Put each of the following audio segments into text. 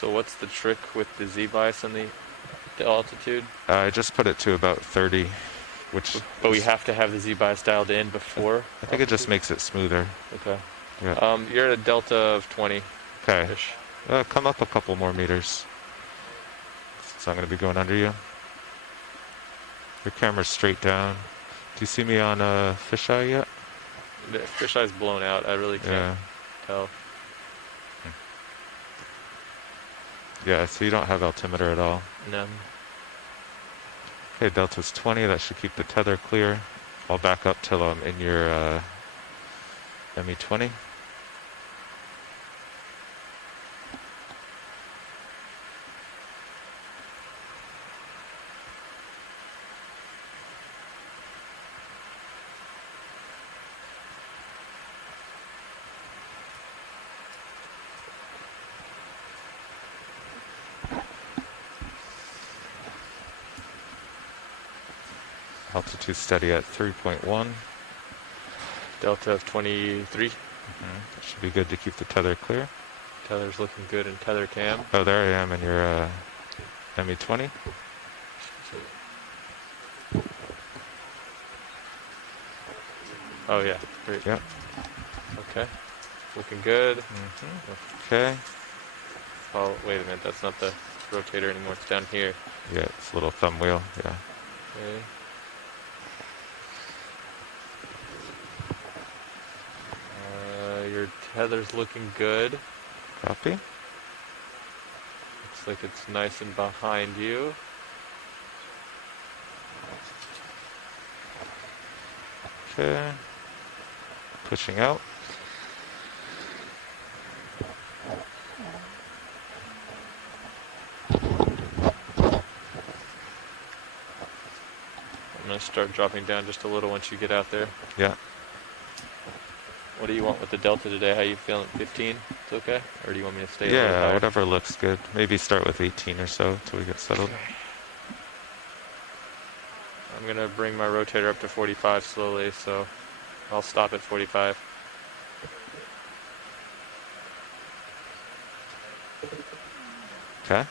So what's the trick with the Z-bias and the altitude? I just put it to about 30, which... But we have to have the Z-bias dialed in before? I think it just makes it smoother. Okay. Yeah. You're at a delta of 20. Okay. Ish. Come up a couple more meters. So I'm going to be going under you. Your camera's straight down. Do you see me on fisheye yet? The fisheye's blown out. I really can't tell. Yeah, so you don't have altimeter at all. None. Okay, delta's 20. That should keep the tether clear. I'll back up till I'm in your ME20. Altitude steady at 3.1. Delta of 23. That should be good to keep the tether clear. Tether's looking good in tether cam. Oh, there I am in your ME20. Oh yeah, great. Yep. Okay. Looking good. Okay. Oh, wait a minute. That's not the rotator anymore. It's down here. Yeah, it's a little thumb wheel. Yeah. Okay. Your tether's looking good. Copy. Looks like it's nice and behind you. Okay. Pushing out. I'm going to start dropping down just a little once you get out there. Yeah. What do you want with the delta today? How you feeling? 15? It's okay? Or do you want me to stay a little higher? Yeah, whatever looks good. Maybe start with 18 or so until we get settled. Okay. I'm going to bring my rotator up to 45 slowly, so I'll stop at 45. Okay.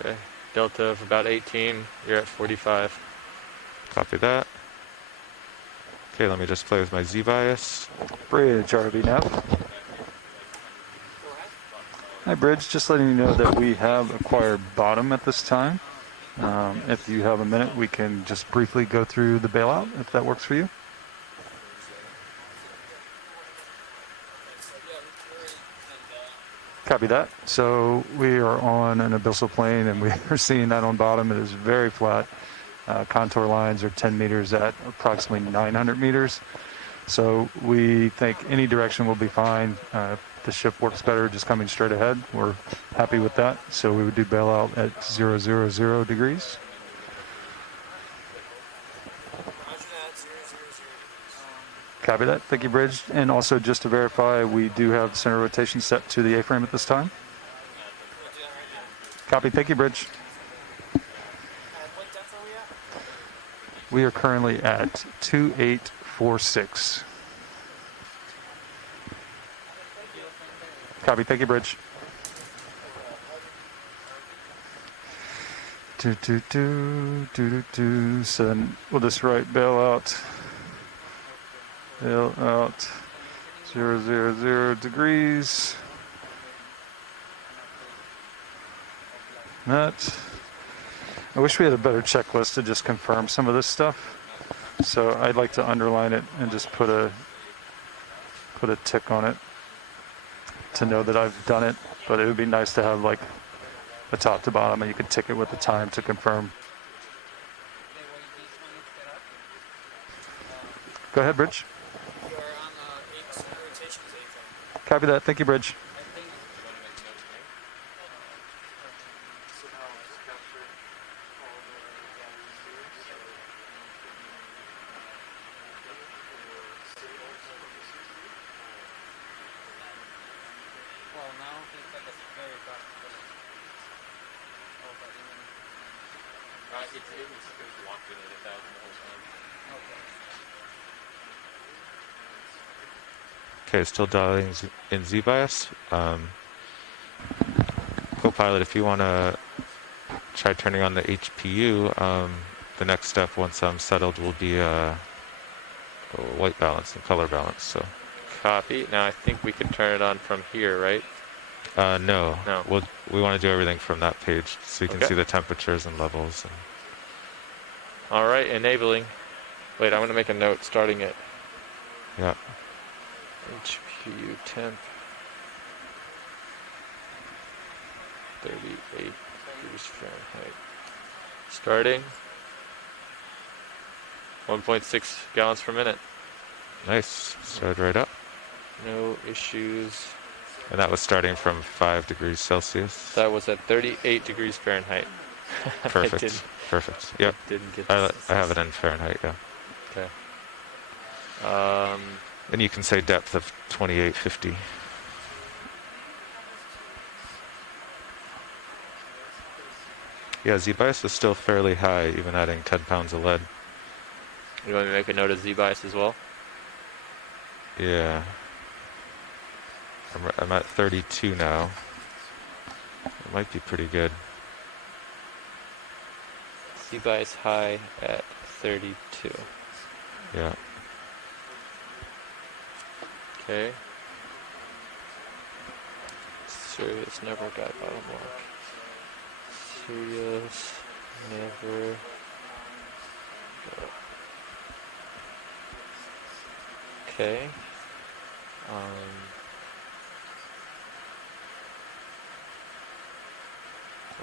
Okay. Delta of about 18. You're at 45. Copy that. Okay, let me just play with my Z-bias. Bridge, RV nav. Hi, Bridge. Just letting you know that we have acquired bottom at this time. If you have a minute, we can just briefly go through the bailout, if that works for you. Copy that. So we are on an abyssal plane, and we are seeing that on bottom. It is very flat. Contour lines are 10 meters at approximately 900 meters. So we think any direction will be fine. If the ship works better just coming straight ahead, we're happy with that. So we would do bailout at 000 degrees. Copy that. Thank you, Bridge. And also, just to verify, we do have center rotation set to the A-frame at this time. Copy. Thank you, Bridge. We are currently at 2846. Copy. Thank you, Bridge. So then we'll just write bailout. Bail out 000 degrees. That. I wish we had a better checklist to just confirm some of this stuff. So I'd like to underline it and just put a tick on it to know that I've done it. But it would be nice to have like a top to bottom, and you could tick it with the time to confirm. Go ahead, Bridge. Copy that. Thank you, Bridge. Well, now Okay, still dialing in Z-bias. Copilot, if you want to try turning on the HPU, the next step once I'm settled will be white balance and color balance. So Copy. Now I think we can turn it on from here, right? no, No. we want to do everything from that page so you can Okay. see the temperatures and levels. And All right, enabling. Wait, I'm going to make a note starting it. yeah, HPU temp 38 degrees Fahrenheit. Starting 1.6 gallons per minute. nice. Started right up. No issues. And that was starting from 5 degrees Celsius. That was at 38 degrees Fahrenheit. Perfect. Perfect. Yep. Didn't get I have it in Fahrenheit, yeah. Okay. And you can say depth of 2850. Yeah, Z-bias is still fairly high, even adding 10 pounds of lead. You want me to make a note of Z-bias as well? Yeah. I'm at 32 now. It might be pretty good. Z-bias high at 32. Yeah. Okay. Serious never got bottom lock. Serious never got. Okay.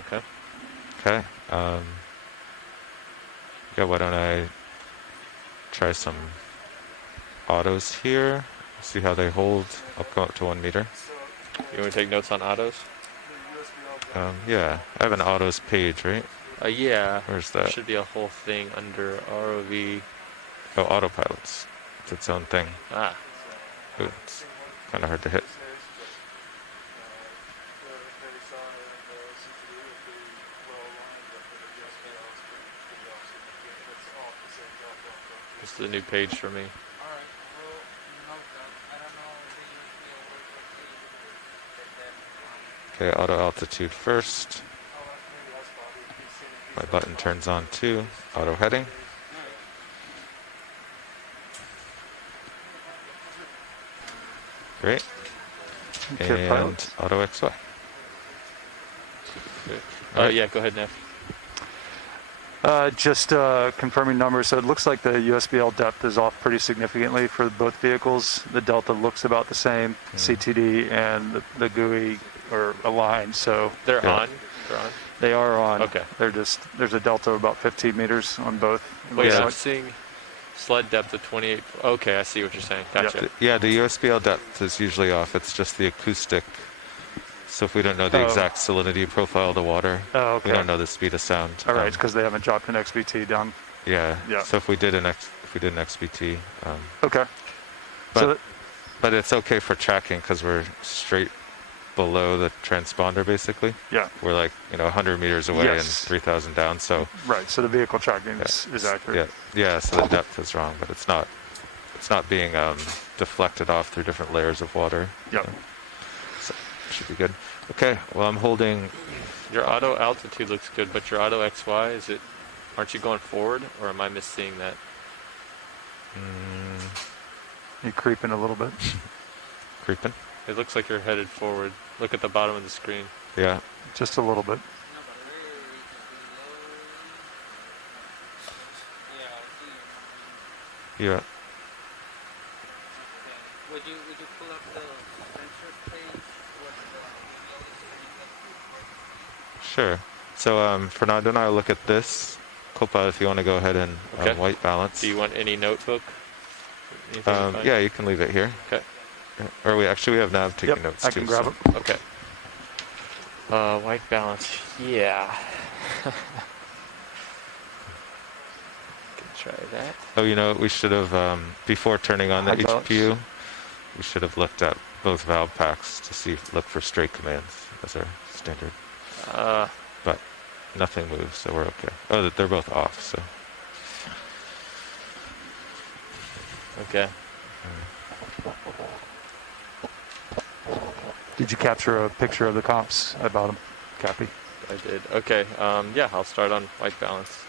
Okay. Okay. Yeah, why don't I try some autos here? See how they hold. I'll go up to 1 meter. You want to take notes on autos? Yeah, I have an autos page, right? Yeah. Where's There that? should be a whole thing under ROV. Oh, autopilots. It's its own thing. Ah. Ooh, it's kind of hard to hit. This is a new page for me. Okay, auto altitude first. My button turns on too. Auto heading. Great. Okay, And pilot. auto XY. Good. Alright. Yeah, go ahead, Neff. Just confirming numbers. So it looks like the USBL depth is off pretty significantly for both vehicles. The delta looks about the same. CTD and the GUI are aligned. So They're Yeah. on. They're on. they are on. Okay. There's a delta of about 15 meters on both. Wait, Yeah. I'm seeing sled depth of 28. Okay, I see what you're saying. Gotcha. Yeah, the USBL depth is usually off. It's just the acoustic. So if we don't know the Oh. exact salinity profile of the water, Oh, okay. we don't know the speed of sound. All right, it's because they haven't dropped an XVT down. Yeah. Yeah. So if we did an XBT, Okay. but So but it's okay for tracking because we're straight below the transponder basically. yeah, We're like 100 meters away and Yes. 3,000 down. So right. So the vehicle tracking is accurate. yeah. So the depth is wrong, but it's not being deflected off through different layers of water. Yep. So should be good. Okay. Well, I'm holding. Your auto altitude looks good, but your auto XY, aren't you going forward, or am I misseeing that? You're creeping a little bit. Creeping. It looks like you're headed forward. Look at the bottom of the screen. Yeah. Just a little bit. Yeah. Would you pull up the sensor page? Sure. So Fernando and I will look at this. Copilot, if you want to go ahead and Okay. white balance. Do you want any notebook? Anything to find? Yeah, you can leave it here. Okay. Yeah. Or we have Nav taking Yep, notes I too. can grab so- it. Okay. White balance. Yeah. Can try that. Oh, we should have before turning on the High balance. HPU, we should have looked at both valve packs to look for straight commands as our standard. Uh, But Nothing moves, so we're okay. Oh, they're both off, so. Okay. Did you capture a picture of the comps at bottom, Cappy? I did. Okay. Yeah, I'll start on white balance.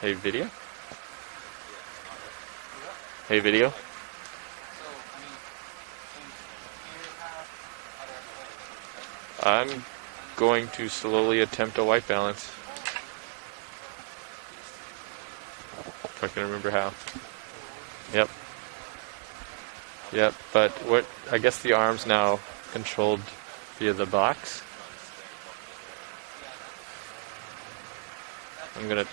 Hey, video? Hey, video? So, I mean, here have other I'm going to slowly attempt a white balance. If I can remember how. Yep. Yep, but what, I guess the arm's now controlled via the box. I'm gonna,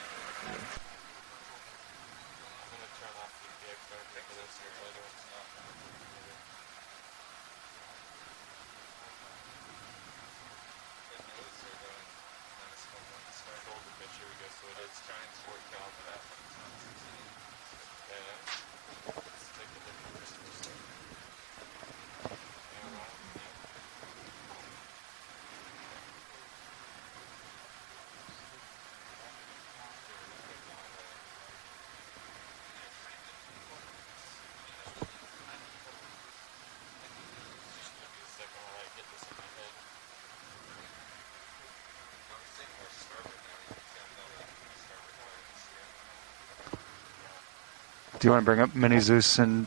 Do you want to bring up Mini Zeus and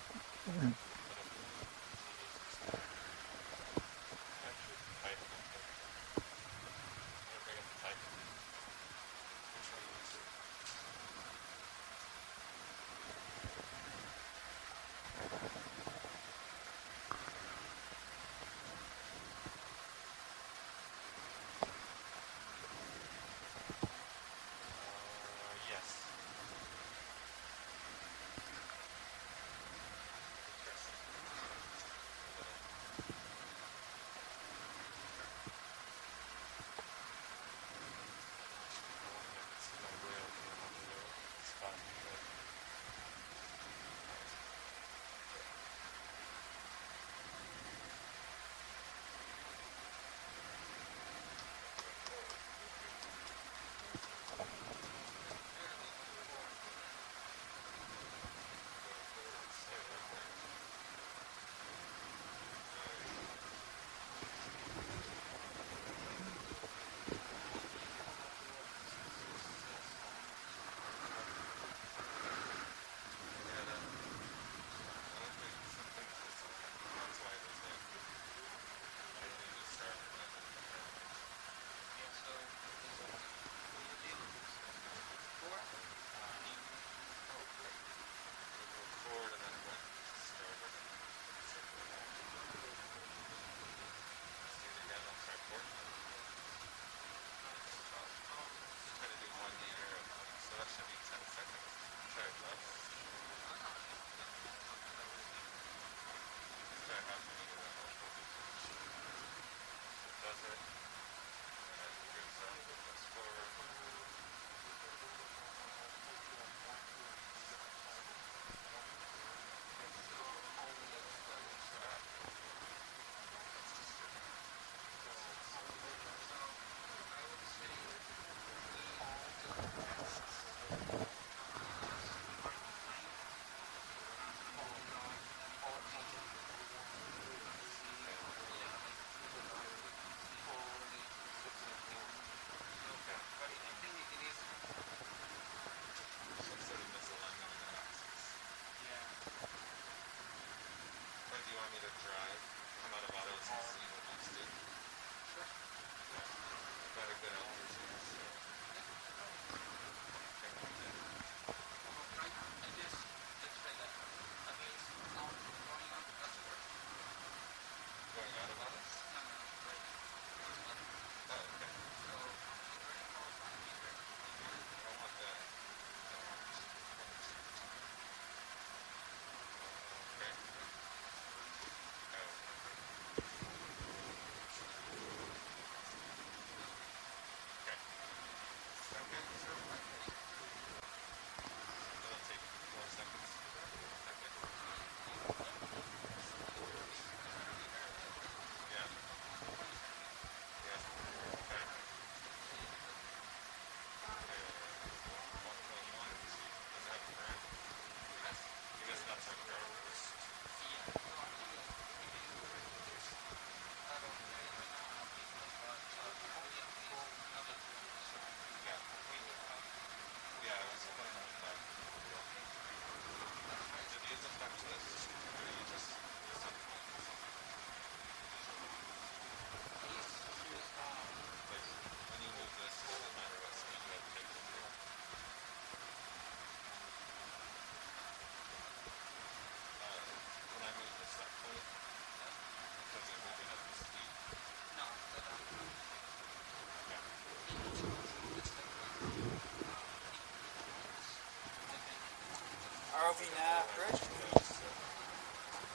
ROV nav, Bridge.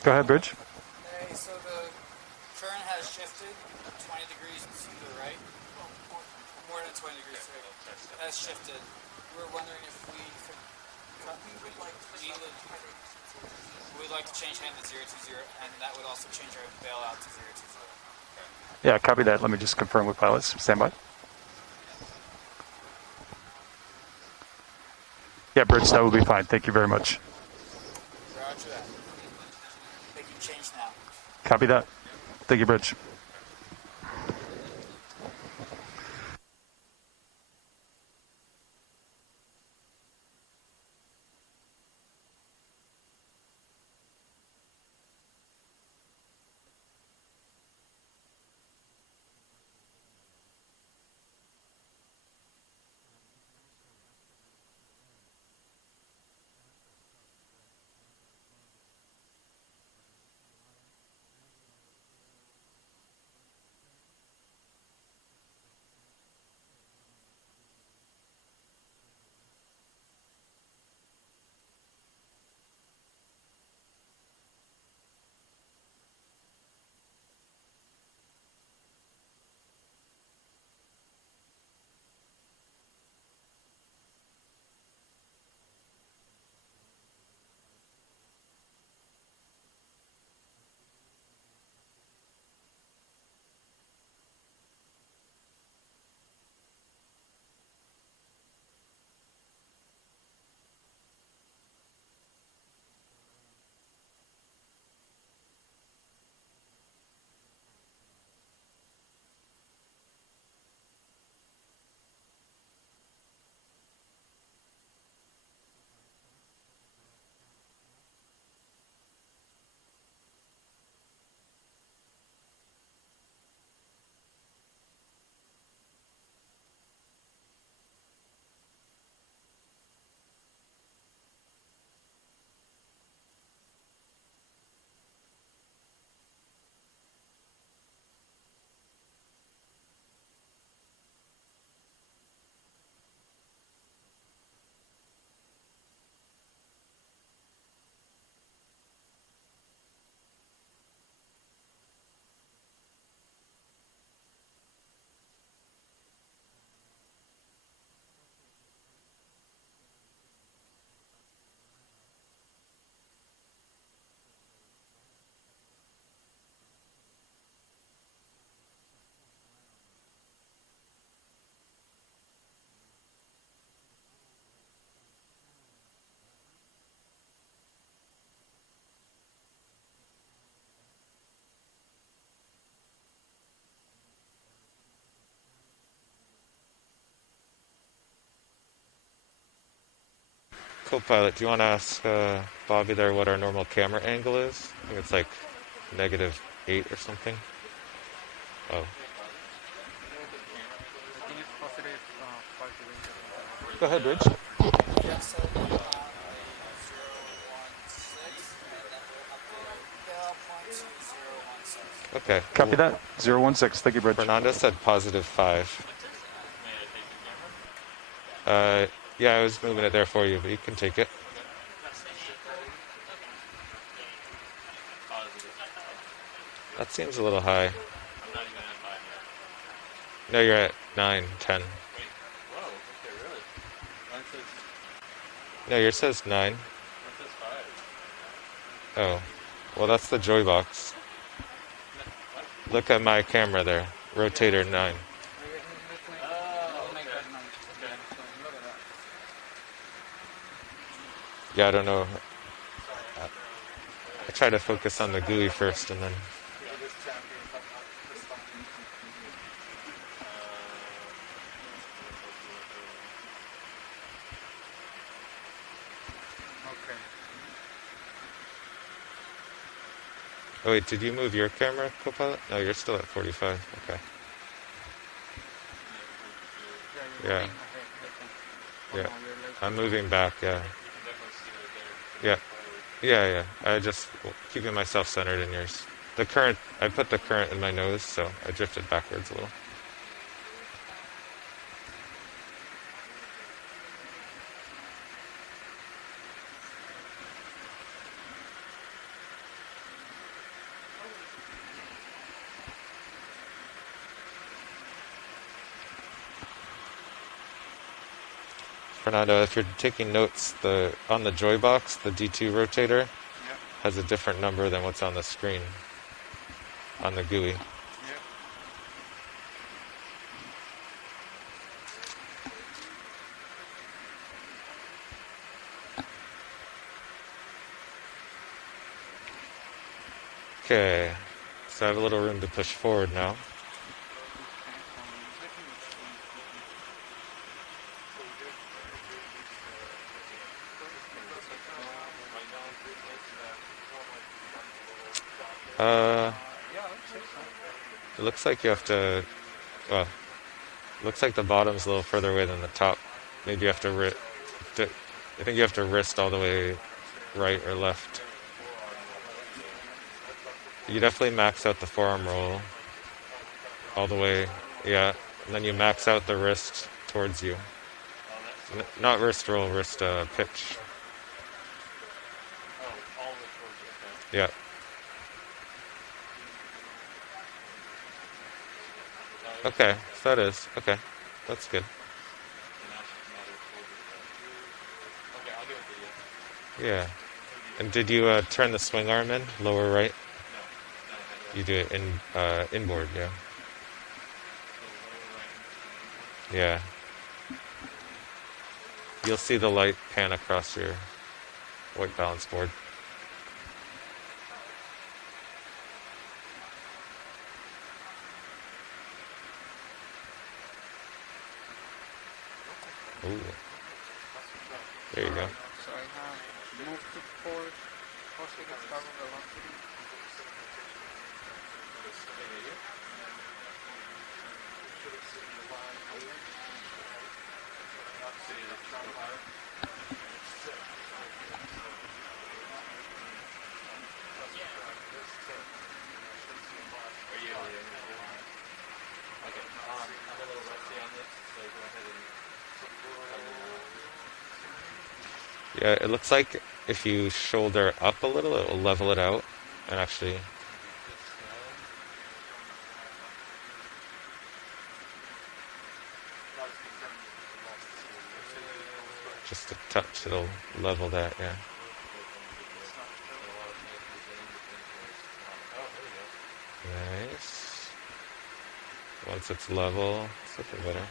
Go ahead, Bridge. Hey, so the current has shifted 20 degrees to the right. More than 20 degrees to the right. Has shifted. We were wondering if we could we'd like to change hand to 020, and that would also change our bailout to 020. Yeah, copy that. Let me just confirm with pilots. Stand by. Yeah, Bridge, that will be fine. Thank you very much. Roger that. Making change now. Copy that. Thank you, Bridge. Co-pilot, do you want to ask Bobby there what our normal camera angle is? I think it's like -8 or something. Oh, I think it's positive 5 degrees or something. go ahead, Rich. Yeah, so we're on a 016, and then we'll have the bailout point to 016. Okay. Copy that. 016. Thank you, Bridge. Fernando said +5. Yeah, I was moving it there for you, but you can take it. That seems a little high. No, you're at 9, 10. No, yours says 9. Oh, well, that's the joy box. Look at my camera there. Rotator 9. We'll make that nice. Okay, so look at that. Yeah, I don't know. I try to focus on the GUI first and then. Okay. Oh, wait, did you move your camera, Copilot? No, you're still at 45. Okay. Yeah, you're Yeah. moving ahead. Okay. Yeah. Now you're like I'm moving back, yeah. Yeah. Yeah. I just keeping myself centered in yours. The current, I put the current in my nose, so I drifted backwards a little. Fernando, if you're taking notes, on the joy box, the D2 rotator Yep. has a different number than what's on the screen on the GUI. Yep. Okay, so I have a little room to push forward now. Uh, Yeah, I would say so. it looks like you have to, well, looks like the bottom's a little further away than the top. Maybe you have to, I think you have to wrist all the way right or left. You definitely max out the forearm roll all the way, yeah. And then you max out the wrist towards you. Not wrist roll, wrist pitch. Yeah. Okay, so that is. Okay, that's good. Yeah. And did you turn the swing arm in, lower right? You do it inboard, yeah. Yeah. You'll see the light pan across your white balance board. Ooh. There you go. So I have move to force, positive start velocity. Yeah, it looks like if you shoulder up a little, it will level it out. And actually, just a touch, it'll level that, yeah. Nice. Once it's level, it's looking better.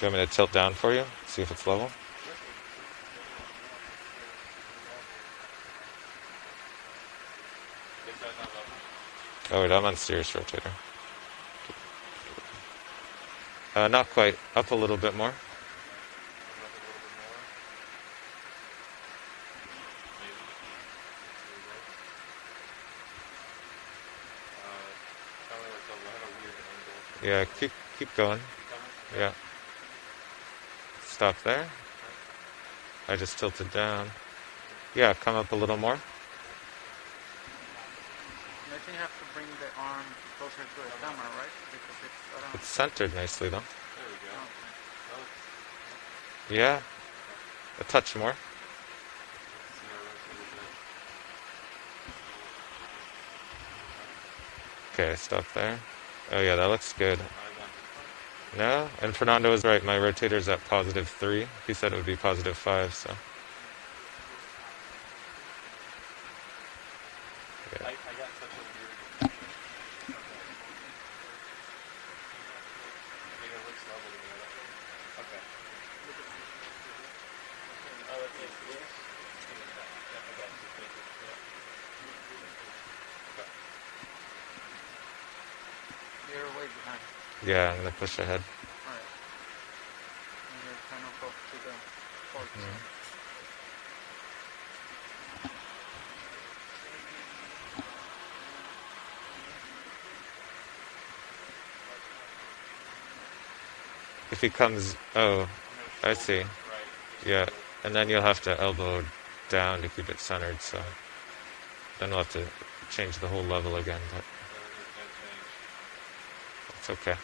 Do you want me to tilt down for you? See if it's level? Oh, wait, I'm on Cirrus rotator. Not quite. Up a little bit more. Yeah, keep going. Yeah. Stop there. I just tilted down. Yeah, come up a little more. I think you have to bring the arm closer to the camera, right? Because it's around. It's centered nicely though. Okay. Yeah. A touch more. Okay, stop there. Oh yeah, that looks good. No? And Fernando was right. My rotator's at +3. He said it would be +5, so. Yeah. You're way behind. Yeah, I'm gonna push ahead. Alright. And you're kind of up to the fork. If he comes, oh, I see. Yeah, and then you'll have to elbow down to keep it centered, so then we'll have to change the whole level again, but it's okay.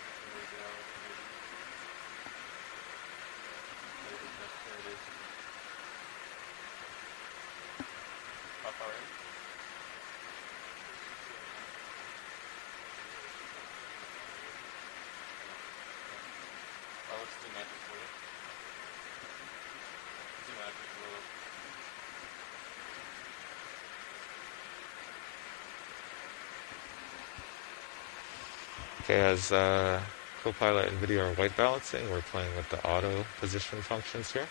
Okay, as Copilot and video are white balancing, we're playing with the auto position functions here.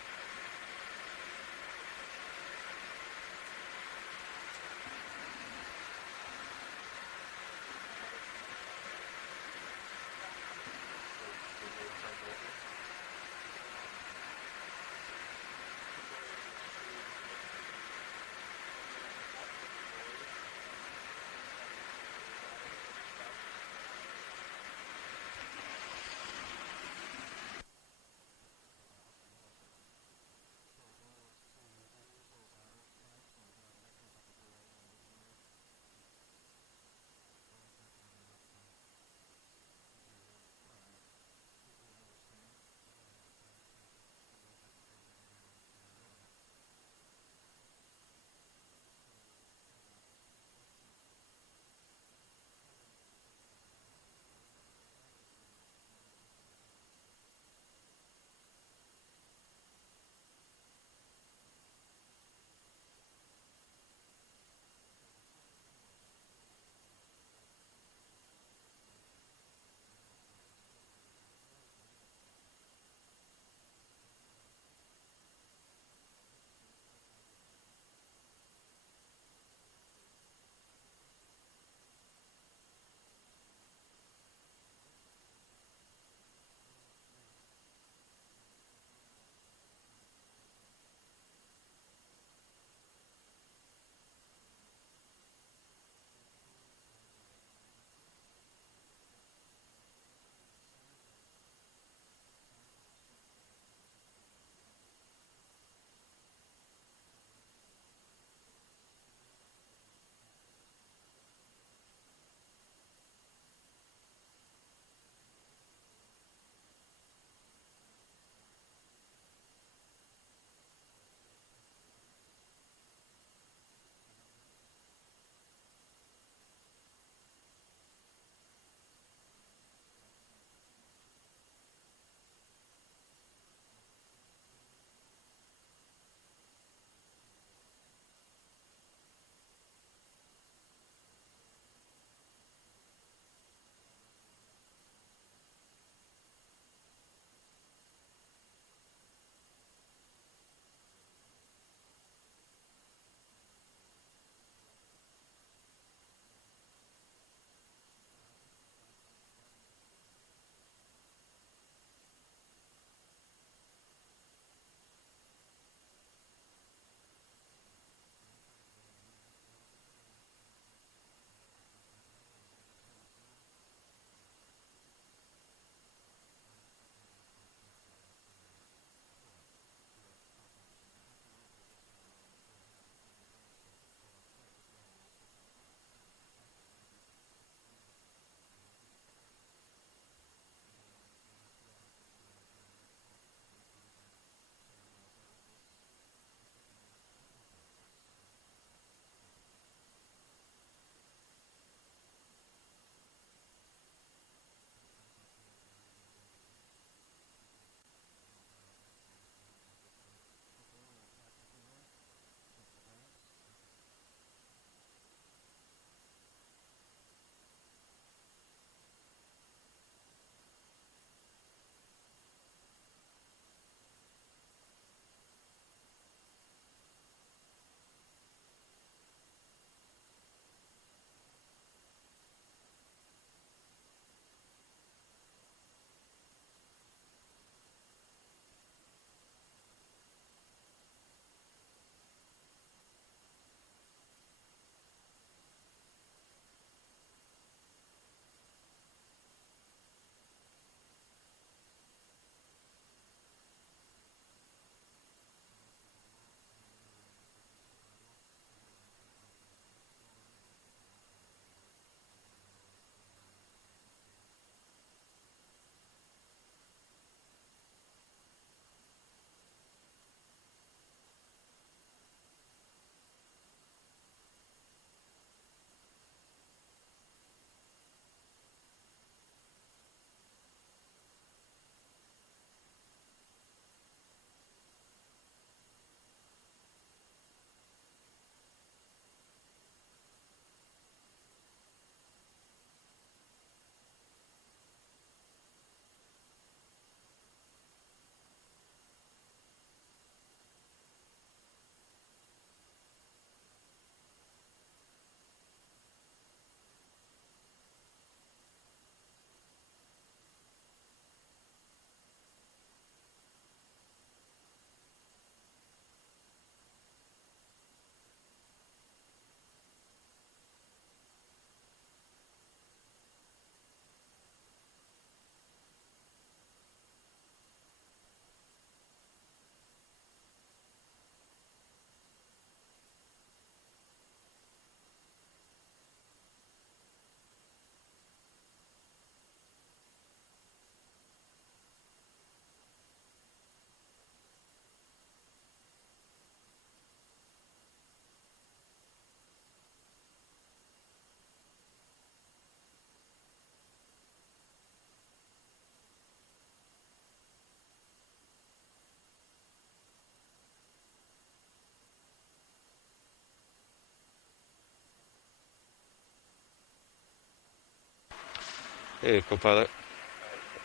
Hey, co-pilot.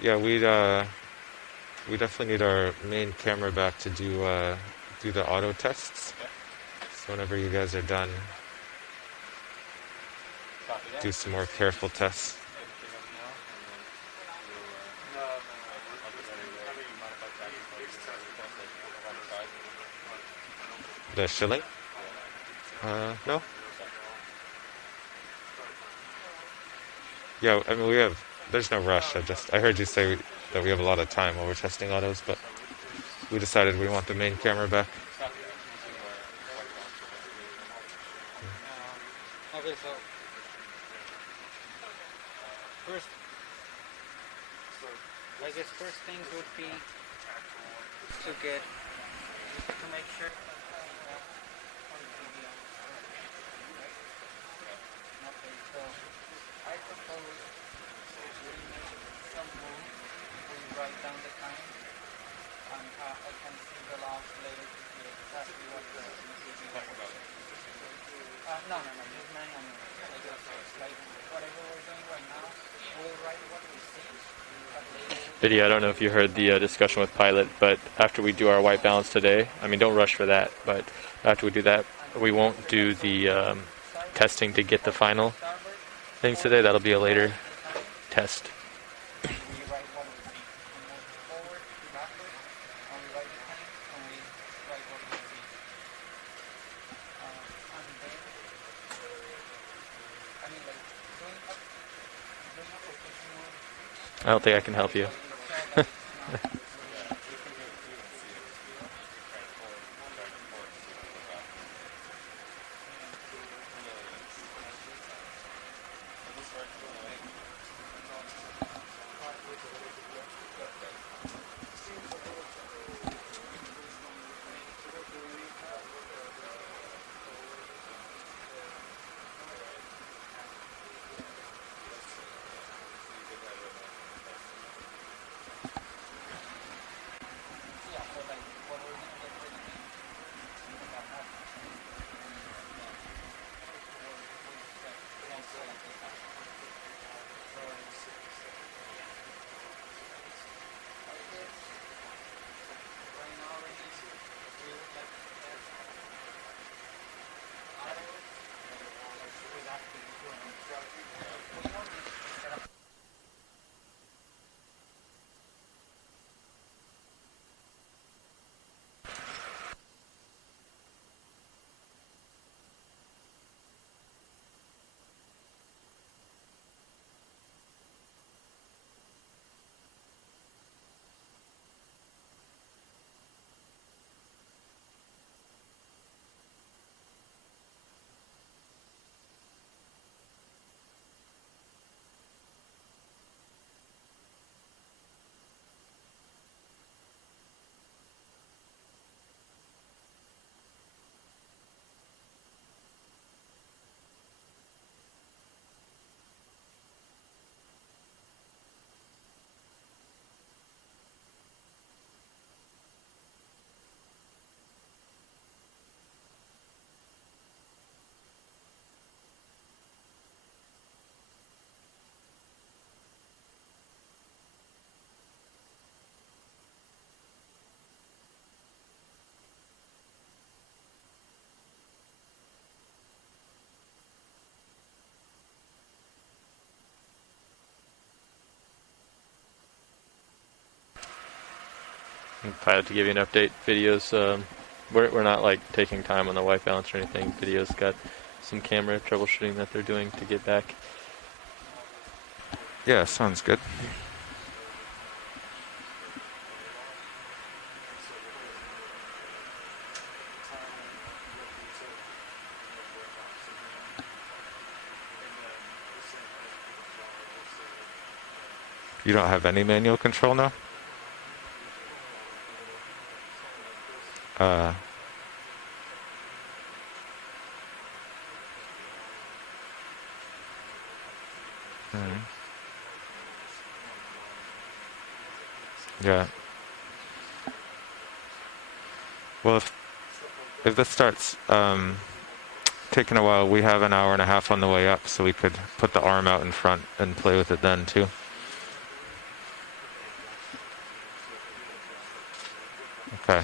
Yeah, we definitely need our main camera back to do the auto tests. So whenever you guys are done, do some more careful tests. The shilling? No. Yeah, I mean we have. There's no rush. I heard you say that we have a lot of time while we're testing autos, but we decided we want the main camera back. Okay, so first, I guess first things would be to get to make sure. Okay, so I propose we make some room. We write down the time, and I can see the logs later to see exactly what the no, just manually. Like whatever we're doing right now, we'll write what we see, but later. Video, I don't know if you heard the discussion with Pilot, but after we do our white balance today, I mean, don't rush for that, but after we do that, we won't do the testing to get the final things today. That'll be a later test. We write what we see. We move forward to backwards, and we write the time, and we write what we see. And then, I mean, like, doing a professional, I don't think I can help you. so that it's not. Yeah, so like, what we're gonna get for the name, that happens. And Pilot, to give you an update, videos, we're not like taking time on the white balance or anything. Video's got some camera troubleshooting that they're doing to get back. Yeah, sounds good. You don't have any manual control now? Uh, hmm. Yeah. Well, if this starts taking a while, we have an hour and a half on the way up, so we could put the arm out in front and play with it then too. Okay.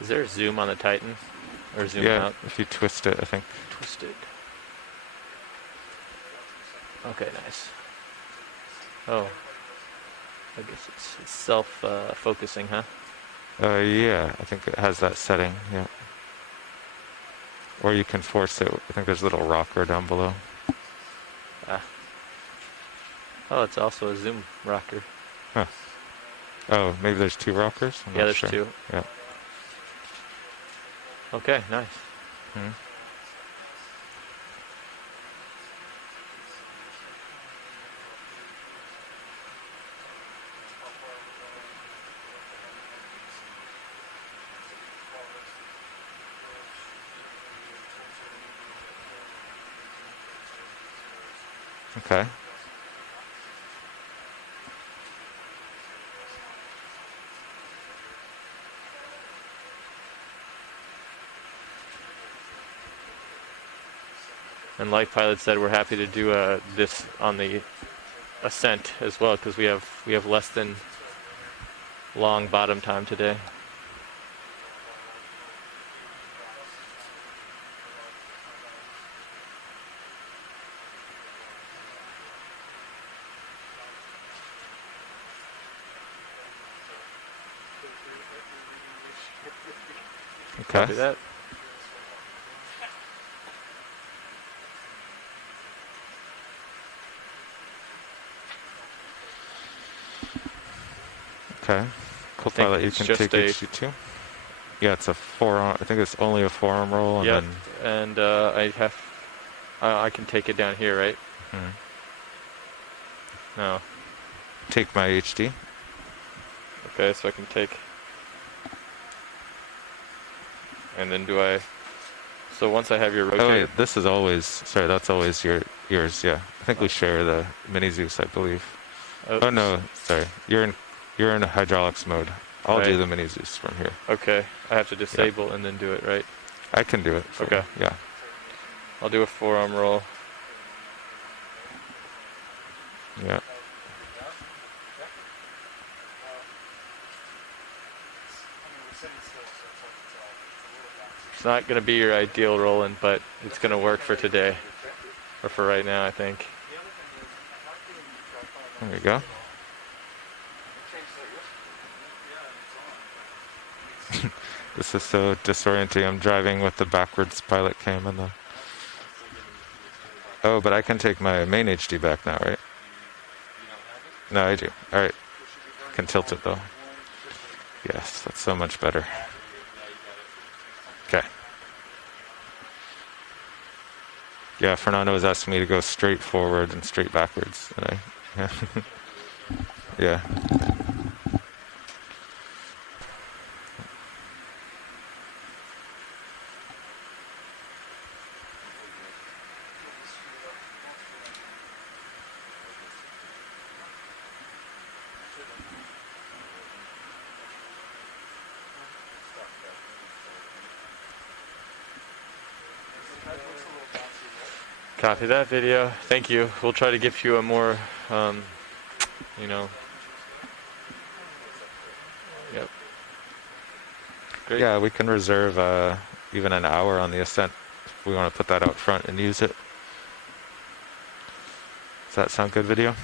Is there a zoom on the Titan? Or zoom Yeah, out? if you twist it, I think. Twisted. Okay, nice. Oh. I guess it's self-focusing, huh? Yeah, I think it has that setting, yeah. Or you can force it. I think there's a little rocker down below. Ah. Oh, it's also a zoom rocker. Huh. Oh, maybe there's two rockers? I'm Yeah, not there's sure. two. Yeah. Okay, nice. Hmm. Okay. And like Pilot said, we're happy to do this on the ascent as well because we have less than long bottom time today. Okay. Copy that. Okay. I think Copilot, you it's can just take a HG2. Yeah, it's a forearm. I think it's only a forearm roll, and yep. then. And I can take it down here, right? Hmm. No. Take my HD. Okay, so I can take. And then do I? So once I have your rotator. Oh wait, this is always. Sorry, that's always yours. Yeah, I think we share the mini Zeus, I believe. Oh no, sorry. You're in hydraulics mode. I'll do Right. the mini Zeus from here. Okay, I have to disable and then do it, right? I can do it. For Okay. you. Yeah. I'll do a forearm roll. Yeah. It's not going to be your ideal rolling, but it's going to work for today. Or for right now, I think. There we go. This is so disorienting. I'm driving with the backwards pilot cam and the. Oh, but I can take my main HD back now, right? No, I do. All right. Can tilt it though. Yes, that's so much better. Okay. Yeah, Fernando was asking me to go straight forward and straight backwards, and I. Yeah. Copy that video. Thank you. We'll try to give you a more, you know. Yep. Great. Yeah, we can reserve even an hour on the ascent if we want to put that out front and use it. Does that sound good, video?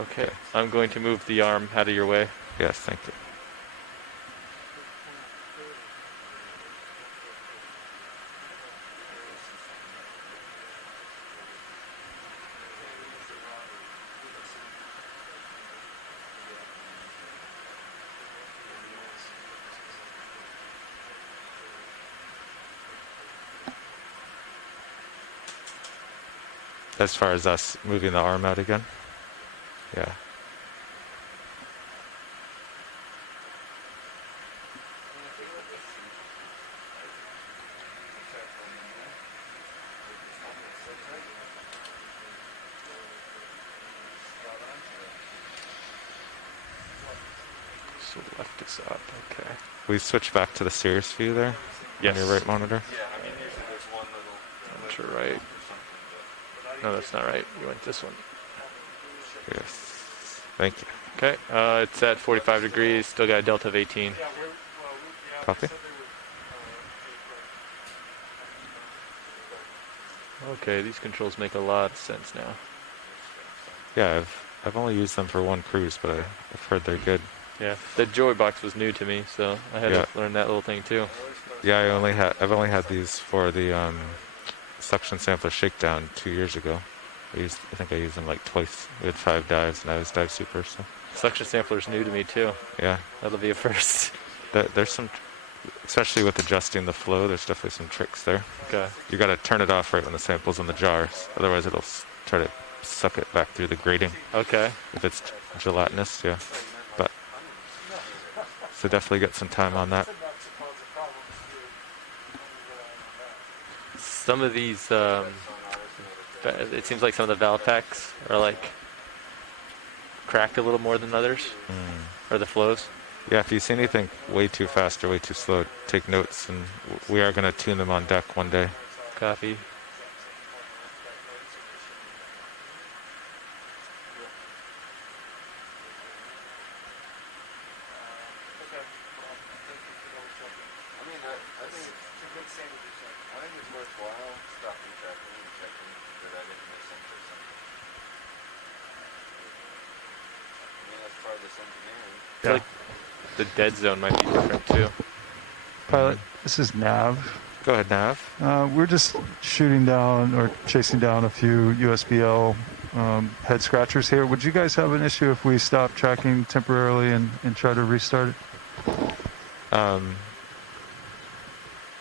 Okay. I'm going to move the arm out of your way. Yes, thank you. As far as us moving the arm out again? Yeah. So left is up. Okay. We switch back to the Cirrus view there Yes. on your right monitor. I'm to right. No, that's not right. You went this one. Yes. Thank you. Okay, it's at 45 degrees. Still got a delta of 18. Copy. Okay, these controls make a lot of sense now. Yeah, I've only used them for one cruise, but I've heard they're good. Yeah, the Joy box was new to me, so I had Yeah. to learn that little thing too. Yeah, I've only had these for the suction sampler shakedown 2 years ago. I think I used them like twice. We had 5 dives, and I was dive super. So Suction sampler's new to me too. yeah, That'll be a first. there's some, especially with adjusting the flow. There's definitely some tricks there. Okay. You got to turn it off right when the sample's in the jar, otherwise it'll try to suck it back through the grating Okay. if it's gelatinous. Yeah, but so definitely get some time on that. Some of these, it seems like some of the valve packs are like cracked a little more than others, or the flows. Yeah, if you see anything way too fast or way too slow, take notes, and we are going to tune them on deck one day. Copy. I feel like the dead zone might be different too. Pilot, this is Nav. Go ahead, Nav. We're just shooting down or chasing down a few USBL head scratchers here. Would you guys have an issue if we stop tracking temporarily and try to restart it?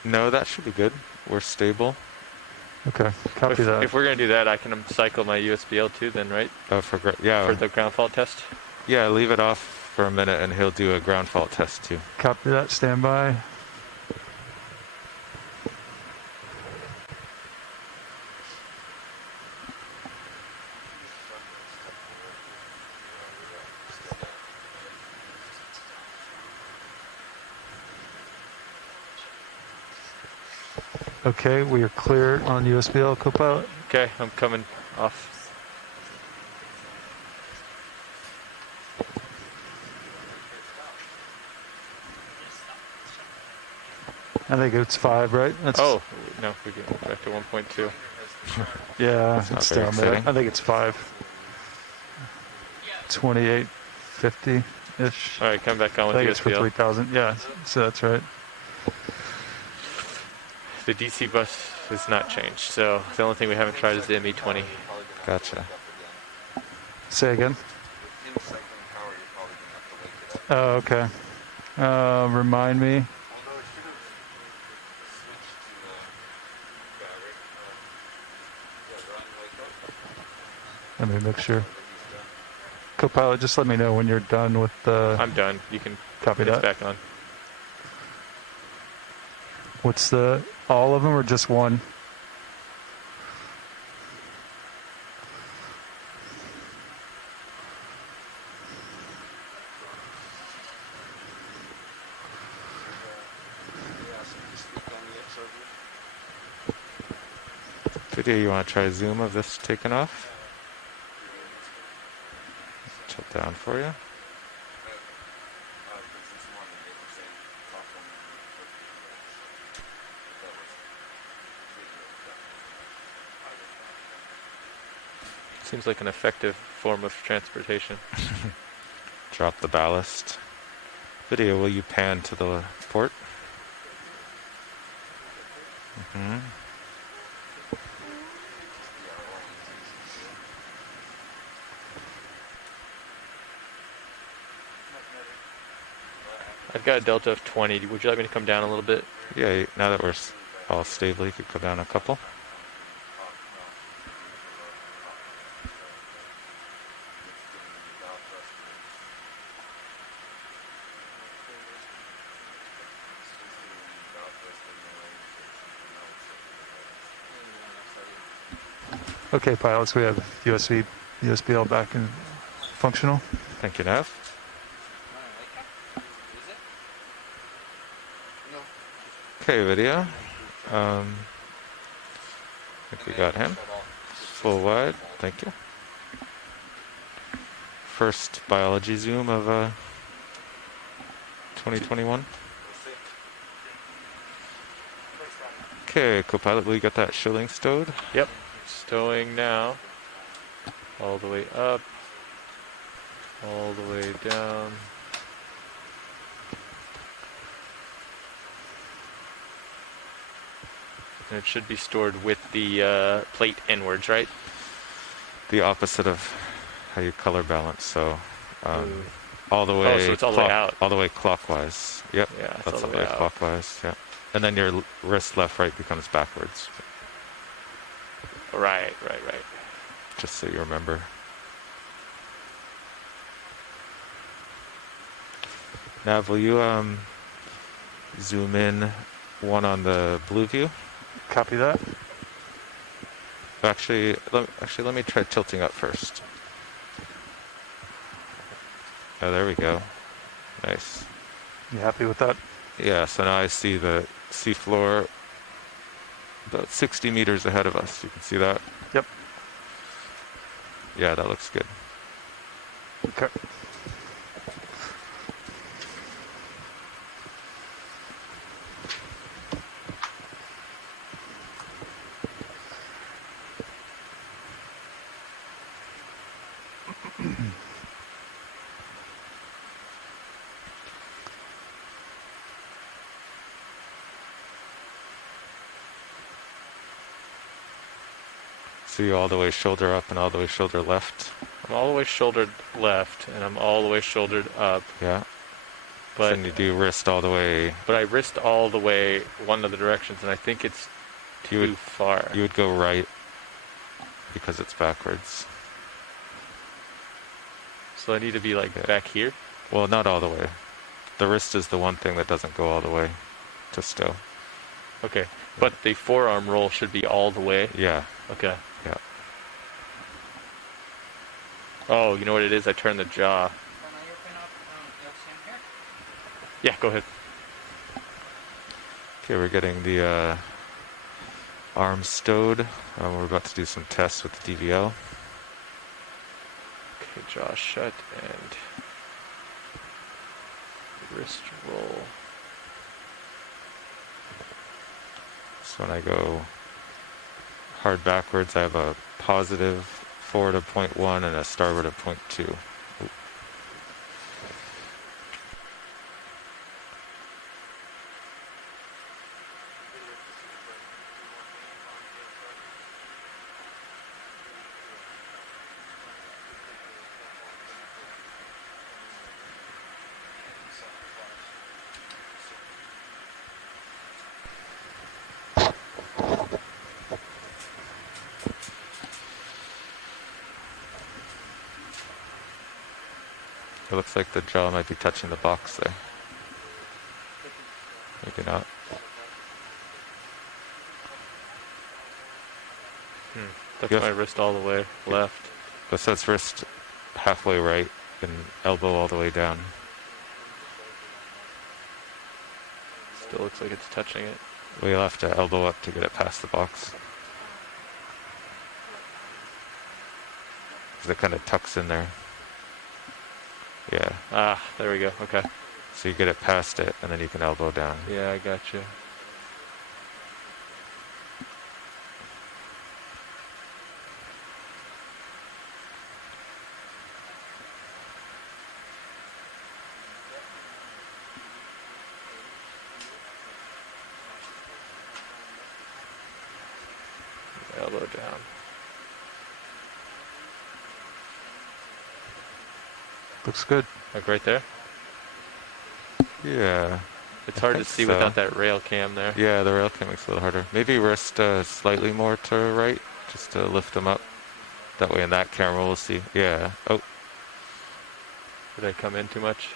No, that should be good. We're stable. Okay, copy that. If we're gonna do that, I can cycle my USBL too, then, right? For the ground fault test. Yeah, leave it off for a minute, and he'll do a ground fault test too. Copy that. Stand by. Okay, we are clear on USBL, Copilot. Okay, I'm coming off. I think it's 5, right? That's, Oh, no, we go back to 1.2. yeah, That's not it's very down there. exciting. I think it's 5. 2850-ish. All right, come back on I with think it's for USBL. 3,000. Yeah, so that's right. The DC bus has not changed, so the only thing we haven't tried is the ME20. Gotcha. Say again. Oh, okay. Remind me. Let me make sure. Copilot, just let me know when you're done with the. I'm done. You can Copy it's that. back on. What's the all of them or just one? Video, you want to try zoom of this taking off? Shut down for you. Seems like an effective form of transportation. Drop the ballast. Video, will you pan to the port? I've got a delta of 20. Would you like me to come down a little bit? Yeah, now that we're all stable, you could go down a couple. Okay, pilots, we have USBL back and functional. Thank you, Nav. Okay, video. I think we got him. Full wide. Thank you. First biology zoom of 2021. Okay, co-pilot, will you get that shilling stowed? Yep. Stowing now. All the way up. All the way down. And it should be stored with the plate inwards, right? The opposite of how you color balance, so Ooh. all the way. Oh, so it's all the way out. All the way clockwise. Yep. Yeah, it's That's all the way out. clockwise. Yeah. And then your wrist left right becomes backwards. Right. Just so you remember. Nav, will you zoom in one on the blue view? Copy that. Actually, let me try tilting up first. Oh, there we go. Nice. You happy with that? Yeah, so now I see the seafloor about 60 meters ahead of us. You can see that? Yep. Yeah, that looks good. Okay. So you all the way shoulder up and all the way shoulder left. I'm all the way shouldered left, and I'm all the way shouldered up. Yeah. But Then you do wrist all the way. But I wrist all the way one of the directions, and I think it's too far. You would go right because it's backwards. So I need to be like back here. Well, not all the way. The wrist is the one thing that doesn't go all the way to stow. Okay, but the forearm roll should be all the way. Yeah. Okay. Yeah. Oh, you know what it is? I turned the jaw. Can I open up your sim here? Yeah, go ahead. Okay, we're getting the arms stowed. We're about to do some tests with the DVL. Okay, jaw shut and wrist roll. So when I go hard backwards, I have a positive forward of 0.1 and a starboard of 0.2. Ooh. It looks like the jaw might be touching the box there. Maybe not. That's Yes. my wrist all the way left. But so it's wrist halfway right and elbow all the way down. Still looks like it's touching it. We'll have to elbow up to get it past the box. Because it kind of tucks in there. Yeah. Ah, there we go. Okay. So you get it past it, and then you can elbow down. Yeah, I got you. Elbow down. Looks good. Like right there? Yeah. It's I hard to think see so. without that rail cam there. Yeah, the rail cam makes it a little harder. Maybe wrist slightly more to right, just to lift them up. That way in that camera we'll see. Yeah. Oh, Did I come in too much?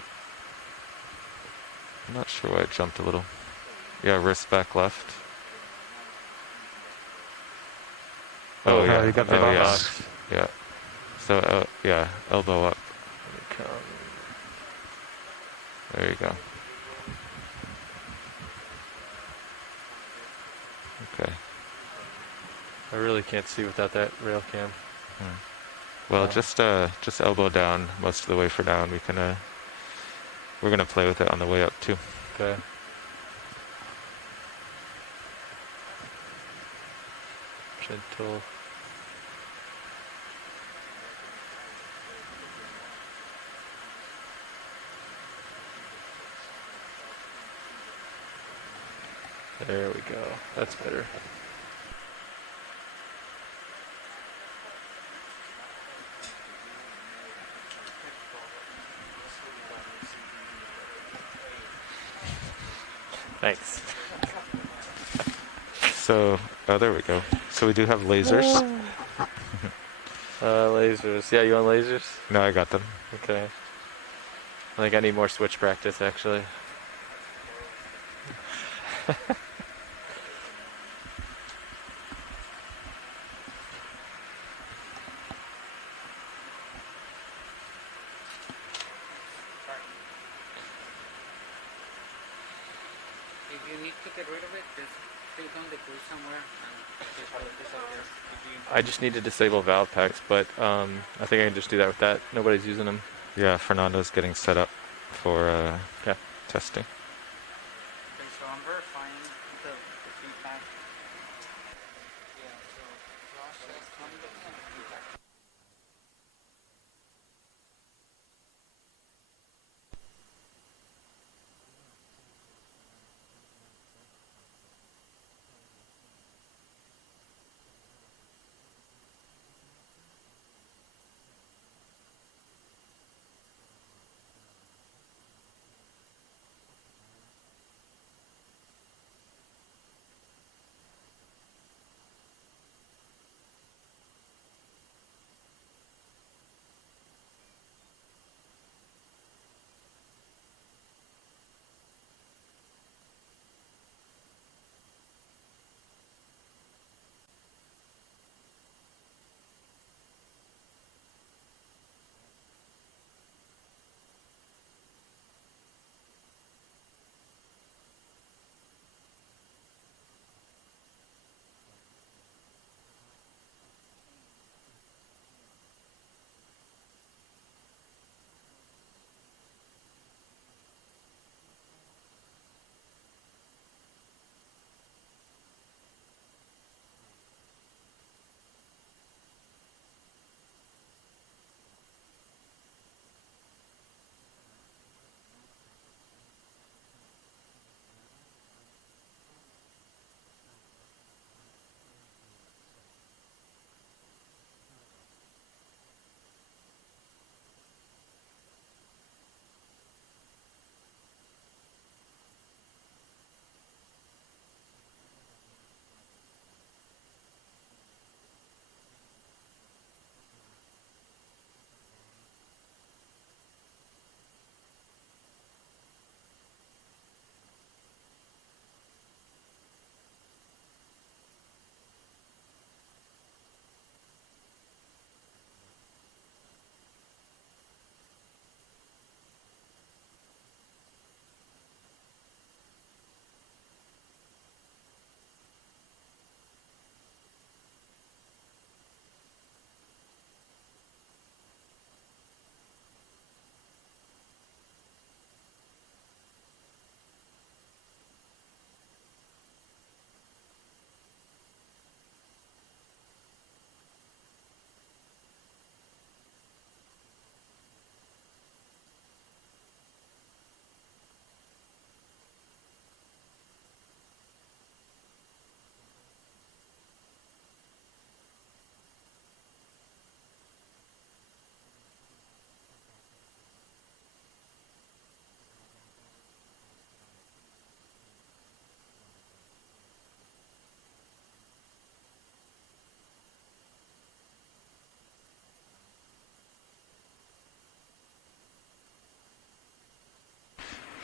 I'm not sure why it jumped a little. Yeah, wrist back left. Oh, yeah, you got the oh, box. Yeah. Yeah. So, yeah, elbow up. Let me come. There you go. Okay. I really can't see without that rail cam. Well, just elbow down most of the way for now, and we're gonna play with it on the way up too. Okay. Gentle. There we go. That's better. Thanks. So, oh, there we go. So we do have lasers. Lasers. Yeah, you want lasers? No, I got them. Okay. I think I need more switch practice, actually. If you need to get rid of it, just click on the glue somewhere and just put this up there. I just need to disable valve packs, but I think I can just do that with that. Nobody's using them. Yeah, Fernando's getting set up for Okay. testing. Okay, so I'm verifying the feedback. Yeah, so process, I'm looking at the feedback.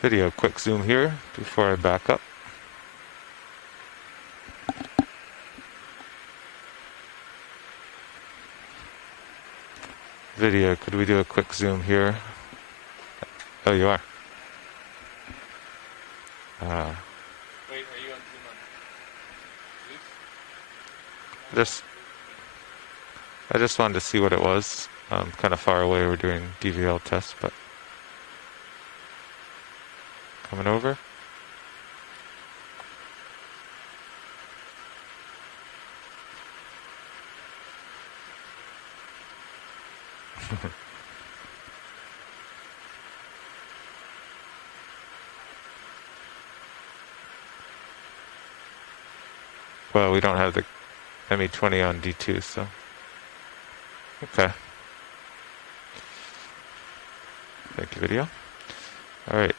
Video, quick zoom here before I back up. Video, could we do a quick zoom here? Oh, you are. Wait, are you on Zoom on? Just I just wanted to see what it was. Kind of far away. We're doing DVL tests, but coming over. Well, we don't have the ME20 on D2, so okay. Thank you, video. All right.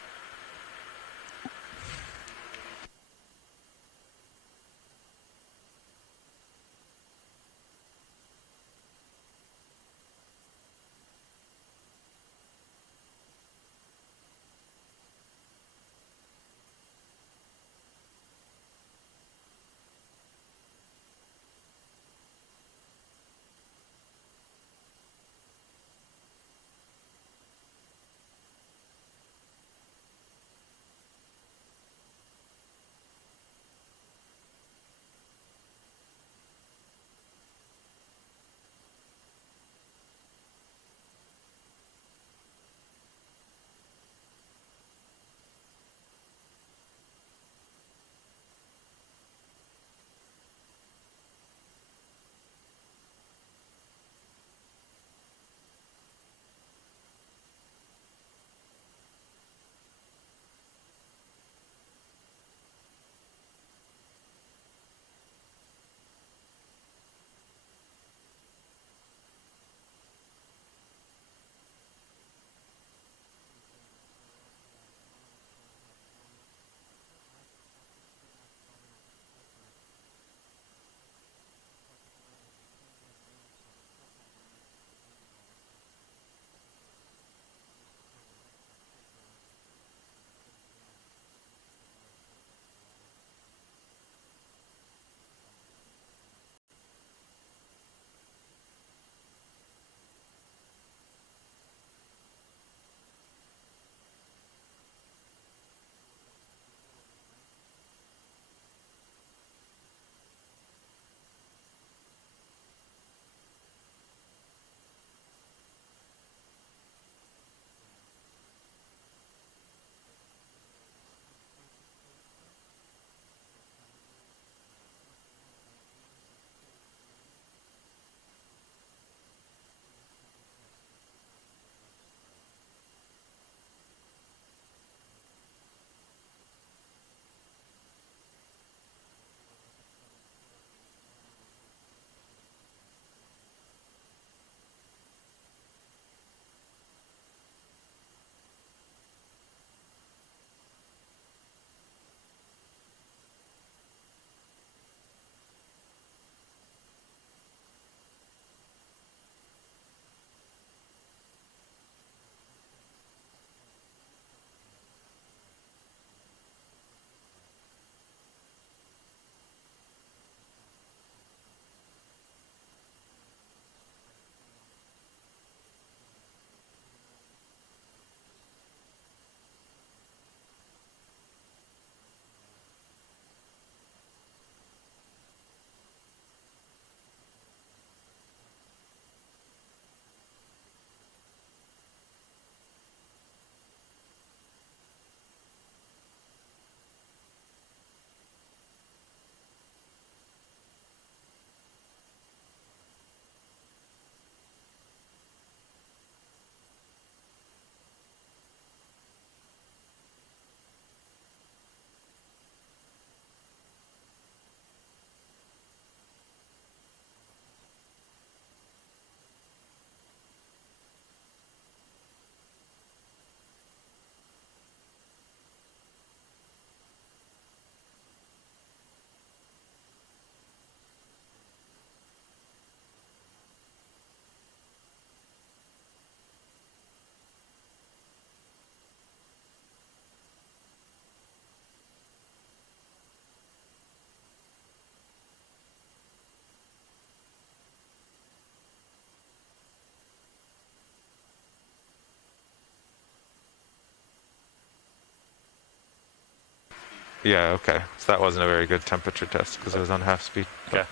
Yeah, okay. So that wasn't a very good temperature test because it was on half speed. Okay.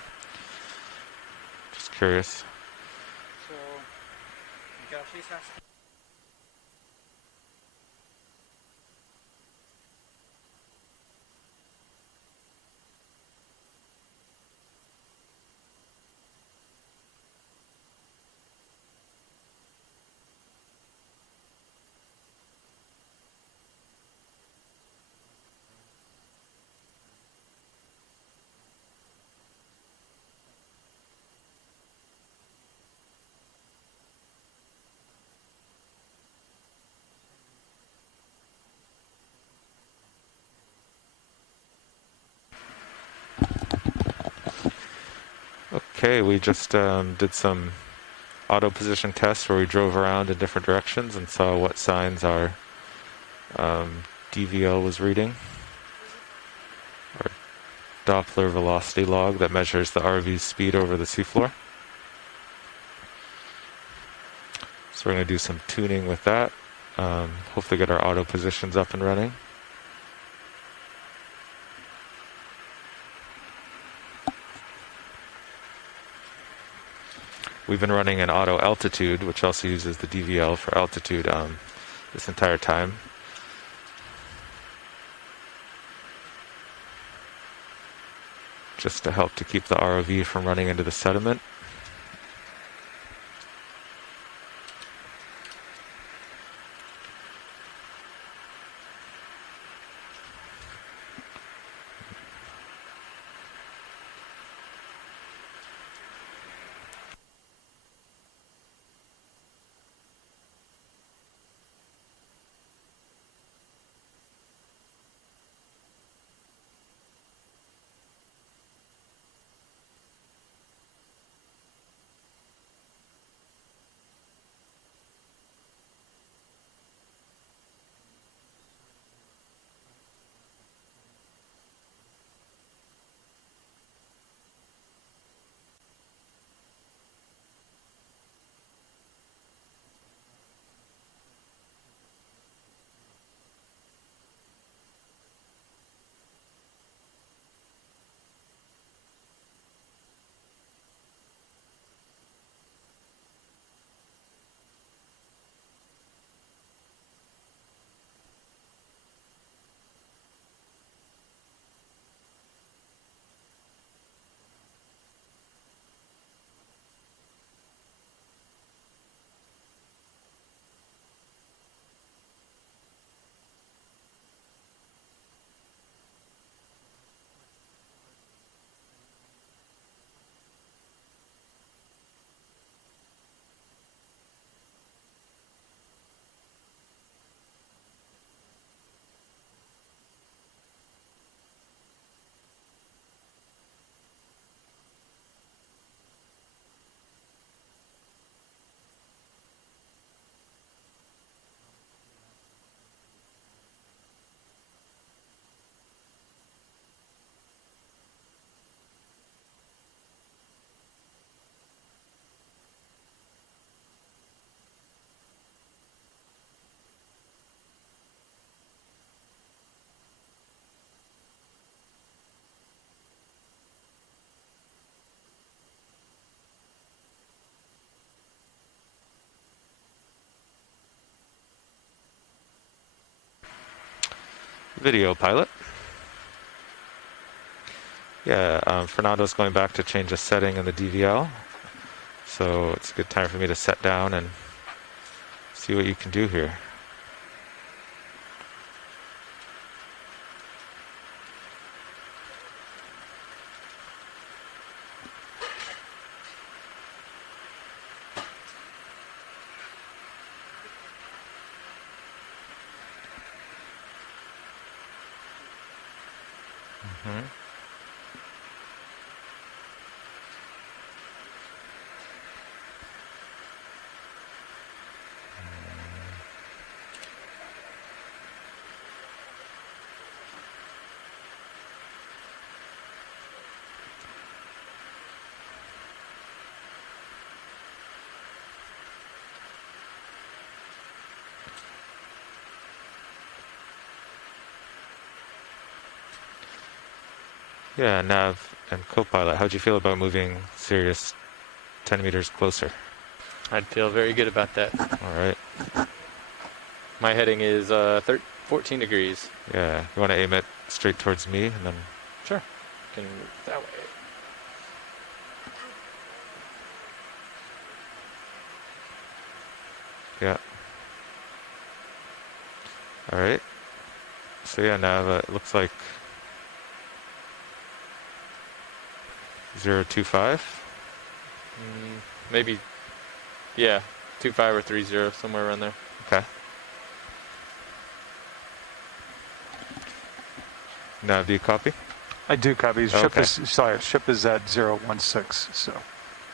curious. So Josh is asking. Okay, we just did some auto position tests where we drove around in different directions and saw what signs our DVL was reading. Our Doppler velocity log that measures the RV's speed over the seafloor. So we're going to do some tuning with that. Hopefully get our auto positions up and running. We've been running an auto altitude, which also uses the DVL for altitude this entire time. Just to help to keep the ROV from running into the sediment. Video pilot. Yeah, Fernando's going back to change a setting in the DVL. So it's a good time for me to set down and see what you can do here. Mm-hmm. Yeah, Nav and Copilot, how'd you feel about moving Sirius 10 meters closer. I'd feel very good about that. All right. My heading is 14 degrees. Yeah. You want to aim it straight towards me, and then Sure. Can move that way. yeah. All right. So yeah, now it looks like 025. Maybe, yeah, 25 or 30, somewhere around there. Okay. Now, do you copy? I do copy. Okay. Ship is at 016, so.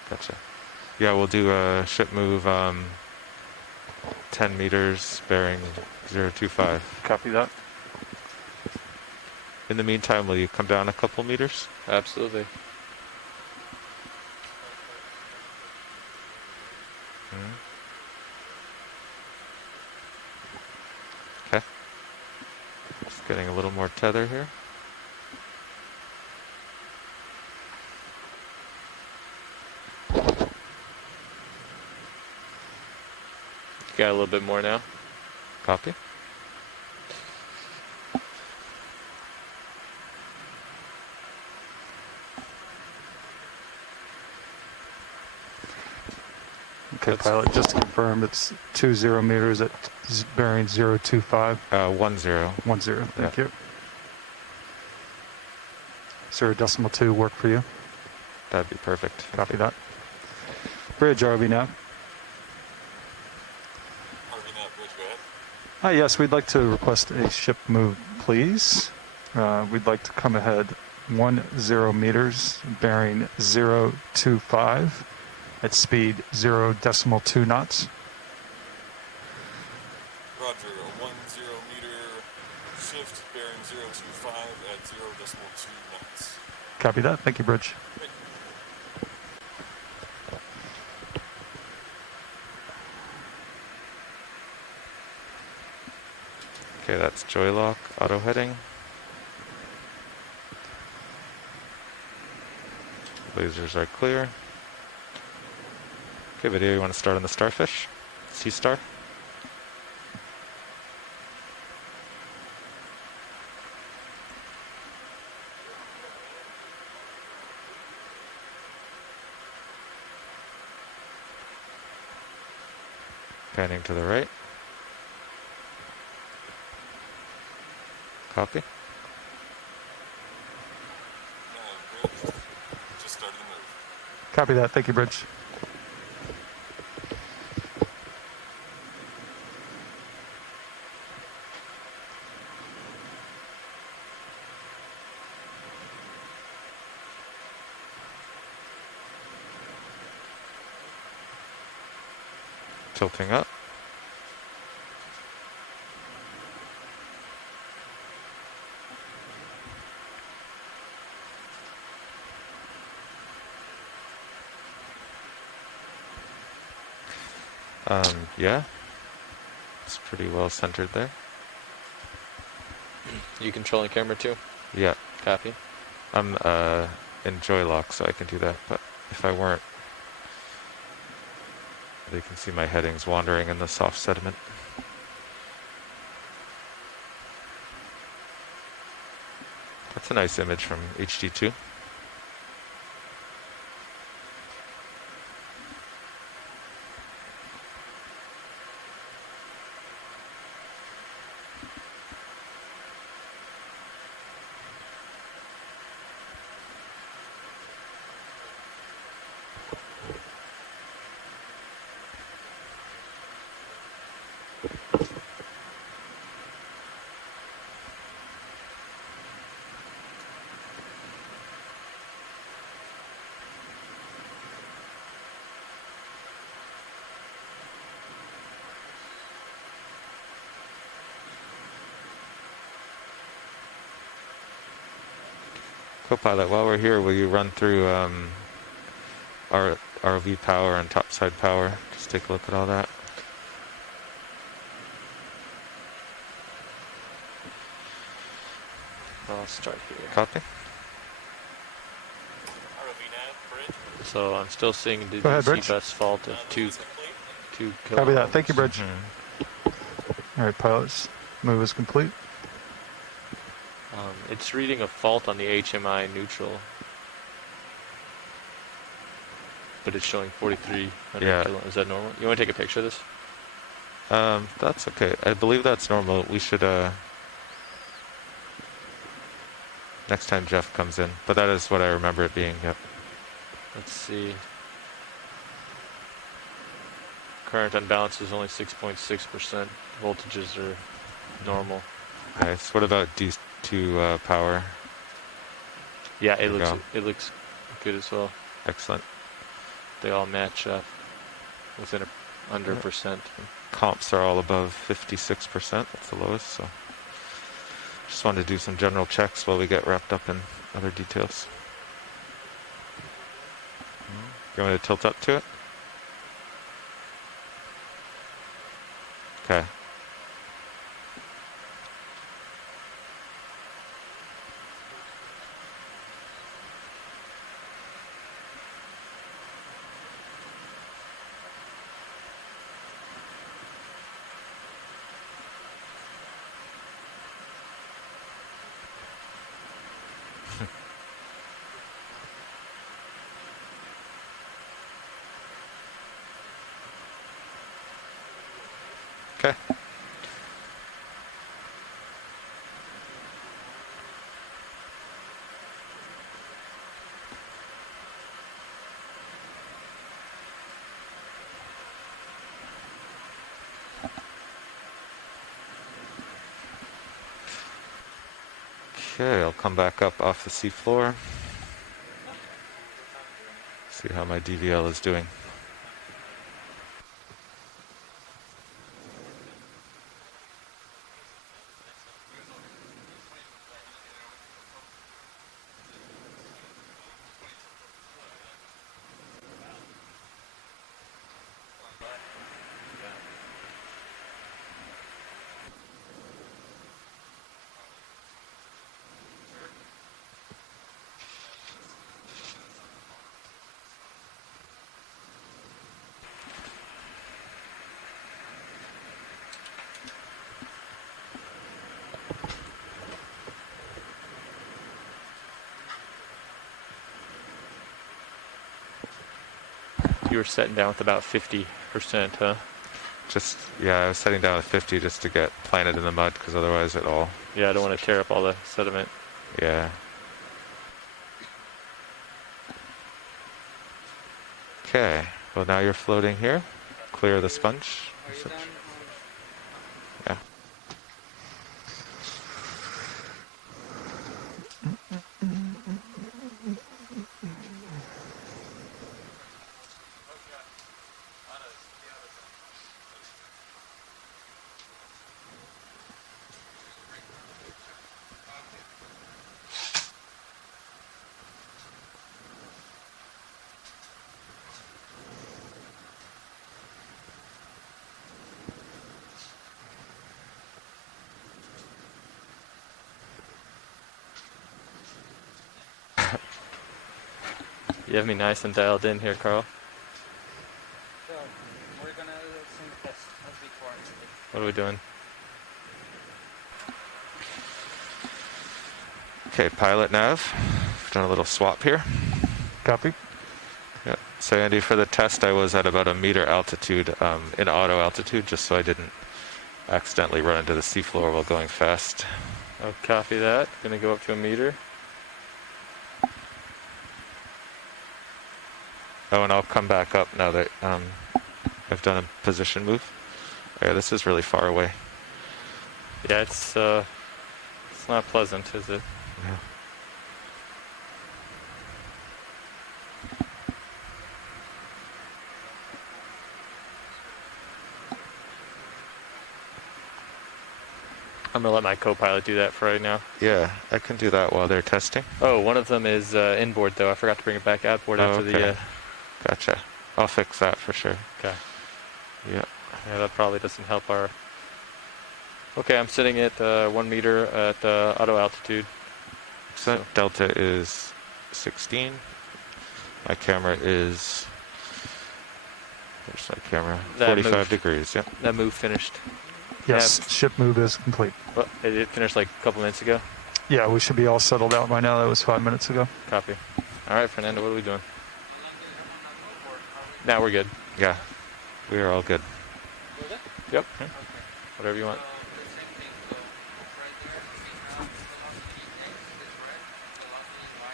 Gotcha. Yeah, we'll do a ship move 10 meters bearing 025. Copy that. In the meantime, will you come down a couple meters? Absolutely. Okay. Just getting a little more tether here. Got a little bit more now. Copy. Okay, pilot, just to confirm, it's 20 meters at bearing 025. 10. 10, thank Yeah. you. 0.2 work for you? That'd be perfect. Copy that. Bridge, RV now. RV nav, bridge, go ahead. Yes, we'd like to request a ship move, please. We'd like to come ahead 10 meters, bearing 025 at speed 0.2 knots. Roger, a 10 meter shift bearing 025 at 0.2 knots. Copy that. Thank you, Bridge. Thank you. Okay, that's joy lock, auto heading. Lasers are clear. Okay, video, you want to start on the starfish? Sea star? Panning to the right. Copy. Nav, bridge, just started the move. Copy that. Thank you, Bridge. Tilting up. Yeah. It's pretty well centered there. You controlling camera too? Yeah. Copy. I'm in joy lock, so I can do that, but if I weren't, you can see my headings wandering in the soft sediment. That's a nice image from HD2. Copilot, while we're here, will you run through our ROV power and topside power? Just take a look at all that. I'll start here. Copy. ROV nav, bridge. So I'm still seeing the Go ahead, DC Rich. bus fault of 2 Copy that. kilometers. Thank you, Bridge. Mm-hmm. All right, pilots. Move is complete. It's reading a fault on the HMI neutral, but it's showing 4,300 Yeah. kilo. Is that normal? You want to take a picture of this? That's okay. I believe that's normal. We should, next time Jeff comes in. But that is what I remember it being, yep. Let's see. Current on balance is only 6.6%. Voltages are normal. Nice. What about D2 power? Yeah, There we go. it looks good as well. Excellent. They all match up within under a Yeah. percent. Comps are all above 56%. That's the lowest, so just wanted to do some general checks while we get wrapped up in other details. You want me to tilt up to it? Okay. Okay. Okay, I'll come back up off the seafloor. See how my DVL is doing. You were setting down with about 50%, huh? Just, yeah, I was setting down at 50 just to get planted in the mud, because otherwise it all, Yeah, I don't want to tear up all the sediment. yeah. Okay, well now you're floating here. Clear the sponge. Are you done? Yeah. You have me nice and dialed in here, Carl. So, we're gonna do some tests as before. What are we doing? Okay, pilot nav. We've done a little swap here. Copy. Yeah. So Andy, for the test, I was at about a meter altitude, in auto altitude, just so I didn't accidentally run into the seafloor while going fast. I'll copy that. Gonna go up to a meter. Oh, and I'll come back up now that I've done a position move. Yeah, this is really far away. Yeah, it's not pleasant, is it? Yeah. I'm gonna let my co-pilot do that for right now. Yeah, I can do that while they're testing. Oh, one of them is inboard though. I forgot to bring it back outboard after okay. the. Gotcha. I'll fix that for sure. Okay. Yeah. Yeah, that probably doesn't help our. Okay, I'm sitting at 1 meter at auto altitude. So delta is 16. My camera is. Where's my camera? That 45 moved. degrees. Yep. That move finished. Yes, Yeah. ship move is complete. Well, it finished like a couple minutes ago. Yeah, we should be all settled out by now. That was 5 minutes ago. Copy. All right, Fernando, what are we doing? Now we're good. Yeah. We are all good. Yep. Whatever you want. The same thing, so right there we have velocity X is red, velocity Y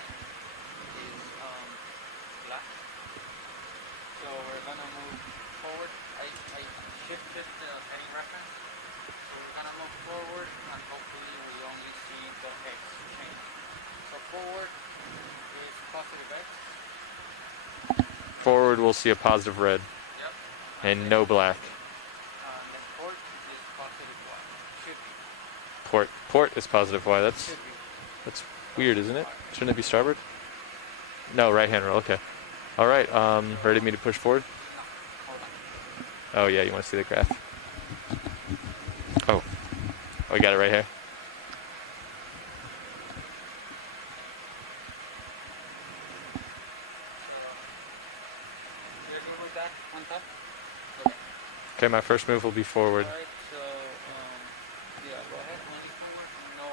is black. So we're gonna move forward. I shifted the heading reference. So we're gonna move forward and hopefully we only see the X change. So forward is positive X. Forward, we'll see a positive red Yep. and no black. And then port is positive Y. Should be. Port is positive Y. Should be. That's weird, isn't it? Shouldn't it be starboard? No, right hand roll. Okay. All right. Ready me to push forward? Hold on. Oh yeah, you want to see the graph? Oh, We got it right here. You're good with that on top? Okay. Okay, my first move will be forward. Alright, so yeah, go ahead, only forward, no,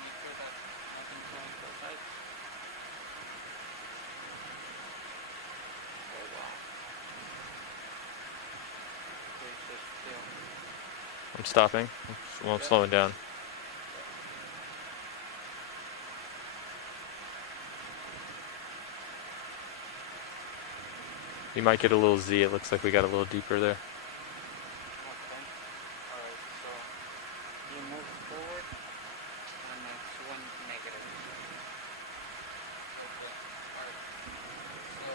make sure that nothing showing both sides. Oh wow. Okay, so still. I'm stopping. Well, I'm slowing down. You might get a little Z. It looks like we got a little deeper there. Okay. Alright, so you move forward and it's one negative. Okay. Alright. So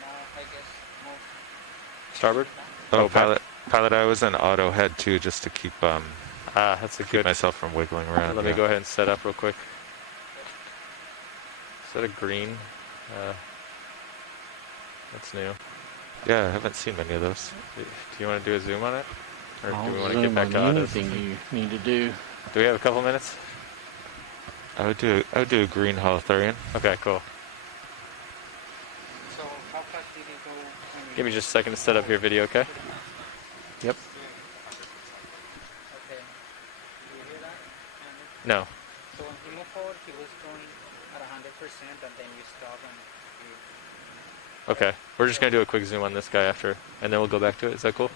now I guess move Starboard? oh, back. pilot. I was in auto head too, just to keep That's a keep good. myself from wiggling around. Let me yeah. go ahead and set up real quick. Set a green. That's new. Yeah, I haven't seen many of those. Do you want to do a zoom on it? Or I'll do we want to zoom get back on to autos? anything you need to do. Do we have a couple minutes? I would do a green Holothurian. Okay, cool. so how fast did it go when you Give me just a second to set up your video, okay? Yep. Okay. Do you hear that? And No. so when he moved forward, he was going at 100%, and then you stop and you. Okay. We're just going to do a quick zoom on this guy after, and then we'll go back to it. Is that cool?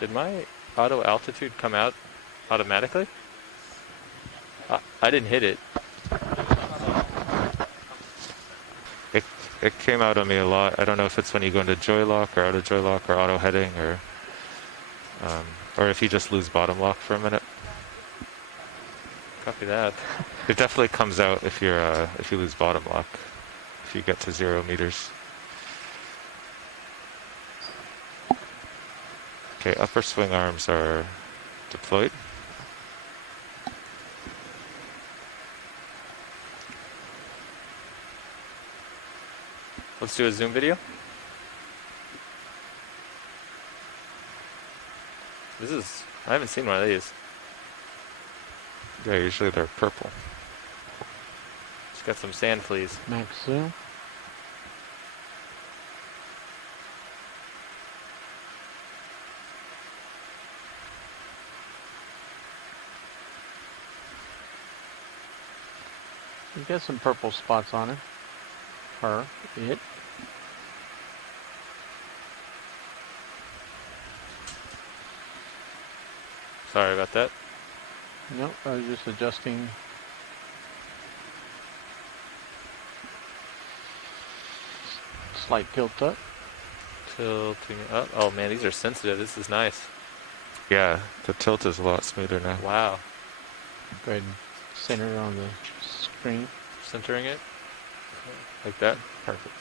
Did my auto altitude come out automatically? I didn't hit it. It came out on me a lot. I don't know if it's when you go into joy lock or out of joy lock or auto heading or if you just lose bottom lock for a minute. Copy that. It definitely comes out if you lose bottom lock. If you get to 0 meters. Okay, upper swing arms are deployed. Let's do a zoom video. I haven't seen one of these. Yeah, usually they're purple. It's got some sand fleas. Max zoom. You got some purple spots on it. It. Sorry about that. Nope, I was just adjusting. Slight tilt up. Tilting up. Oh man, these are sensitive. This is nice. Yeah, the tilt is a lot smoother now. Wow. Go ahead and center it on the screen. Centering it. Like that. Perfect.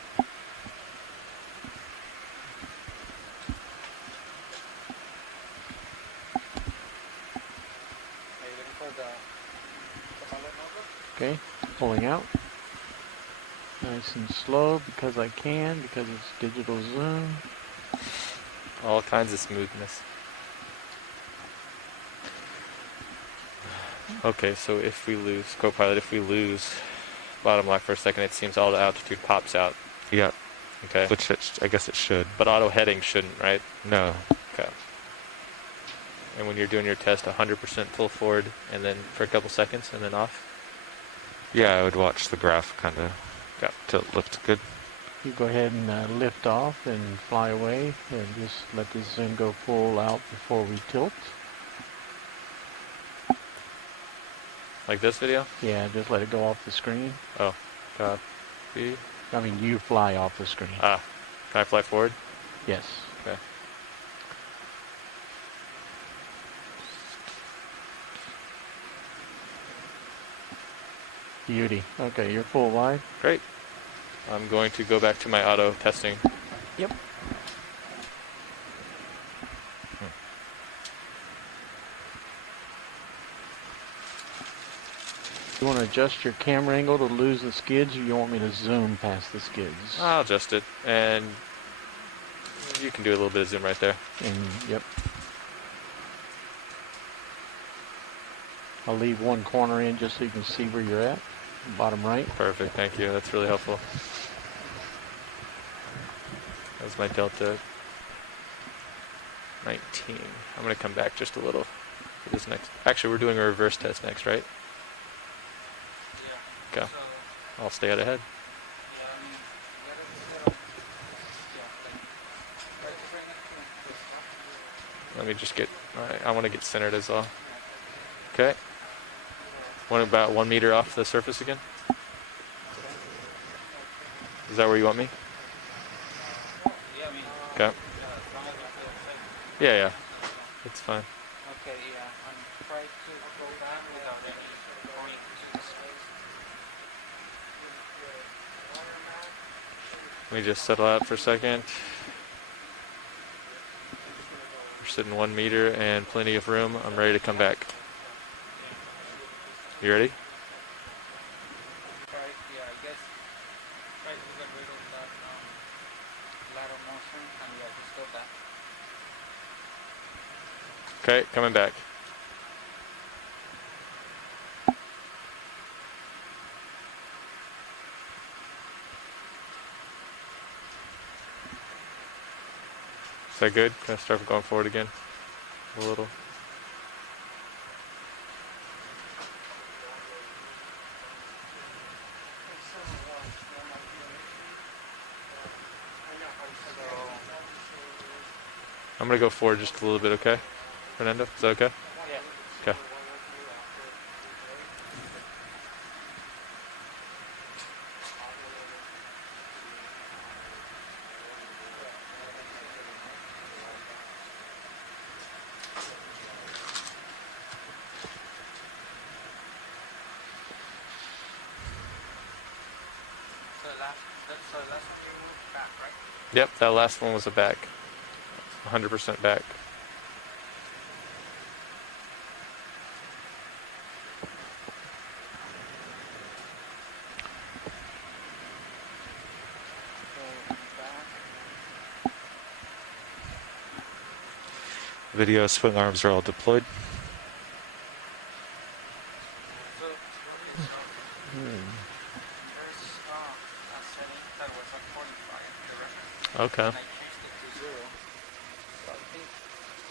Are you looking for the pilot notebook? Okay, pulling out. Nice and slow because I can, because it's digital zoom. All kinds of smoothness. Okay, so if we lose Copilot, if we lose bottom lock for a second, it seems all the altitude pops out. Yeah, Okay. which I guess it should. But auto heading shouldn't, right? No. Okay. And when you're doing your test, 100% pull forward, and then for a couple seconds, and then off. Yeah, I would watch the graph kind of Yeah. till it looked good. You go ahead and lift off and fly away, and just let the zoom go full out before we tilt. Like this video? Yeah, just let it go off the screen. Oh, copy. I mean, you fly off the screen. Ah, can I fly forward? Yes. Okay. Beauty. Okay, you're full wide. Great. I'm going to go back to my auto testing. Yep. You want to adjust your camera angle to lose the skids, or you want me to zoom past the skids? I'll adjust it, and you can do a little bit of zoom right there. And yep. I'll leave one corner in just so you can see where you're at. Bottom right. Perfect, thank you. That's really helpful. That's my delta 19. I'm going to come back just a little for this next. Actually, we're doing a reverse test next, right? Yeah. Okay. So, I'll stay out ahead. yeah, I mean, you gotta set up, yeah, like, right next to the stuff. Let me just get, I want to get centered as well. Okay. What about 1 meter off the surface again? Is that where you want me? Yeah, I mean, Okay. as long as it's safe. Yeah, yeah. It's fine. Okay, yeah, and try to go back without any going to the space. Let me just settle out for a second. We're sitting 1 meter and plenty of room. I'm ready to come back. You ready? Try, yeah, I guess, try to get rid of that lateral motion and yeah, just go back. Okay, coming back. Is that good? Can I start going forward again? A little. I'm gonna go forward just a little bit, okay? Fernando, is that okay? Yeah. Okay. So last one you moved back, right? Yep, that last one was a back. 100% back. So back. Video swing arms are all deployed. So there's a setting that was at 45, the reference. Okay. And I changed it to 0. So I think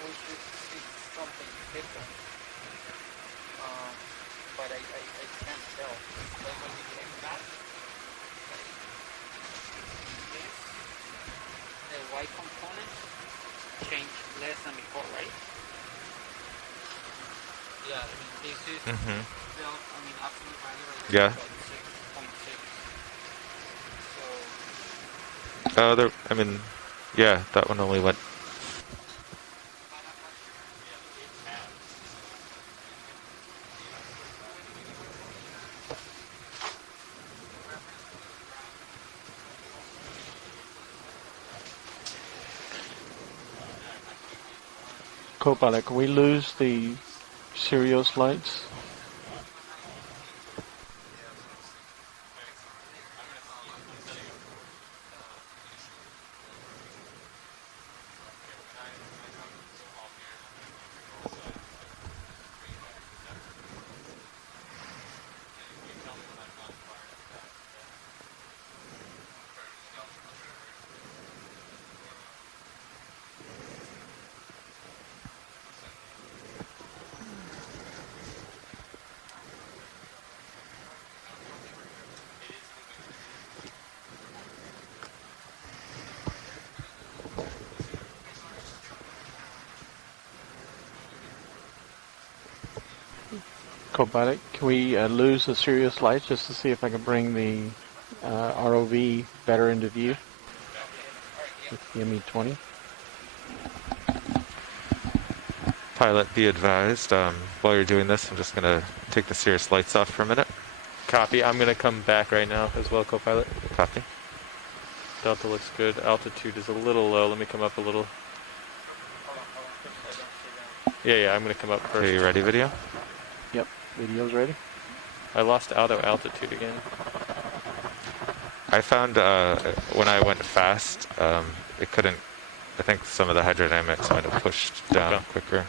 we should see something different. But I can't tell. Like when you came back, this, the Y component changed less than before, right? Yeah, I mean, this is Mm-hmm. still, I mean, absolute value right Yeah. now is like 6.6. So, I mean, yeah, that one only went. Copilot, can we lose the Sirius lights? Co-pilot, can we lose the Sirius lights just to see if I can bring the ROV better into view with the ME-20? Pilot, be advised. While you're doing this, I'm just gonna take the Cirrus lights off for a minute. Copy. I'm going to come back right now as well, co-pilot. Copy. Delta looks good. Altitude is a little low. Let me come up a little. Yeah, I'm going to come up first. Okay, you ready, video? Yep, video's ready. I lost auto altitude again. I found when I went fast, it couldn't. I think some of the hydrodynamics might have pushed down Okay. quicker.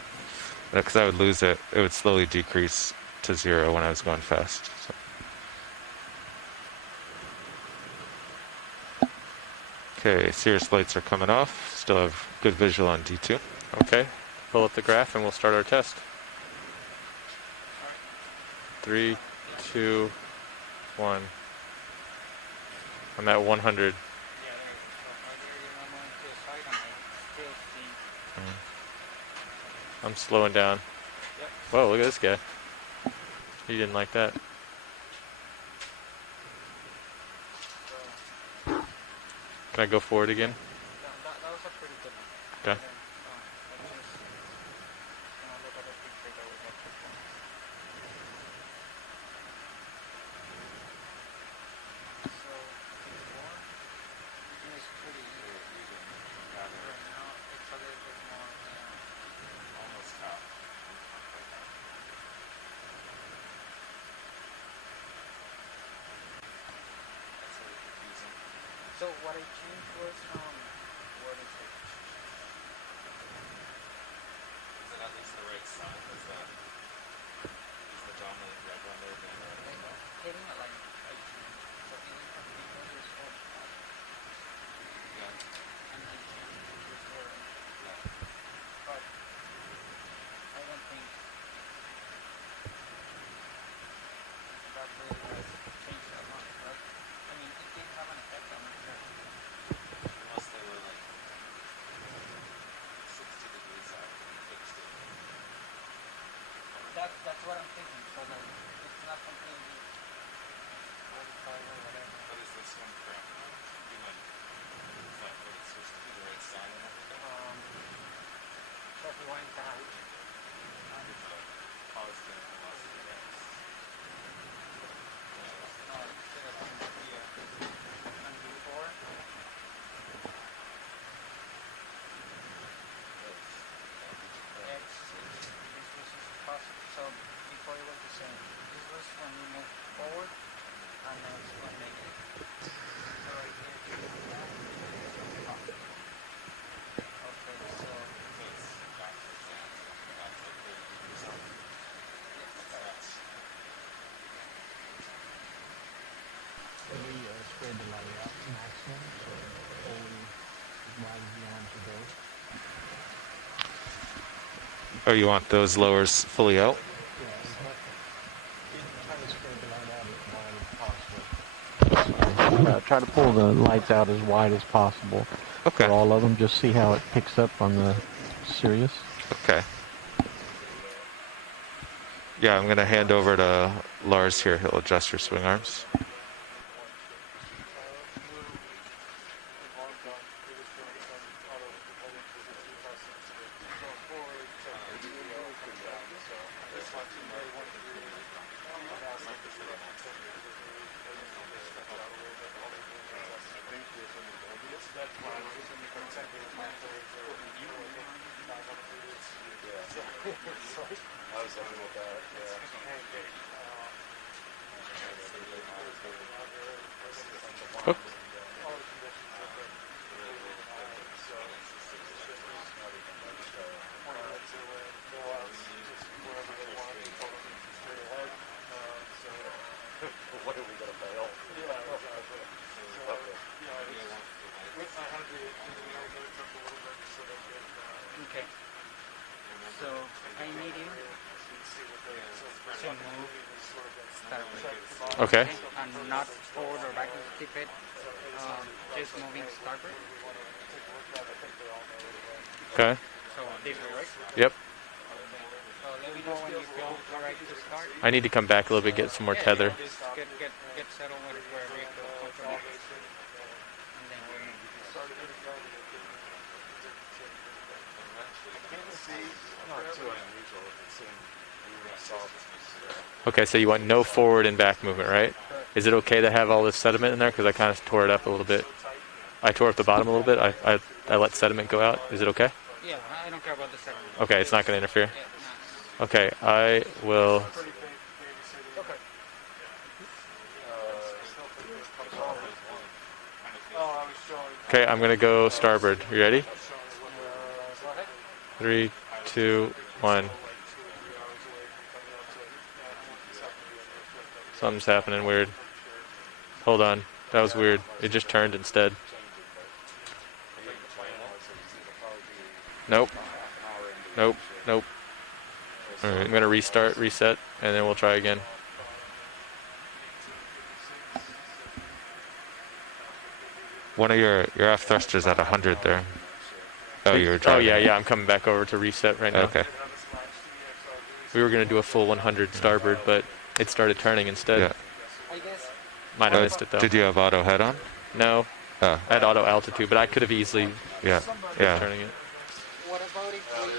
Because I would lose it, it would slowly decrease to 0 when I was going fast. So. Okay, Cirrus lights are coming off. Still have good visual on D2. Okay. Pull up the graph and we'll start our test. 3, 2, 1. I'm at 100. I'm slowing down. Whoa, look at this guy. He didn't like that. Can I go forward again? That was a pretty good one. Okay. Look at the picture that we got. So, before, it was pretty easy. Right now, it's a little bit more, almost top. That's a little confusing. So what I changed was, what is it? Is it at least the right side? Is the dominant red one there being the right side? Hitting it like I changed. So hitting from people is so hot. Yeah. And I changed it before. Yeah. But I don't think that really has changed that much, right? I mean, it did have an effect on it, sure. Unless they were like 60 degrees out and you fixed it. That's what I'm thinking. So like, it's not completely modified or whatever. But is this one correct now? You went, is that what it's supposed to be, the right sign and everything? So if you went down, it's a positive velocity X. Instead of and before, X is positive. So before it was the same. This was when you move forward, and now it's when negative. So right here, if you move that, it's positive. Okay, so it's backwards down. That's like 30 degrees off. Yes, that's. We spread the light out maximum, so only as wide as you want to go. Oh, you want those lowers fully out? Yeah, try to spread the light out as wide as possible. Try to pull the lights out as wide as possible Okay. for all of them. Just see how it picks up on the Sirius. Okay. Yeah, I'm going to hand over to Lars here. He'll adjust your swing arms. Okay. So I need you to move starboard. Okay. And not forward or backwards. Keep it just moving starboard. Okay. So this way, right? Yep. So let me know when you feel all right to start. I need to come back a little bit, get some more tether. Just get settled with wherever you feel comfortable. And then we're gonna. Okay, so you want no forward and back movement, right? Is it okay to have all this sediment in there? Because I kind of tore it up a little bit. I tore up the bottom a little bit. I let sediment go out. Is it okay? Yeah, I don't care about the sediment. Okay, it's not going to interfere. Yeah, Okay, I will. Okay, I'm going to go starboard. You ready? 3, 2, 1. Something's happening weird. Hold on. That was weird. It just turned instead. Nope. Nope. Nope. Alright, I'm going to reset, and then we'll try again. One of your aft thrusters at 100 there. Oh, you were Oh, driving. yeah, I'm coming back over to reset right now. Okay. We were going to do a full 100 starboard, but it started turning instead. Yeah. I guess. Might have missed it, though. Did you have auto head on? No. Oh, I had auto altitude, but I could have easily yeah. Yeah. turning it. What about if we?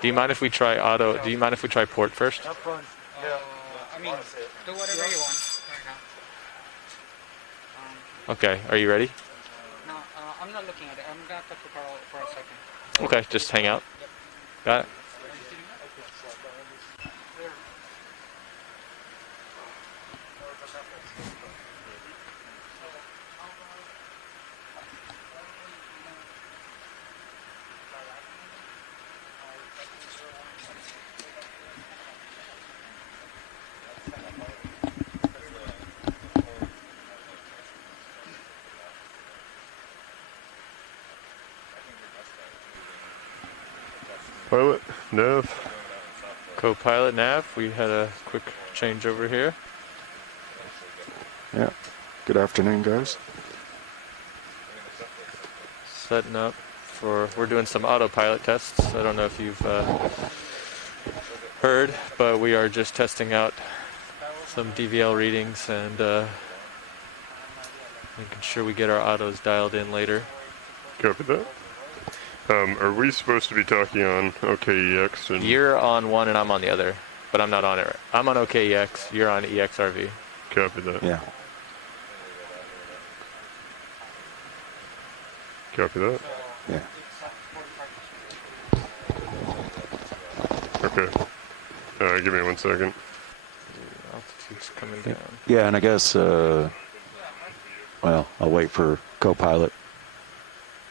Do you mind if we try auto? Do you mind if we try port first? I mean, do whatever you want right now. Okay, are you ready? No, I'm not looking at it. I'm gonna talk to Carl for a second. Okay, just hang out. Got it? Pilot, nav. Co-pilot nav, we had a quick change over here. Yeah. Good afternoon, guys. Setting up for, we're doing some autopilot tests. I don't know if you've heard, but we are just testing out some DVL readings and making sure we get our autos dialed in later. Copy that. Are we supposed to be talking on OKEX? And You're on one and I'm on the other, but I'm not on it. I'm on OKEX, you're on EXRV. Copy that. Yeah. Copy that. Yeah. Okay. Give me 1 second. Altitude's coming down. Yeah, and I guess, well, I'll wait for co-pilot.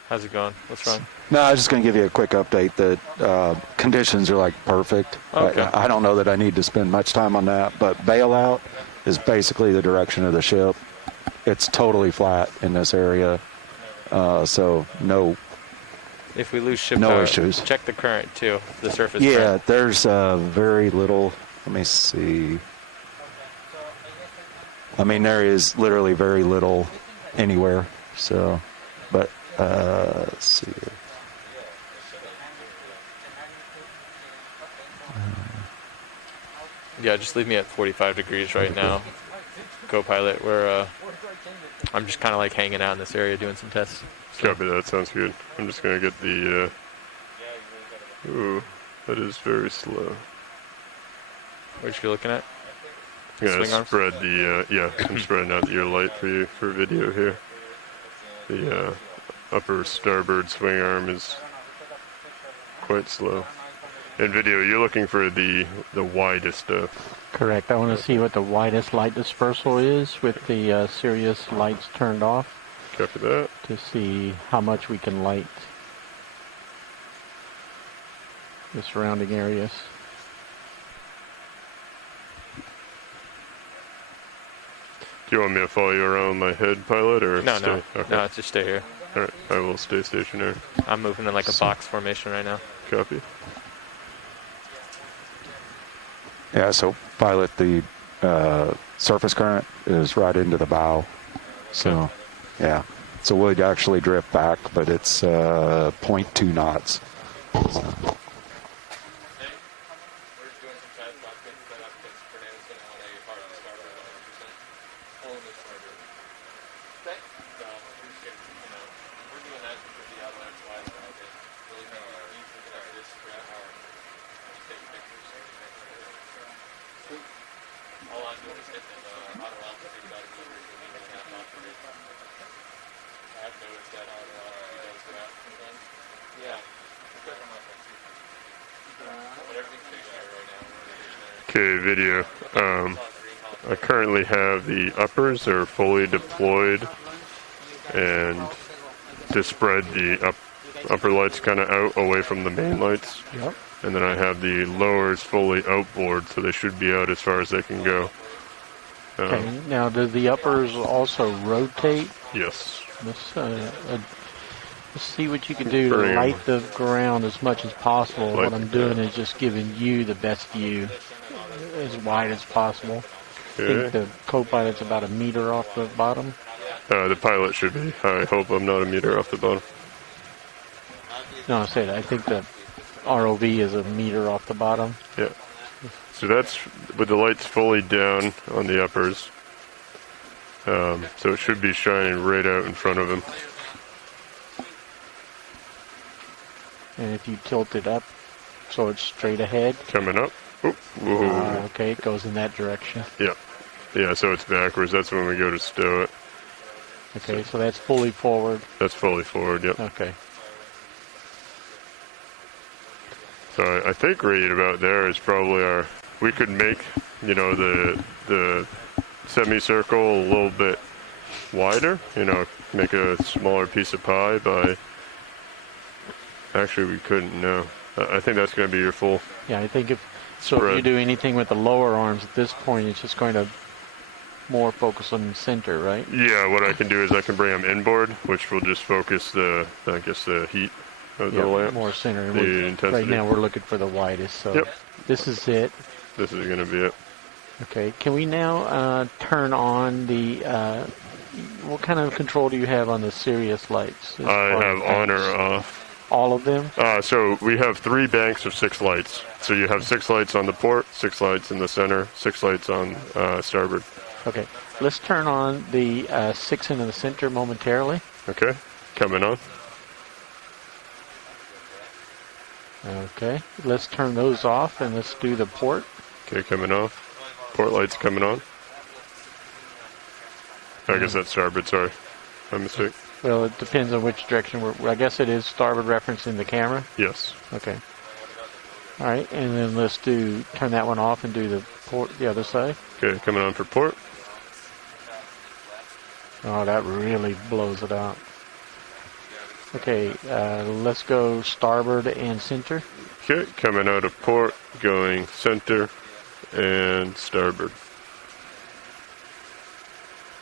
How's it going? What's wrong? No, I was just going to give you a quick update that conditions are like perfect. Okay. I don't know that I need to spend much time on that, but bailout is basically the direction of the ship. It's totally flat in this area, so no. If we lose ship No power, issues. check the current too, the surface Yeah, current. there's very little. Let me see. I mean, there is literally very little anywhere. So, but let's see here. Yeah, just leave me at 45 degrees right now. Co-pilot, we're I'm just kind of like hanging out in this area doing some tests. Copy that. Sounds good. I'm just gonna get the. Ooh, that is very slow. What you looking at? I'm gonna Swing arms? spread the. Yeah, I'm spreading out the light for you for video here. The upper starboard swing arm is quite slow. In video, you're looking for the widest stuff. Correct. I want to see what the widest light dispersal is with the Sirius lights turned off Copy that. to see how much we can light the surrounding areas. Do you want me to follow you around my head, pilot, or No, stay? no, Okay. no, just stay here. All right, I will stay stationary. I'm moving in like a box formation right now. Copy. Yeah, so pilot, the surface current is right into the bow. So, yeah. So we'd actually drift back, but it's 0.2 knots. Okay, video. I currently have the uppers are fully deployed and to spread the upper lights kind of out away from the main lights. Yep. And then I have the lowers fully outboard, so they should be out as far as they can go. Okay. Now, do the uppers also rotate? Yes. Let's see what you can do to Bring 'em. light the ground as much as possible. Light What I'm the doing ground. is just giving you the best view, as wide as possible. I Okay. think the co-pilot's about a meter off the bottom. The pilot should be. I hope I'm not a meter off the bottom. No, I think the ROV is a meter off the bottom. Yeah. So that's with the lights fully down on the uppers. So it should be shining right out in front of him. And if you tilt it up so it's straight ahead, Coming up. Oop. Whoa. okay, it goes in that direction. Yeah. Yeah, so it's backwards. That's when we go to stow it. Okay, so that's fully forward. That's fully forward, yep. Okay. So I think right about there is probably our... We could make, you know, the semicircle a little bit wider. You know, make a smaller piece of pie by... Actually, we couldn't, no. I think that's going to be your full... Yeah, I think if you Spread. do anything with the lower arms at this point, it's just going to more focus on the center, right? Yeah, what I can do is I can bring them inboard, which will just focus the heat of the lamp. more center. The intensity. Right now we're looking for the widest, so Yep. this is it. This is going to be it. Okay, can we now turn on the, what kind of control do you have on the Sirius lights? as I far have as on or banks? off. All of them? So we have 3 banks of 6 lights. So you have 6 lights on the port, 6 lights in the center, 6 lights on starboard. Okay, let's turn on the 6 into the center momentarily. Okay, coming on. Okay, let's turn those off and let's do the port. Okay, coming off. Port lights coming on. I guess that's starboard, sorry. My mistake. Well, it depends on which direction I guess it is starboard referencing the camera. Yes. Okay. All right, and then let's turn that one off and do the port, the other side. Okay, coming on for port. Oh, that really blows it out. Okay, let's go starboard and center. Okay, coming out of port, going center and starboard.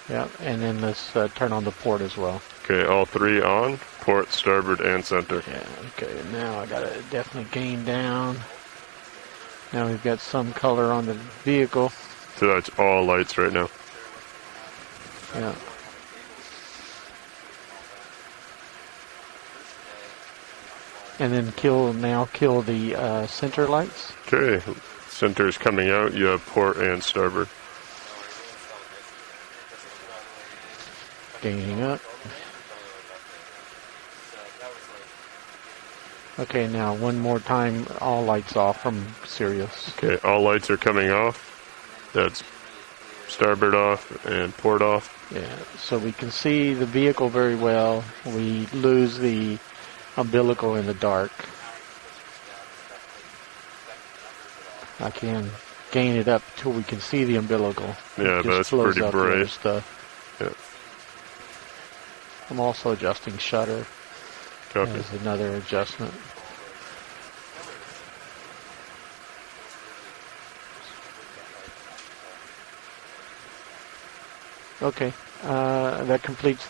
Yeah, and then let's turn on the port as well. Okay, all 3 on, port, starboard, and center. Yeah, okay, now I gotta definitely gain down. Now we've got some color on the vehicle. So that's all lights right now. Yeah. And then kill the center lights. Okay, center's coming out, you have port and starboard. Gaining up. Okay, now one more time, all lights off from Sirius. Okay, all lights are coming off. That's starboard off and port off. Yeah, so we can see the vehicle very well. We lose the umbilical in the dark. I can gain it up till we can see the umbilical. Yeah, It but just that's blows pretty up the other bright. stuff. Yeah. I'm also adjusting shutter Copy. as another adjustment. Okay, that completes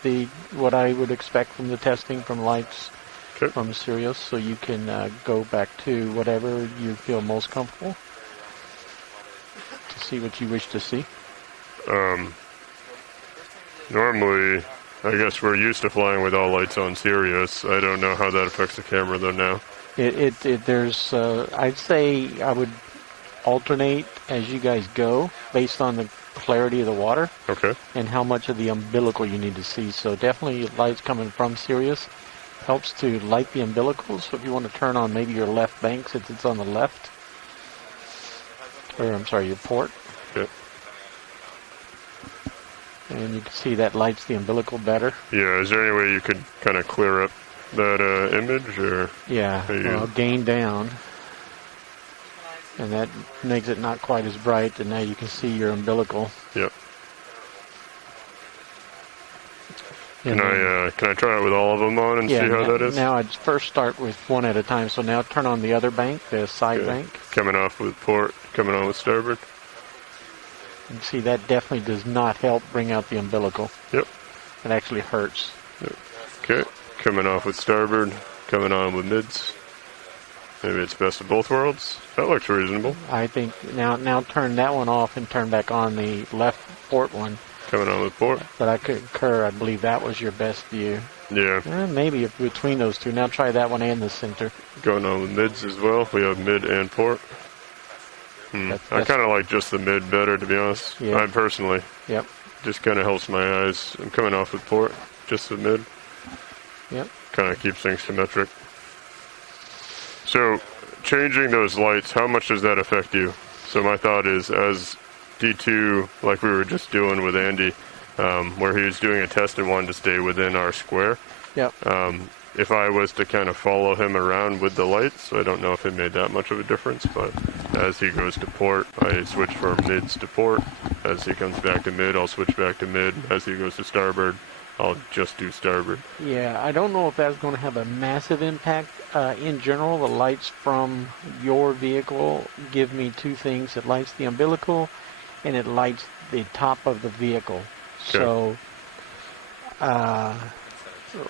what I would expect from the testing from lights Okay. from Sirius, so you can go back to whatever you feel most comfortable to see what you wish to see. Normally, I guess we're used to flying with all lights on Sirius. I don't know how that affects the camera though now. There's, I'd say I would alternate as you guys go based on the clarity of the water Okay. and how much of the umbilical you need to see. So definitely lights coming from Sirius helps to light the umbilicals. So if you want to turn on maybe your left bank since it's on the left, or I'm sorry, your port. Okay. And you can see that lights the umbilical better. Yeah, is there any way you could kind of clear up that image, or? Yeah, well, gain down. And that makes it not quite as bright, and now you can see your umbilical. Yep. And Can I try it with all of them on and see how that is? Now I'd first start with one at a time. So now turn on the other bank, the side bank. Coming off with port, coming on with starboard. And see, that definitely does not help bring out the umbilical. Yep. It actually hurts. Yep. Okay, coming off with starboard, coming on with mids. Maybe it's best of both worlds. That looks reasonable. I think now turn that one off and turn back on the left port one. Coming on with port. But I concur. I believe that was your best view. Yeah. Maybe between those two. Now try that one and the center. Going on with mids as well. We have mid and port. I kind of like just the mid better, to be honest. Yeah. I personally. Yep. Just kind of helps my eyes. I'm coming off with port, just the mid. Yep. Kind of keeps things symmetric. So, changing those lights, how much does that affect you? So my thought is, as D2, like we were just doing with Andy, where he was doing a test and wanted to stay within our square. Yep. If I was to kind of follow him around with the lights, I don't know if it made that much of a difference, but as he goes to port, I switch from mids to port. As he comes back to mid, I'll switch back to mid. As he goes to starboard, I'll just do starboard. Yeah, I don't know if that's going to have a massive impact. In general, the lights from your vehicle give me two things. It lights the umbilical, and it lights the top of the vehicle. Okay. So,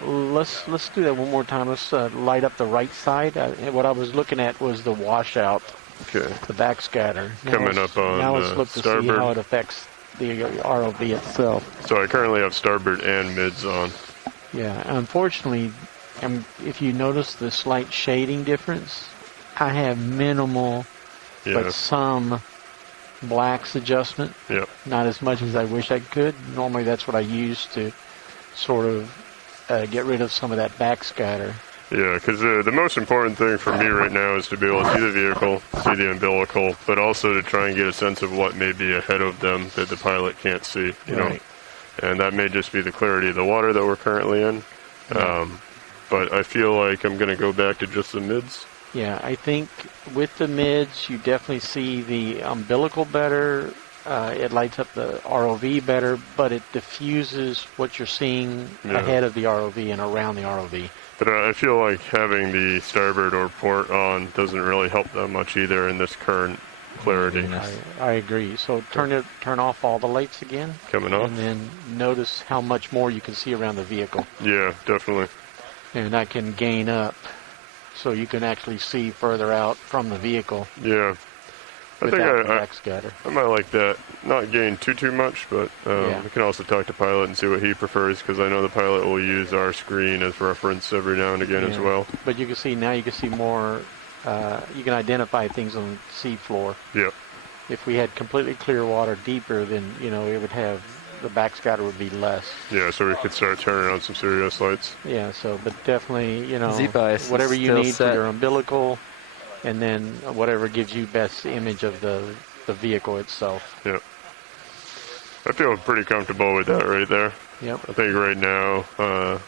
let's do that one more time. Let's light up the right side. What I was looking at was the washout, Okay. the backscatter. Coming up on now let's look to starboard. see how it affects the ROV itself. So I currently have starboard and mids on. Yeah, unfortunately, if you notice the slight shading difference, I have minimal, but some blacks adjustment. Yep. Not as much as I wish I could. Normally that's what I use to sort of get rid of some of that backscatter. Yeah, because the most important thing for me right now is to be able to see the vehicle, see the umbilical, but also to try and get a sense of what may be ahead of them that the pilot can't see, you know. And that may just be the clarity of the water that we're currently in. But I feel like I'm going to go back to just the mids. Yeah, I think with the mids, you definitely see the umbilical better. It lights up the ROV better, but it diffuses what you're seeing ahead of the ROV and around the ROV. But I feel like having the starboard or port on doesn't really help that much either in this current clarity. I agree. So turn off all the lights again. Coming off. And then notice how much more you can see around the vehicle. Yeah, definitely. And I can gain up so you can actually see further out from the vehicle. Yeah. I think I might like that. Not gain too much, but we can also talk to pilot and see what he prefers, because I know the pilot will use our screen as reference every now and again as well. But you can see more. You can identify things on the sea floor. Yep. If we had completely clear water deeper, then it would have the backscatter would be less. Yeah, so we could start turning on some Sirius lights. Yeah. So, but definitely, Z-bias whatever you need set for your umbilical. And then whatever gives you best image of the vehicle itself. Yep. I feel pretty comfortable with that right there. Yep. I think right now,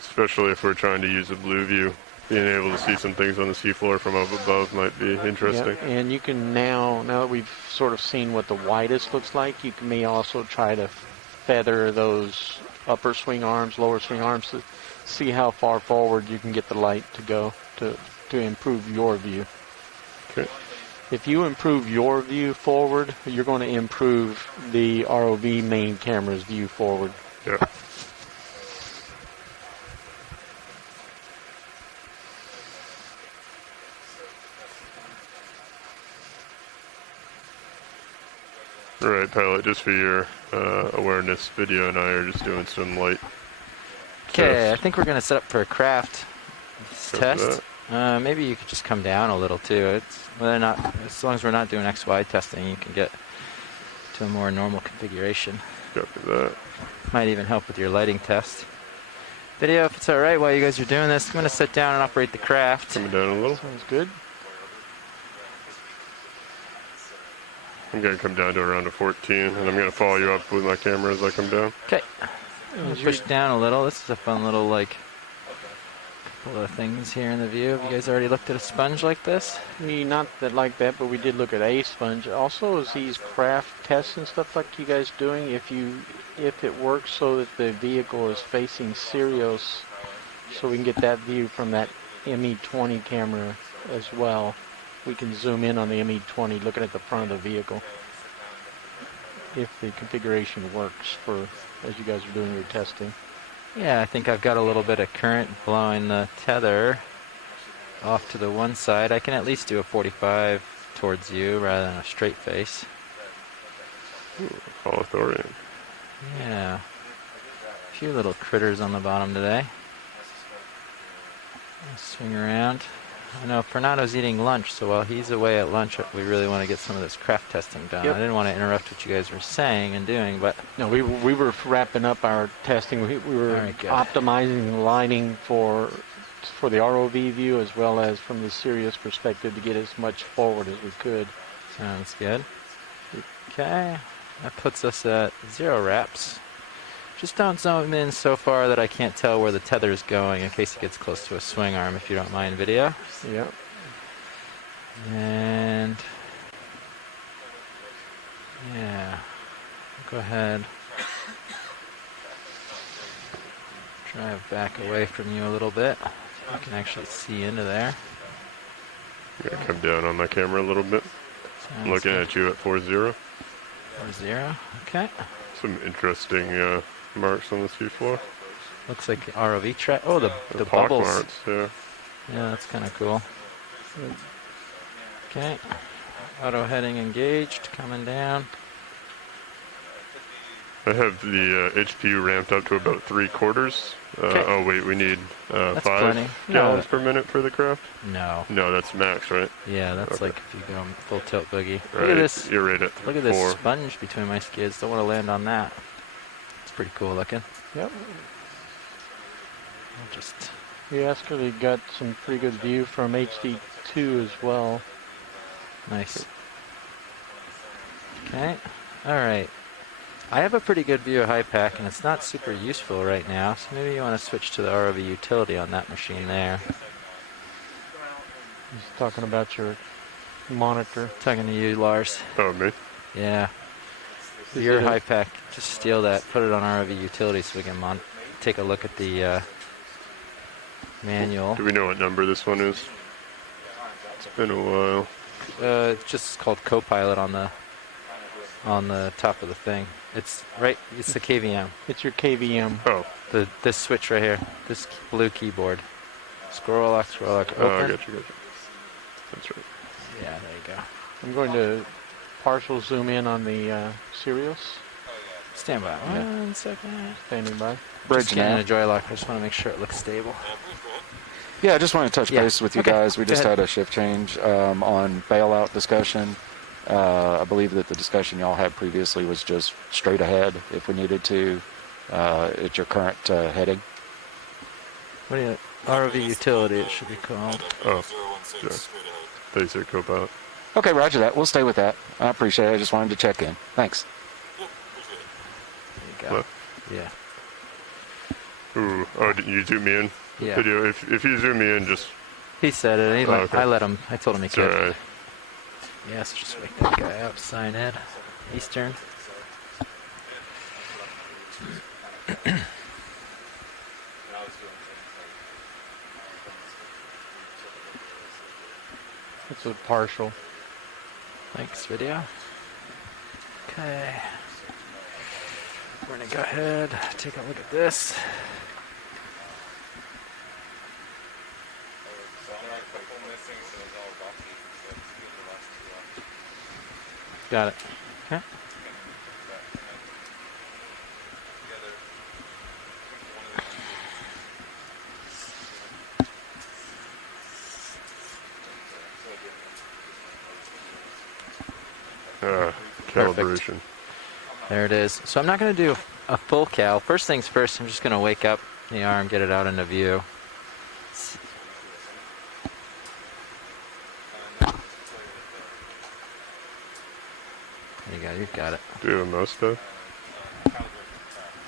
especially if we're trying to use a blue view, being able to see some things on the seafloor from up above might be interesting. Yep. And you can now that we've sort of seen what the widest looks like, you may also try to feather those upper swing arms, lower swing arms to see how far forward you can get the light to go to improve your view. Okay. If you improve your view forward, you're going to improve the ROV main camera's view forward. Yeah. Right, pilot, just for your awareness, Video and I are just doing some light Okay, I test. think we're gonna set up for a craft Copy test. Maybe you could just come down a little too. It's whether or not, as long as we're not doing XY testing, you can get to a more normal configuration. Copy that. Might even help with your lighting test. Video, if it's all right while you guys are doing this, I'm gonna sit down and operate the craft. Coming down a little. Sounds good. I'm gonna come down to around a 14, and I'm gonna follow you up with my camera as I come down. Okay. Push down a little. This is a fun little couple of things here in the view. Have you guys already looked at a sponge like this? We not that like that, but we did look at a sponge. Also, is these craft tests and stuff like you guys doing? If it works so that the vehicle is facing Sirius, so we can get that view from that ME20 camera as well. We can zoom in on the ME20, looking at the front of the vehicle. If the configuration works for as you guys are doing your testing. Yeah, I think I've got a little bit of current blowing the tether off to the one side. I can at least do a 45 towards you rather than a straight face. Holothorian. Yeah. A few little critters on the bottom today. I'll swing around. I know Fernando's eating lunch, so while he's away at lunch, we really want to get some of this craft testing done. Yep. I didn't want to interrupt what you guys were saying and doing, but No, we were wrapping up our testing. We were All right, good. optimizing the lighting for the ROV view as well as from the Sirius perspective to get as much forward as we could. sounds good. Okay, that puts us at 0 wraps. Just don't zoom in so far that I can't tell where the tether's going in case it gets close to a swing arm, if you don't mind, Video. Yep. And yeah, go ahead. Drive back away from you a little bit. So you can actually see into there. I'm gonna come down on my camera a little bit. I'm looking at you at 4-0. 4-0. Okay. Some interesting marks on the seafloor. Looks like the ROV track. Oh, the Hawk bubbles. marks, yeah. Yeah, that's kind of cool. Okay. Auto heading engaged, coming down. I have the HPU ramped up to about 3/4. Okay. Oh wait, we need That's 5 plenty. gallons No. per minute for the craft? No. No, that's max, right? Yeah, that's Okay. like if you go full tilt boogie. Right, Look at this. You're right at Look at 4. this sponge between my skids. Don't want to land on that. It's pretty cool looking. Yep. I'll just We actually got some pretty good view from HD2 as well. nice. Okay. All right. I have a pretty good view of high pack, and it's not super useful right now. So maybe you want to switch to the ROV utility on that machine there. He's talking about your monitor. Talking to you, Lars. Oh, me? Yeah. Is Your it a- high pack, just steal that, put it on ROV utility so we can take a look at the manual. Do we know what number this one is? It's been a while. It's just called Copilot on the top of the thing. It's right. It's the KVM. It's your KVM. Oh, This switch right here. This blue keyboard. Scroll lock. I Open. got you. That's right. Yeah, there you go. I'm going to partial zoom in on the Sirius. Stand by. Yeah. 1 second. Standing by. Bridge Just getting now. in a joy lock. I just want to make sure it looks stable. Yeah, I just want to touch Yeah, base with you okay, guys. We go just ahead. had a shift change on bailout discussion. I believe that the discussion y'all had previously was just straight ahead if we needed to at your current heading. What do you? ROV utility. It should be called. Oh, 016 yeah. straight ahead. They said Copilot. Okay, roger that. We'll stay with that. I appreciate it. I just wanted to check in. Thanks. Yep, appreciate it. There you go. Left. Yeah. Ooh, oh, did you zoom me in? Yeah. Video. If you zoom me in, just He said it. Oh, okay. I let him. I told him he it's could. alright. Yes, just wake that guy up. Sign in. Eastern. It's a partial. Thanks, Video. Okay. We're gonna go ahead, take a look at this. Got it. Okay. Calibration. There it is. So I'm not going to do a full cal. First things first, I'm just going to wake up the arm, get it out into view. There you go, you've got it. Do you have a mouse pad?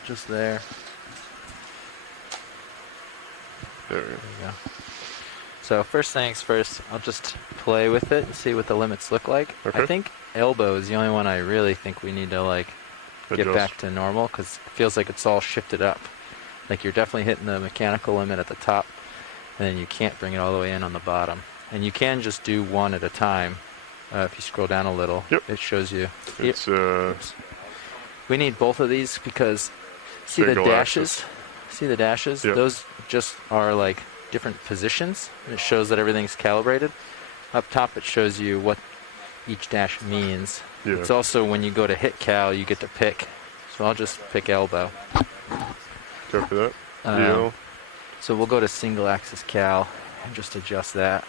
Just there. There we There you go. So first things first, I'll just play with it and see what the limits look like. Okay. I think elbow is the only one I really think we need to like get Adjust. back to normal because it feels like it's all shifted up. Like you're definitely hitting the mechanical limit at the top, and then you can't bring it all the way in on the bottom. And you can just do one at a time. If you scroll down a little, Yep. it shows you. It's We need both of these because see the Single dashes? axis. See the dashes? Yep. Those just are like different positions. And it shows that everything's calibrated. Up top it shows you what each dash means. Yeah. It's also when you go to hit cal, you get to pick. So I'll just pick elbow. Copy that. Um, DL. So we'll go to single axis cal and just adjust that.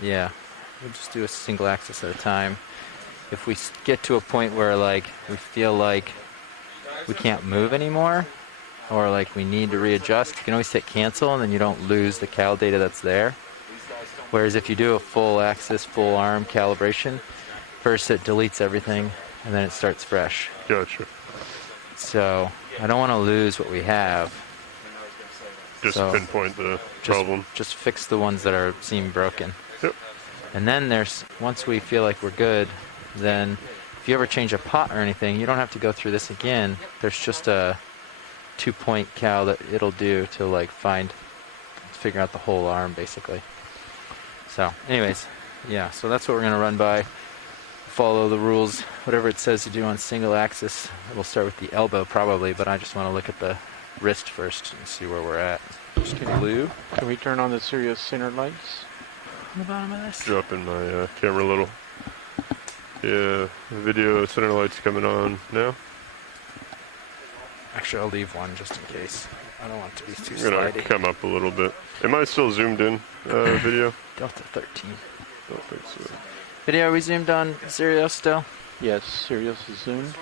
Yeah, we'll just do a single axis at a time. If we get to a point where like we feel like we can't move anymore, or like we need to readjust, you can always hit cancel and then you don't lose the cal data that's there. Whereas if you do a full axis, full arm calibration, first it deletes everything and then it starts fresh. Gotcha. So I don't want to lose what we have. Just So, pinpoint the Just, problem. just fix the ones that seem broken. Yep. And then once we feel like we're good, then if you ever change a pot or anything, you don't have to go through this again. There's just a 2-point cal that it'll do to like figure out the whole arm basically. So anyways, yeah, so that's what we're going to run by. Follow the rules, whatever it says to do on single axis. We'll start with the elbow probably, but I just want to look at the wrist first and see where we're at. Just get blue Can we turn on the Sirius center lights? on the bottom of this. Dropping my camera a little. Yeah, the video center light's coming on now. Actually, I'll leave one just in case. I don't want it to be too I'm gonna slidey. come up a little bit. Am I still zoomed in video? Delta 13. Don't think so. Video, are we zoomed on Sirius still? Yes, Sirius is zoomed.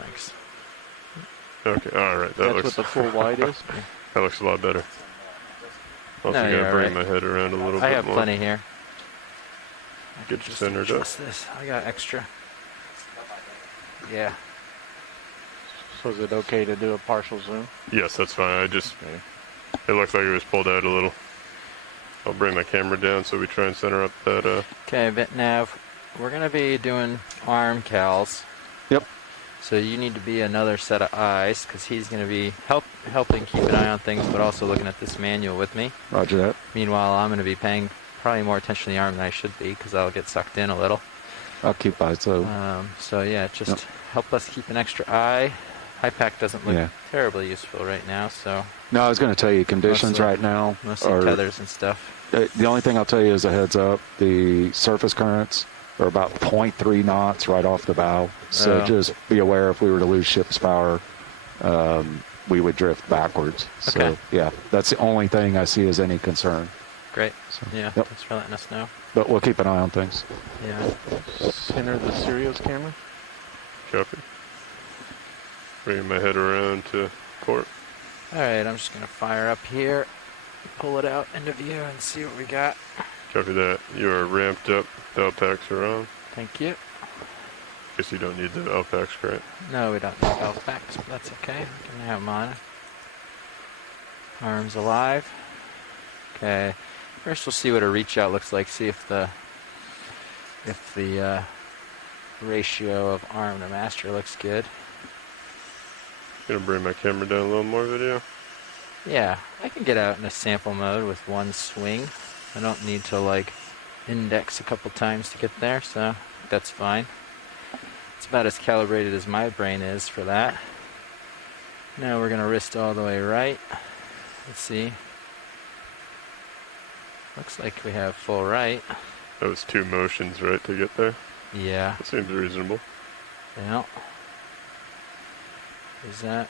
Thanks. Okay, all right. That That's looks what the full wide is. that looks a lot better. Also, No, gonna you're bring alright. my head around a little I bit have more. plenty here. I Get can you just centered up. adjust this. I got extra. Yeah. So is it okay to do a partial zoom? Yes, that's fine. I just Okay. it looked like it was pulled out a little. I'll bring my camera down so we try and center up that. Okay, VitNav, we're going to be doing arm cals. Yep. So you need to be another set of eyes because he's going to be helping keep an eye on things, but also looking at this manual with me. Roger that. Meanwhile, I'm going to be paying probably more attention to the arm than I should be because I'll get sucked in a little. I'll keep by. So So yeah, just Yep. help us keep an extra eye. HiPAC doesn't look Yeah. terribly useful right now, so no, I was going to tell you conditions Mostly- right now mostly are tethers and stuff. The only thing I'll tell you is a heads up. The surface currents are about 0.3 knots right off the bow. So Oh. just be aware if we were to lose ship's power, we would drift backwards. So Okay. yeah, that's the only thing I see as any concern. Great. So, Yeah, yep. thanks for letting us know. But we'll keep an eye on things. Yeah. Center the Sirius camera. Copy. Bringing my head around to port. All right, I'm just going to fire up here, pull it out into view, and see what we got. Copy that. You are ramped up. The Alpacks are on. Thank you. Guess you don't need the Alpacks, right? No, we don't need health packs, but that's okay. We can have them on. Arms alive. Okay. First, we'll see what a reach out looks like. See if the ratio of arm to master looks good. Gonna bring my camera down a little more video. Yeah, I can get out in a sample mode with one swing. I don't need to like index a couple times to get there, so that's fine. It's about as calibrated as my brain is for that. Now we're gonna wrist all the way right. Let's see. Looks like we have full right. That was 2 motions, right, to get there? Yeah. That seems reasonable. Yeah. Is that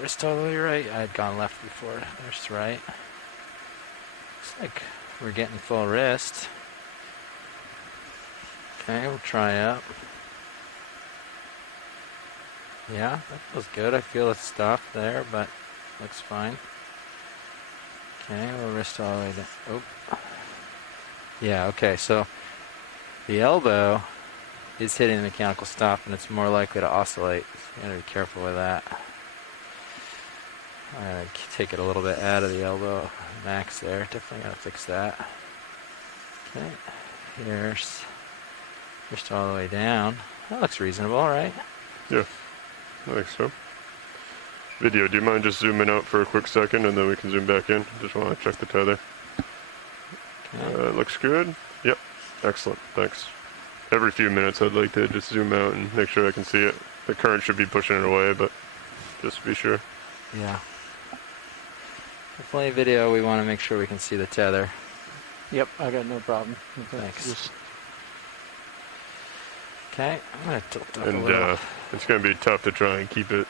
wrist all the way right? I had gone left before. There's right. Looks like we're getting full wrist. Okay, we'll try up. Yeah, that feels good. I feel it's stuff there, but looks fine. Okay, we'll wrist all the way down. Oh. Yeah, okay, so the elbow is hitting the mechanical stop and it's more likely to oscillate. So you gotta be careful with that. Take it a little bit out of the elbow max there. Definitely gotta fix that. Okay, here's wrist all the way down. That looks reasonable, right? Yeah, I think so. Video, do you mind just zooming out for a quick second and then we can zoom back in? Just want to check the tether. Okay. Looks good. Yep, excellent, thanks. Every few minutes I'd like to just zoom out and make sure I can see it. The current should be pushing it away, but just to be sure. Yeah. Definitely video, we want to make sure we can see the tether. Yep, I got no problem. Okay, Thanks. just- Okay, I'm going to tilt up a And little. it's going to be tough to try and keep it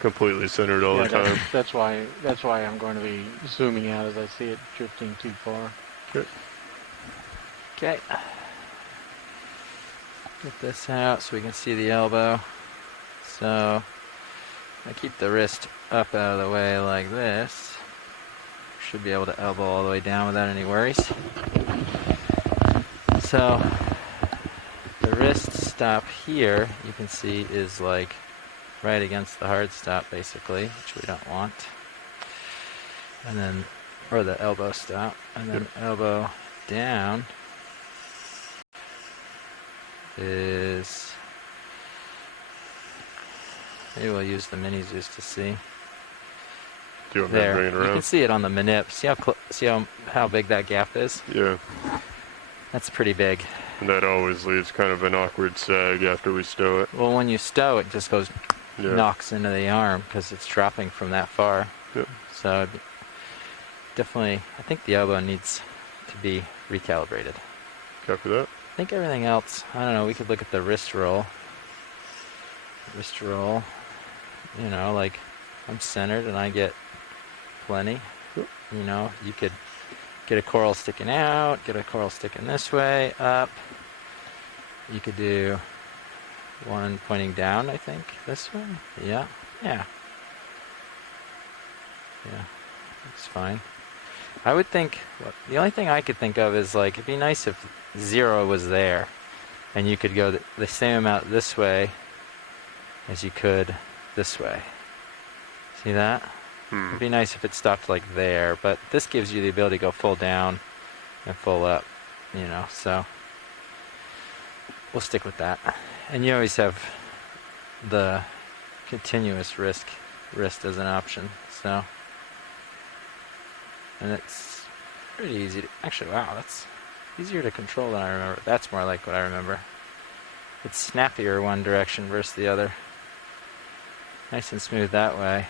completely centered all yeah, the time. that's why I'm going to be zooming out as I see it drifting too far. Okay. Okay. Get this out so we can see the elbow. So I keep the wrist up out of the way like this. Should be able to elbow all the way down without any worries. So the wrist stop here, you can see, is like right against the hard stop basically, which we don't want. And then, or the elbow stop, and then elbow down is, maybe we'll use the minis just to see. Do you want me to There, bring it you around? can see it on the manip. See how big that gap is? Yeah, That's pretty big. and that always leaves kind of an awkward sag after we stow it. Well, when you stow, it just goes, Yeah. knocks into the arm because it's dropping from that far. Yep. So definitely, I think the elbow needs to be recalibrated. Copy that. I think everything else, I don't know, we could look at the wrist roll. Wrist roll, you know, like I'm centered and I get plenty. Yep. You know, you could get a coral sticking out, get a coral sticking this way, up. You could do one pointing down, I think, this way. Yeah, yeah. Yeah, that's fine. I would think, the only thing I could think of is like, it'd be nice if 0 was there and you could go the same amount this way as you could this way. See that? It'd be nice if it stopped like there, but this gives you the ability to go full down and full up, you know, so we'll stick with that. And you always have the continuous wrist as an option, so. And it's pretty easy to, actually, wow, that's easier to control than I remember. That's more like what I remember. It's snappier one direction versus the other. Nice and smooth that way.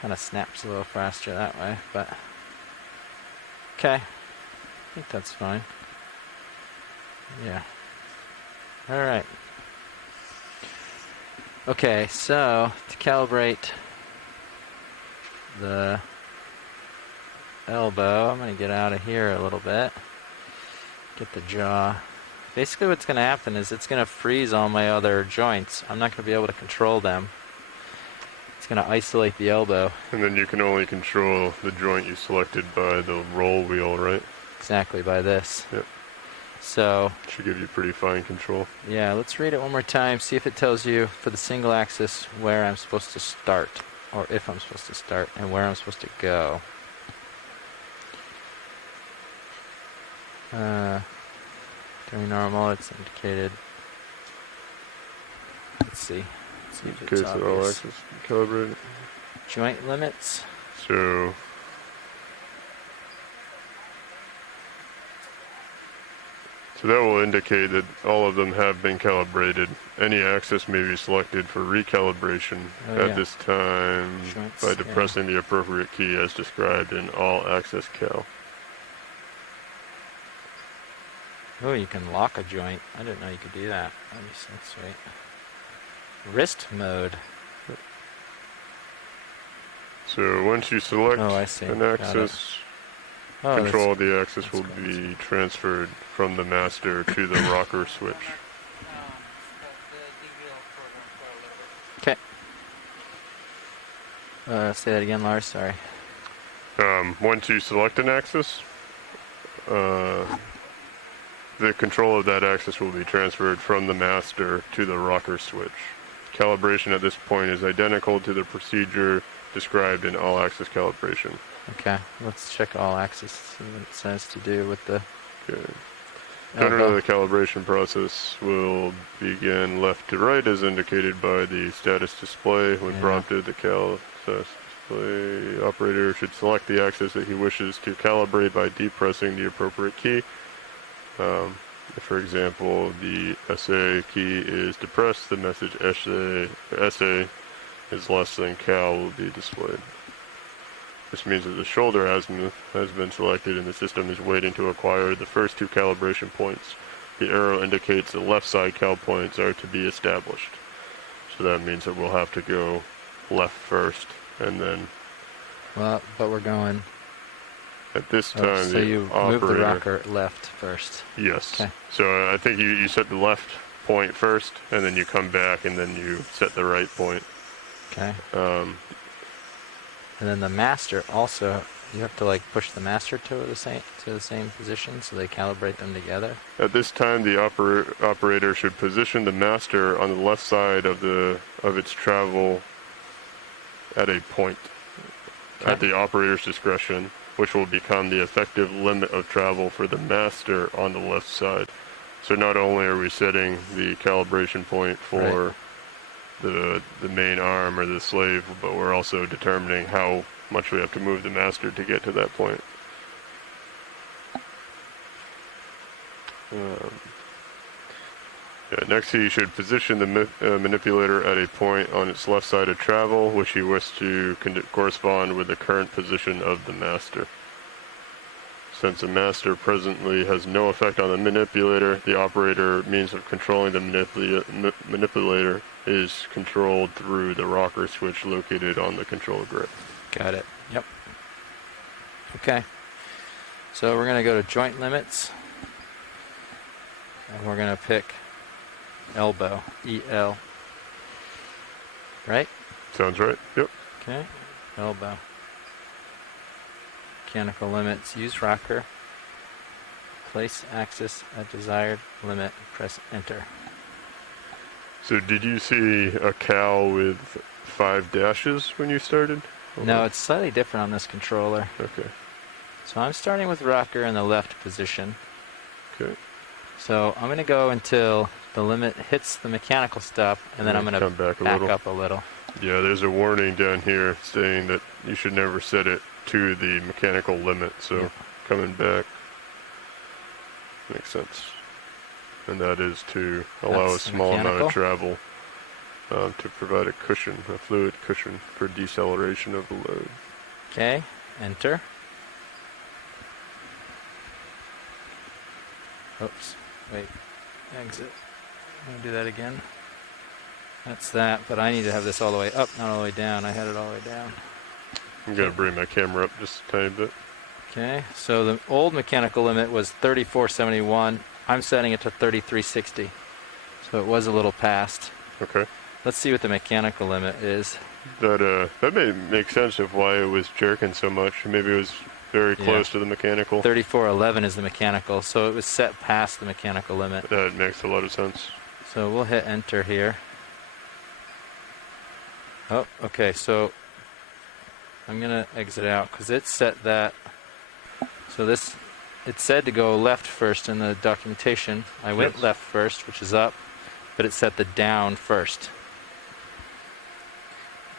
Kind of snaps a little faster that way, but okay. I think that's fine. Yeah. All right. Okay, so to calibrate the elbow, I'm going to get out of here a little bit. Get the jaw. Basically what's going to happen is it's going to freeze all my other joints. I'm not going to be able to control them. It's going to isolate the elbow. And then you can only control the joint you selected by the roll wheel, right? Exactly, by this. Yep. So, Should give you pretty fine control. yeah, let's read it one more time, see if it tells you for the single axis where I'm supposed to start, or if I'm supposed to start, and where I'm supposed to go. During normal, it's indicated. Let's see. Let's see if Okay, it's so all obvious. axis calibrated. Joint limits. So that will indicate that all of them have been calibrated. Any axis may be selected for recalibration at this time Joints, by depressing the appropriate key as described in all axis cal. Oh, you can lock a joint. I didn't know you could do that. That's sweet. Wrist mode. So once you select Oh, I see. an Got it. axis, Control that's- of the axis will that's be transferred from the master to the rocker switch. The DVL program for a little bit. Okay. Say that again, Lars. Sorry. Once you select an axis, the control of that axis will be transferred from the master to the rocker switch. Calibration at this point is identical to the procedure described in all-axis calibration. Okay. Let's check all axis. See what it says to do with the. Okay. Generally, elbow. the calibration process will begin left to right as indicated by the status display. When Yeah. prompted, the status display operator should select the axis that he wishes to calibrate by depressing the appropriate key. For example, the SA key is depressed, the message SA is less than cal will be displayed. This means that the shoulder azimuth has been selected and the system is waiting to acquire the first two calibration points. The arrow indicates the left side cal points are to be established. So that means that we'll have to go left first, and then Well, but we're going. at this time So you move the operator... rocker left first. Yes. Okay. So I think you set the left point first, and then you come back, and then you set the right point. Okay. And then the master also, you have to like push the master to the same position so they calibrate them together. At this time, the operator should position the master on the left side of its travel at a point at the operator's discretion, which will become the effective limit of travel for the master on the left side. So not only are we setting the calibration point for the main arm or the slave, but we're also determining how much we have to move the master to get to that point. Next, he should position the manipulator at a point on its left side of travel, which he wishes to correspond with the current position of the master. Since the master presently has no effect on the manipulator, the operator means of controlling the manipulator is controlled through the rocker switch located on the control grid. Got it. Yep. Okay. So we're going to go to joint limits. And we're going to pick elbow, EL. Right? Sounds right? Yep. Okay. Elbow. Mechanical limits. Use rocker. Place axis at desired limit. Press enter. So did you see a cal with 5 dashes when you started? No, it's slightly different on this controller. Okay. So I'm starting with rocker in the left position. Okay. So I'm going to go until the limit hits the mechanical stop, and then I'm going to come back up a little. Yeah, there's a warning down here saying that you should never set it to the mechanical limit, so Yep. coming back makes sense. And that is to allow That's a small amount mechanical. of travel to provide a cushion, a fluid cushion for deceleration of the load. Okay, enter. Oops, wait, exit. I'm going to do that again. That's that, but I need to have this all the way up, not all the way down. I had it all the way down. I'm going to bring my camera up just a tiny bit. Okay, so the old mechanical limit was 3471. I'm setting it to 3360. So it was a little past. Okay. Let's see what the mechanical limit is. That may make sense of why it was jerking so much. Maybe it was very close to the mechanical. 3411 is the mechanical, so it was set past the mechanical limit. That makes a lot of sense. So we'll hit enter here. Oh, okay, so I'm going to exit out because it set that. So this, it said to go left first in the documentation. I went left first, which is up, but it set the down first.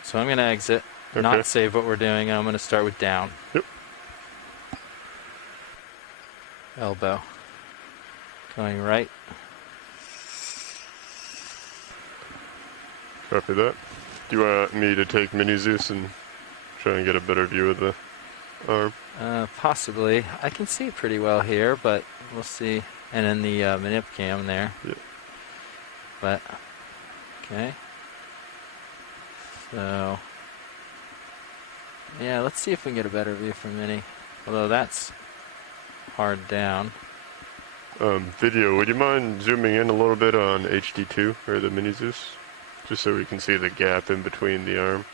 So I'm going to exit, not save what we're doing, and I'm going to start with down. Yep. Elbow. Going right. Copy that. Do you want me to take Mini Zeus and try and get a better view of the arm? Possibly. I can see it pretty well here, but we'll see. And in the manip cam there. Yep. But, okay. So, yeah, let's see if we can get a better view from Mini. Although that's hard down. Video, would you mind zooming in a little bit on HD2 or the mini Zeus? Just so we can see the gap in between the arm,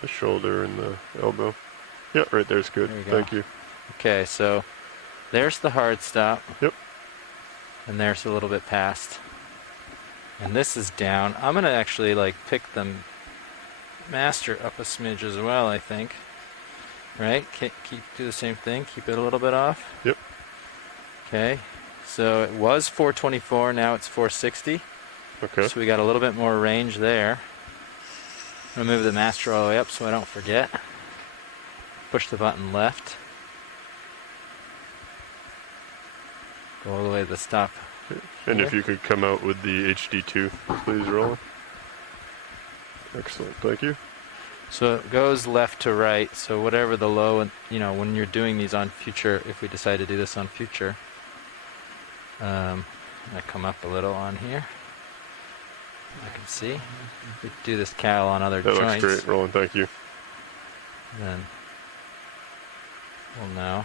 the shoulder, and the elbow. Yeah, right there's good. There you go. Thank you. Okay, so there's the hard stop. Yep. And there's a little bit past. And this is down. I'm going to actually like pick the master up a smidge as well, I think. Right? Do the same thing. Keep it a little bit off. Yep. Okay. So it was 424, now it's 460. Okay. So we got a little bit more range there. I'm going to move the master all the way up so I don't forget. Push the button left. Go all the way to the stop. And here. if you could come out with the HD2, please, Roland. Excellent. Thank you. So it goes left to right. So whatever the low, when you're doing these on future, if we decide to do this on future, I come up a little on here. I can see. We do this cowl on other That joints. looks great, Roland. Thank you. Then we'll know.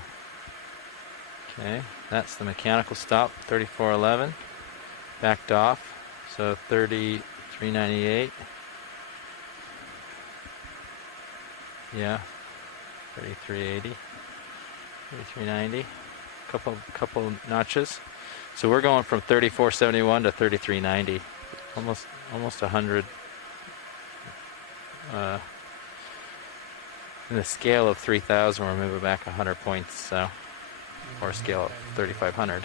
Okay, that's the mechanical stop, 3411. Backed off, so 3398. Yeah, 3380, 3390. Couple notches. So we're going from 3471 to 3390, almost 100. In the scale of 3000, we're moving back 100 points. So, or a scale of 3500,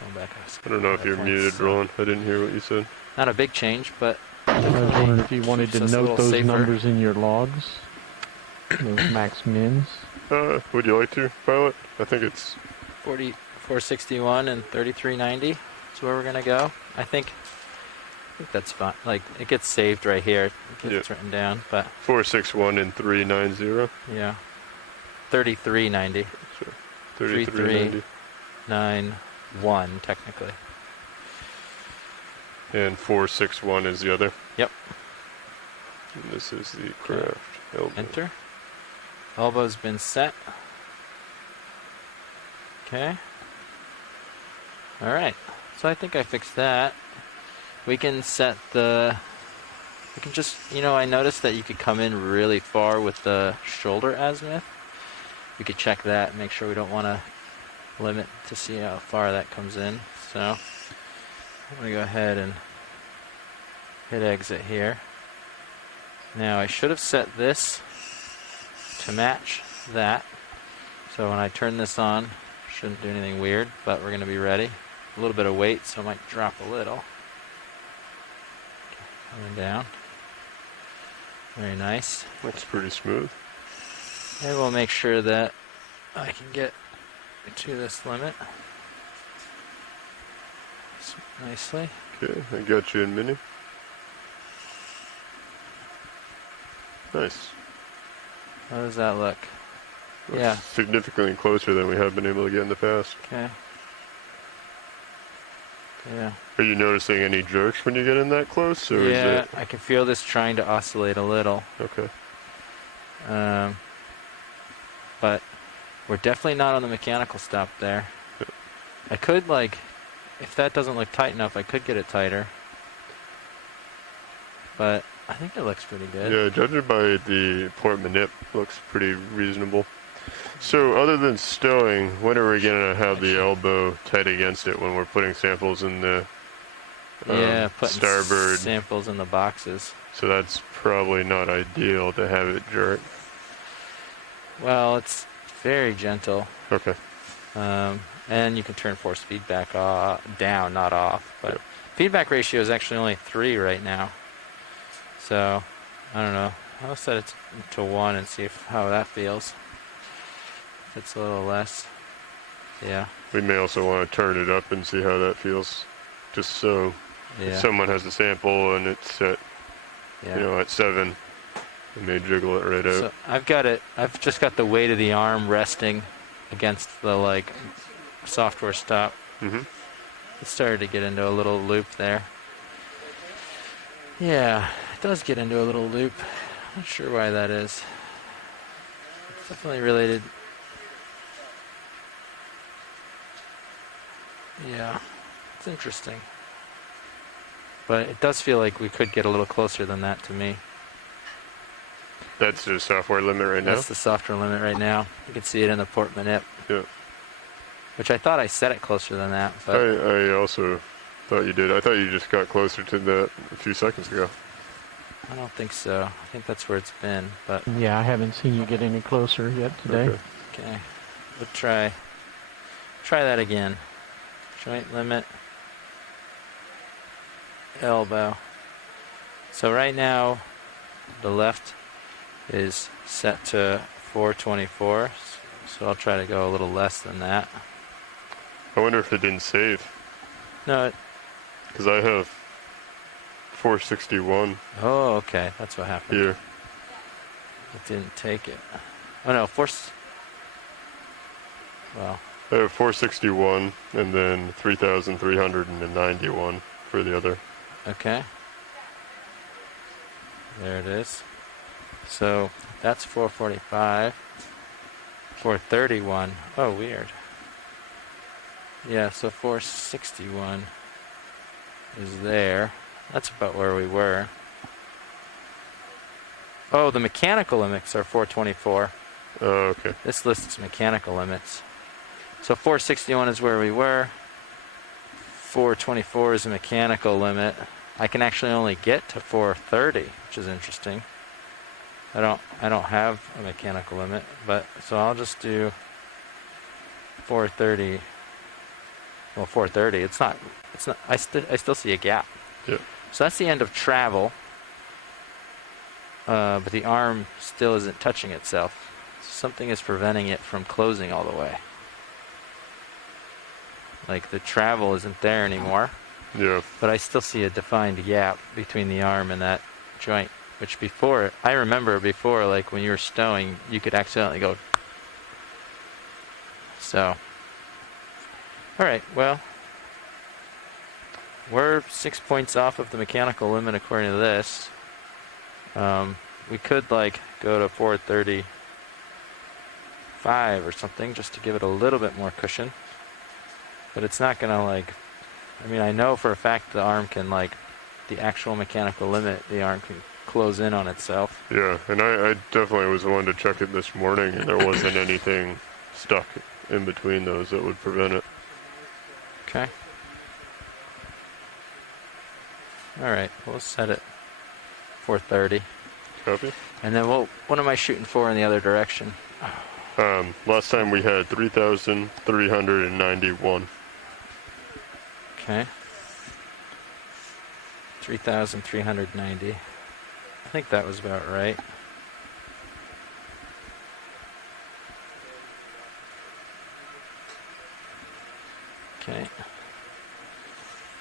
going back. I don't know if you're muted, Roland. I didn't hear what you said. Not a big change, but I was wondering if you wanted to keeps us a note little those safer. numbers in your logs, those max mins. Would you like to, Pilot? I think it's 461 and 3390 is where we're gonna go. I think that's fine. Like it gets saved right here. It gets written down, but 461 and 390. yeah, 3390. Sure. 3390. 91 technically. And 461 is the other. Yep. And this is the craft elbow. Enter. Elbow's been set. Okay. All right. So I think I fixed that. We can set the. We can just, I noticed that you could come in really far with the shoulder azimuth. We could check that and make sure we don't want to limit to see how far that comes in. So I'm going to go ahead and hit exit here. Now I should have set this to match that. So when I turn this on, shouldn't do anything weird, but we're going to be ready. A little bit of weight, so it might drop a little. Coming down. Very nice. Looks pretty smooth. And we'll make sure that I can get to this limit nicely. Okay, I got you in mini. Nice. How does that look? Looks Yeah. significantly closer than we have been able to get in the past. Okay. Yeah. Are you noticing any jerks when you get in that close, or Yeah, is it I can feel this trying to oscillate a little. okay? But we're definitely not on the mechanical stop there. I could, if that doesn't look tight enough, I could get it tighter. But I think it looks pretty good. Yeah, judging by the port manip, looks pretty reasonable. So, other than stowing, when are we gonna have the elbow tight against it when we're putting samples in the Yeah, putting starboard? samples in the boxes. So that's probably not ideal to have it jerk. Well, it's very gentle. Okay. And you can turn force feedback down, not off. But feedback ratio is actually only 3 right now. So, I don't know. I'll set it to 1 and see how that feels. If it's a little less. Yeah. We may also want to turn it up and see how that feels. Just so if someone has a sample and it's at, at 7, they may jiggle it right out. So I've just got the weight of the arm resting against the software stop. Mm-hmm. It started to get into a little loop there. Yeah, it does get into a little loop. Not sure why that is. It's definitely related. Yeah, it's interesting. But it does feel like we could get a little closer than that to me. That's the software limit right now? That's the software limit right now. You can see it in the port manip. Yeah. Which I thought I set it closer than that, but I also thought you did. I thought you just got closer to that a few seconds ago. I don't think so. I think that's where it's been, but Yeah, I haven't seen you get any closer yet today. Okay. okay. We'll try that again. Joint limit. Elbow. So right now the left is set to 424, so I'll try to go a little less than that. I wonder if it didn't save. No, Because I have 461 oh, okay, that's what happened. here. It didn't take it. Oh no, well, I have 461 and then 3,391 for the other. okay. There it is. So that's 445. 431. Oh, weird. Yeah, so 461 is there. That's about where we were. Oh, the mechanical limits are 424. Oh, okay. This lists mechanical limits. So 461 is where we were. 424 is the mechanical limit. I can actually only get to 430, which is interesting. I don't have a mechanical limit, but so I'll just do 430. Well, 430. It's not. I still see a gap. Yeah. So that's the end of travel. But the arm still isn't touching itself. Something is preventing it from closing all the way. Like the travel isn't there anymore. Yeah. But I still see a defined gap between the arm and that joint. Which before, I remember before, like when you were stowing, you could accidentally go. So. Alright, well. We're 6 points off of the mechanical limit according to this. We could like go to 435 or something just to give it a little bit more cushion. But it's not gonna like, I mean, I know for a fact the arm can like, the actual mechanical limit, the arm can close in on itself. Yeah, and I definitely was the one to check it this morning, and there wasn't anything stuck in between those that would prevent it. Okay. Alright, we'll set it 430. Copy. And then what am I shooting for in the other direction? Last time we had 3,391. Okay. 3,390. I think that was about right. Okay.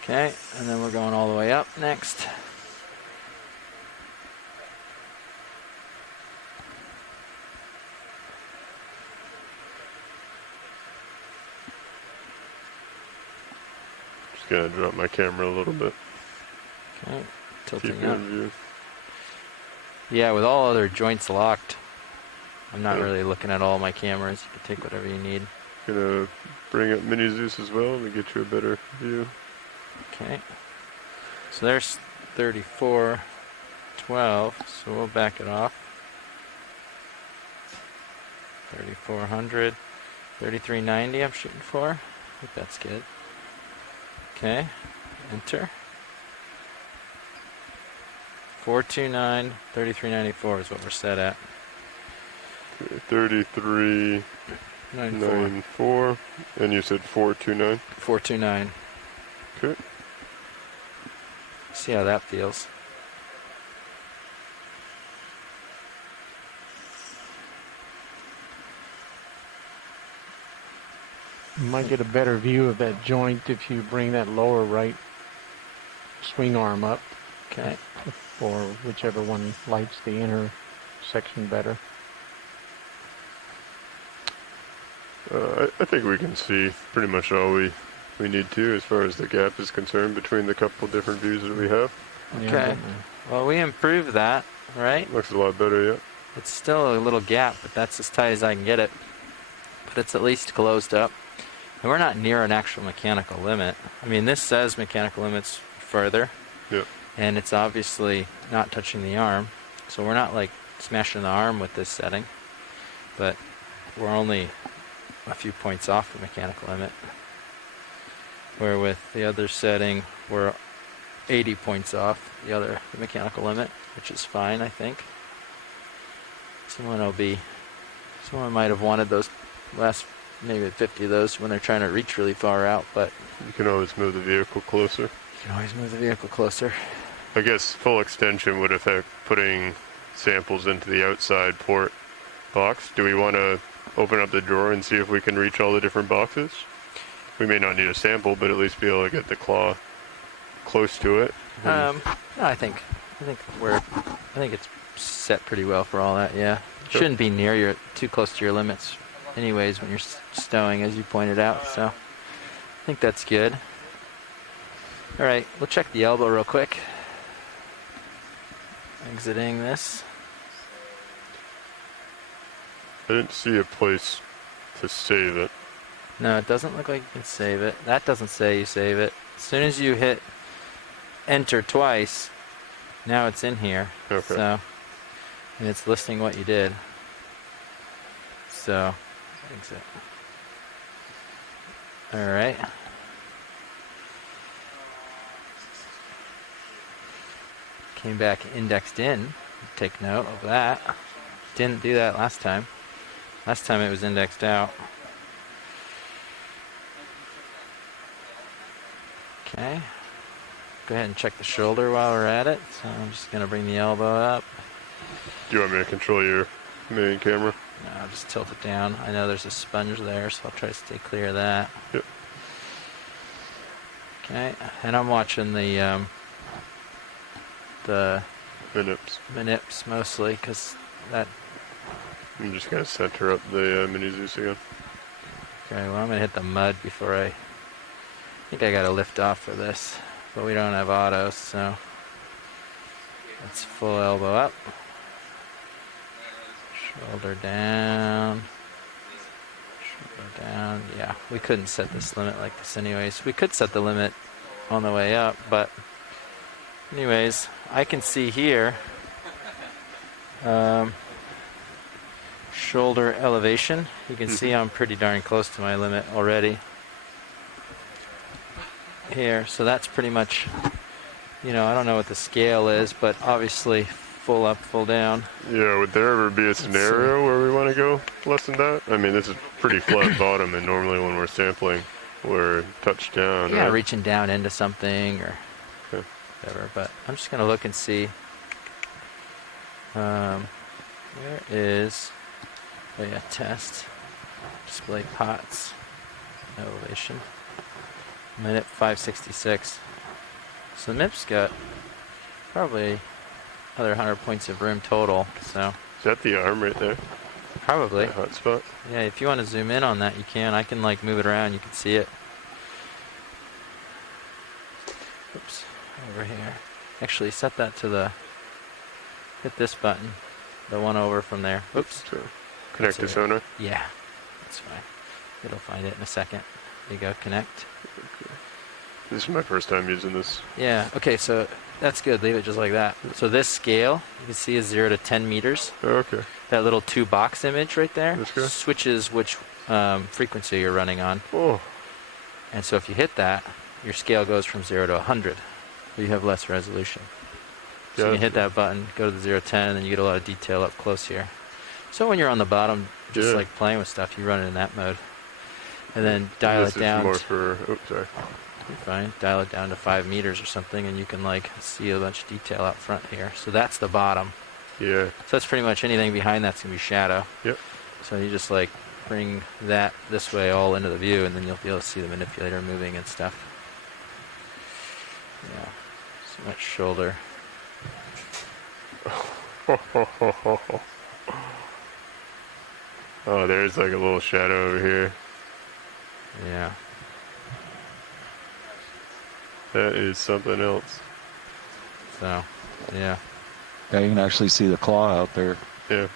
Okay, and then we're going all the way up next. Just gonna drop my camera a little bit. Okay, Keep tilting it up. in view. Yeah, with all other joints locked, I'm not Yeah. really looking at all my cameras. You can take whatever you need. Gonna bring up Mini Zeus as well to get you a better view. Okay. So there's 3412, so we'll back it off. 3400. 3390 I'm shooting for. I think that's good. Okay. Enter. 429, 3394 is what we're set at. 3394, and you said 429. 429. Okay. See how that feels. You might get a better view of that joint if you bring that lower right swing arm up, Okay. or whichever one lights the inner section better. I think we can see pretty much all we need to as far as the gap is concerned between the couple different views that we have. Okay. Well, we improved that, right? Looks a lot better, yeah. It's still a little gap, but that's as tight as I can get it. But it's at least closed up. And we're not near an actual mechanical limit. I mean, this says mechanical limits further, Yep. and it's obviously not touching the arm, so we're not like smashing the arm with this setting, but we're only a few points off the mechanical limit. Where with the other setting, we're 80 points off the mechanical limit, which is fine, I think. Someone might have wanted those last maybe 50 of those when they're trying to reach really far out, but You can always move the vehicle closer. you can always move the vehicle closer. I guess full extension would affect putting samples into the outside port box. Do we want to open up the drawer and see if we can reach all the different boxes? We may not need a sample, but at least be able to get the claw close to it. No, I think it's set pretty well for all that. Yeah, Sure. Shouldn't be too close to your limits, anyways, when you're stowing, as you pointed out. So I think that's good. All right, we'll check the elbow real quick. Exiting this. I didn't see a place to save it. No, it doesn't look like you can save it. That doesn't say you save it. As soon as you hit enter twice, now it's in here. Okay. So, and it's listing what you did. So, exit. All right. Came back indexed in. Take note of that. Didn't do that last time. Last time it was indexed out. Okay. Go ahead and check the shoulder while we're at it. So I'm just going to bring the elbow up. Do you want me to control your main camera? No, I'll just tilt it down. I know there's a sponge there, so I'll try to stay clear of that. Yep. Okay, and I'm watching the Minutes. manips mostly, because that... I'm just going to center up the mini Zeus again. Okay, well I'm going to hit the mud before I think I got to lift off for this, but we don't have autos, so let's full elbow up. Shoulder down. Shoulder down. Yeah, we couldn't set this limit like this anyways. We could set the limit on the way up, but anyways, I can see here shoulder elevation. You can see I'm pretty darn close to my limit already here, so that's pretty much, I don't know what the scale is, but obviously full up, full down. Yeah, would there ever be a scenario where we want to go less than that? I mean, this is pretty flat bottom, and normally when we're sampling, we're touched down. Yeah, right? reaching down into something or Okay. whatever, but I'm just going to look and see. Where is, oh yeah, test, display pots, elevation, minute 566. So the MIP's got probably another 100 points of room total, so Is that the arm right there? probably. That hot spot? Yeah, if you want to zoom in on that, you can. I can like move it around, you can see it. Oops, over here. Actually, set that to hit this button, the one over from there. Oops. So, connect to That's it. sonar. Yeah, that's fine. It'll find it in a second. There you go, connect. This is my first time using this. Yeah, okay, so that's good. Leave it just like that. So this scale, you can see is 0 to 10 meters. Oh, okay. That little 2-box image right there That's good. switches which frequency you're running on. Oh, And so if you hit that, your scale goes from 0 to 100. So you have less resolution. So you can hit Gotcha. that button, go to the 0 to 10, and then you get a lot of detail up close here. So when you're on the bottom, just Yeah. like playing with stuff, you run it in that mode. And then dial this it down. is more for. Oh, sorry. You're fine. Dial it down to 5 meters or something, and you can like see a bunch of detail out front here. So that's the bottom. Yeah. So that's pretty much anything behind that's gonna be shadow. Yep. So you just like bring that this way all into the view, and then you'll be able to see the manipulator moving and stuff. Yeah. So much shoulder. Oh, there's like a little shadow over here. Yeah. That is something else. So, yeah. Yeah, you can actually see the claw out there. Yeah.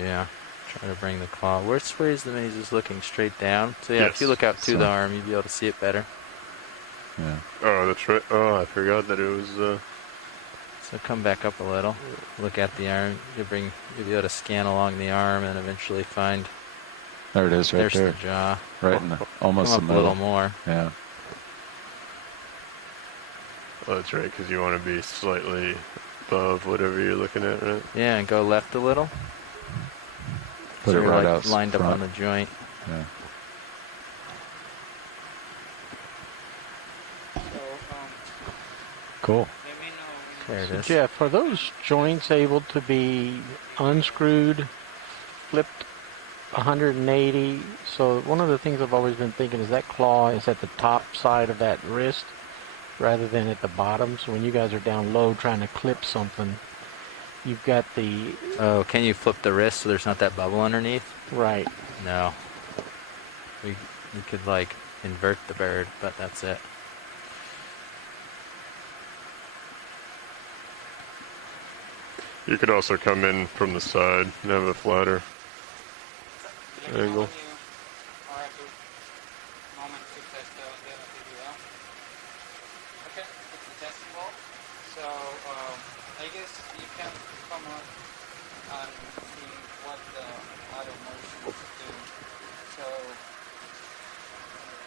Yeah. Try to bring the claw. Worst way is the maze is looking straight down. So yeah, if you Yes. look out to So- the arm, you'll be able to see it better. Yeah. Oh, that's right. Oh, I forgot that it was. So come back up a little. Look at the arm. You'll be able to scan along the arm and eventually find. There it is, right There's there. the jaw. Right in the, almost Come the up a little middle. more. Yeah. Oh, that's right, because you want to be slightly above whatever you're looking at, right? Yeah, and go left a little. Put So it you're right like out lined up front. on the joint. Yeah. So, Cool. let me know. There it So is. Jeff, are those joints able to be unscrewed, flipped 180? So one of the things I've always been thinking is that claw is at the top side of that wrist rather than at the bottom. So when you guys are down low trying to clip something, you've got the Oh, can you flip the wrist so there's not that bubble underneath? right. No. We could like invert the bird, but that's it. You could also come in from the side and have a flatter Let me know angle. when you are at the moment to test the video. Okay, it's the testing mode. So, I guess you can come up and see what the auto motions do. So,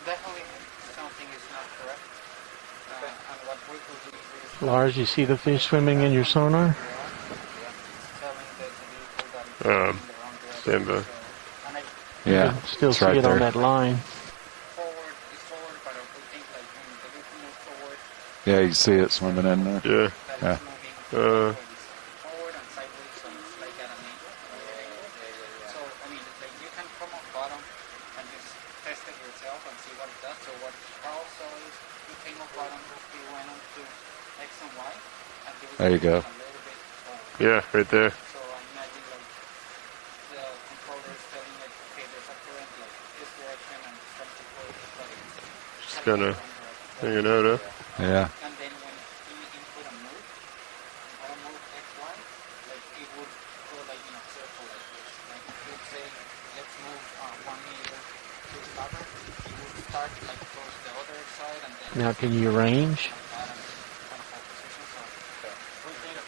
definitely something is not correct. And what we could do is Lars, you see the fish swimming in your sonar? telling the vehicle that it's going in the wrong direction. Stand by. So, and I You Yeah. can still it's see right it on there. that line. forward is forward, but we think like when the vehicle moves forward, Yeah, you see it swimming in there. Yeah. that Yeah. it's moving Uh, forward and sideways, so it's like at an angle. So, I mean, like you can come off bottom and just test it yourself and see what it does. So what Charles saw is he came off bottom, he went on to X and Y, and he was There you go. moving a little bit forward. yeah, right there. So I imagine like the controller is telling it, okay, there's a current like this direction and from the push, but it's Just kind kind of of hanging out, huh? Yeah. and then when he input a move, X, Y, like it would go like in a circle like this. Like if you say, let's move 1 meter to starboard, it would start like towards the other side and then Now, can you range? bottom kind of position. So we think,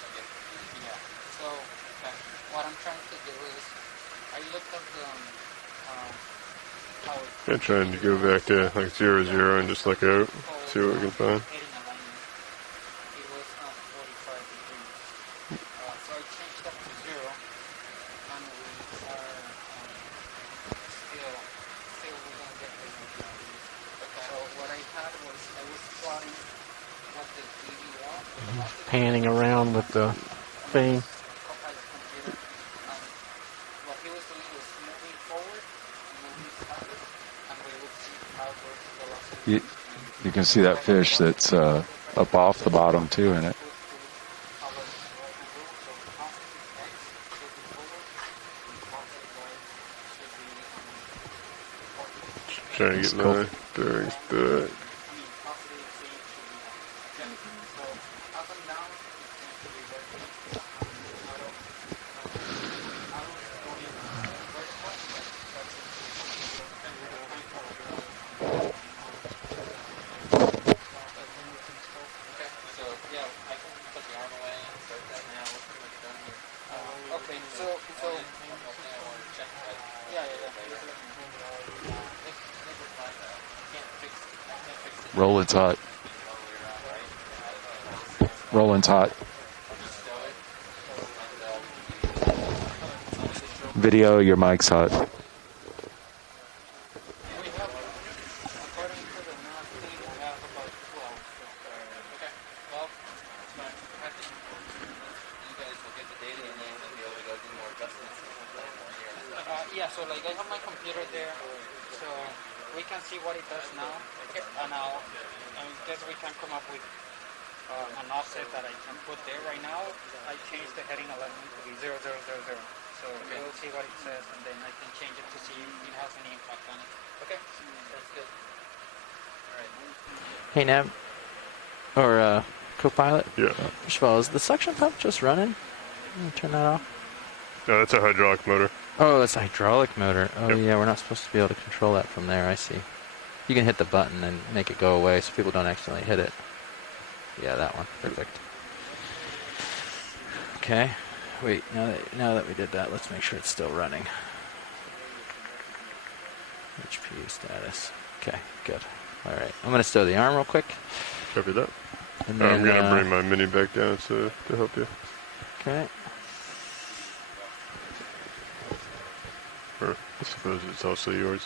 yeah. So what I'm trying to do is, I looked at the how it Yeah, trying to go back to like 0, 0 and just look out, see what we can find. heading alignment. It was 45 degrees. So I changed that to 0, and we are still we don't get the degrees. So what I had was I was plotting what the DVL Panning around with the thing. Copilot computer. What he was doing was moving forward, moving sideways, and we would see how those velocities. You, you can see that fish that's up off the bottom too in it. Trying to That's get cool. my bearings back. Rolling's hot. Rolling's hot. Video, your mic's hot. Yeah, so like I have my computer there, so we can see what it does now, and I guess we can come up with an offset that I can put there. Right now, I changed the heading alignment to be 0000. So we'll see what it says, and then I can change it to see if it has any impact on it. Okay, that's good. All right. Hey, Nav, or Copilot. Yeah. First of all, is the suction pump just running? Turn that off. No, that's a hydraulic motor. Oh, that's a hydraulic motor. Oh, Yep. yeah, we're not supposed to be able to control that from there. I see. You can hit the button and make it go away so people don't accidentally hit it. Yeah, that one. Perfect. Okay. Wait, now that we did that, let's make sure it's still running. HP status. Okay, good. All right. I'm going to stow the arm real quick. Copy that. And I'm then, gonna bring my mini back down to help you. Okay. Or I suppose it's also yours.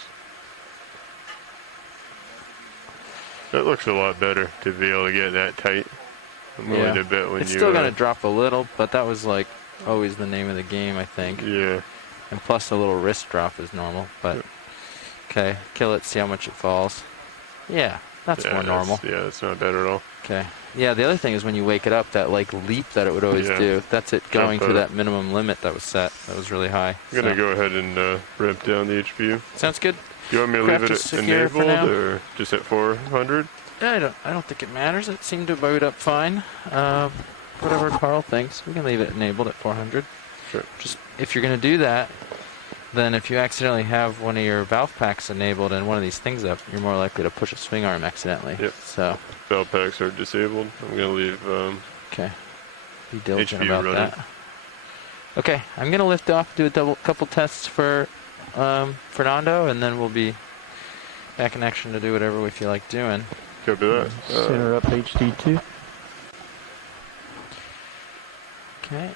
That looks a lot better to be able to get that tight. I'm willing to bet when it's you. still going to drop a little, but that was like always the name of the game, I think. Yeah. And plus a little wrist drop is normal, but Yep. okay, kill it, see how much it falls. Yeah, that's more normal. Yeah, it's not bad at all. Okay. Yeah, the other thing is when you wake it up, that like leap that it would always do, that's it going to that minimum limit that was set. That was really high. I'm going to go ahead and ramp down the HPU. Sounds good. Do you want me to leave it enabled or just at 400? I don't think it matters. It seemed to boot up fine. Whatever Carl thinks. We can leave it enabled at 400. Sure. Just if you're going to do that, then if you accidentally have one of your valve packs enabled and one of these things up, you're more likely to push a swing arm accidentally. Yep. So valve packs are disabled. I'm going to leave okay. Be diligent HPU about running. that. Okay, I'm going to lift off, do a couple tests for Fernando, and then we'll be back in action to do whatever we feel like doing. Copy that. Center up HD2. Okay.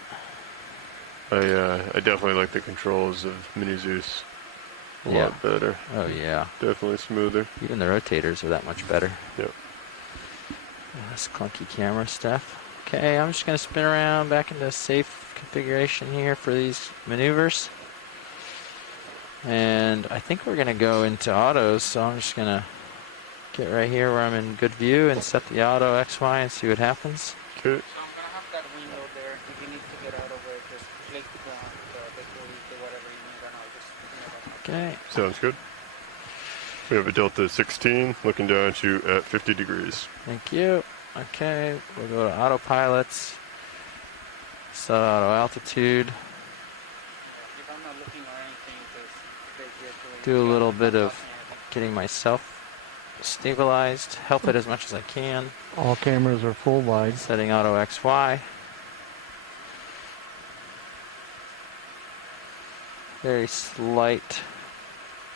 I definitely like the controls of Mini Zeus a lot better. Oh yeah. Definitely smoother. Even the rotators are that much better. Yep. This clunky camera stuff. Okay, I'm just going to spin around back into safe configuration here for these maneuvers. And I think we're going to go into autos, so I'm just going to get right here where I'm in good view and set the auto XY and see what happens. Okay. So I'm gonna have that window there. If you need to get out of it, just click the whatever you need, and I'll just. Okay. Sounds good. We have a Delta 16 looking down at you at 50 degrees. Thank you. Okay, we'll go to autopilots. Set auto altitude. If I'm not looking or anything, just Do a little bit of getting myself stabilized. Help it as much as I can. All cameras are full wide. Setting auto XY. Very slight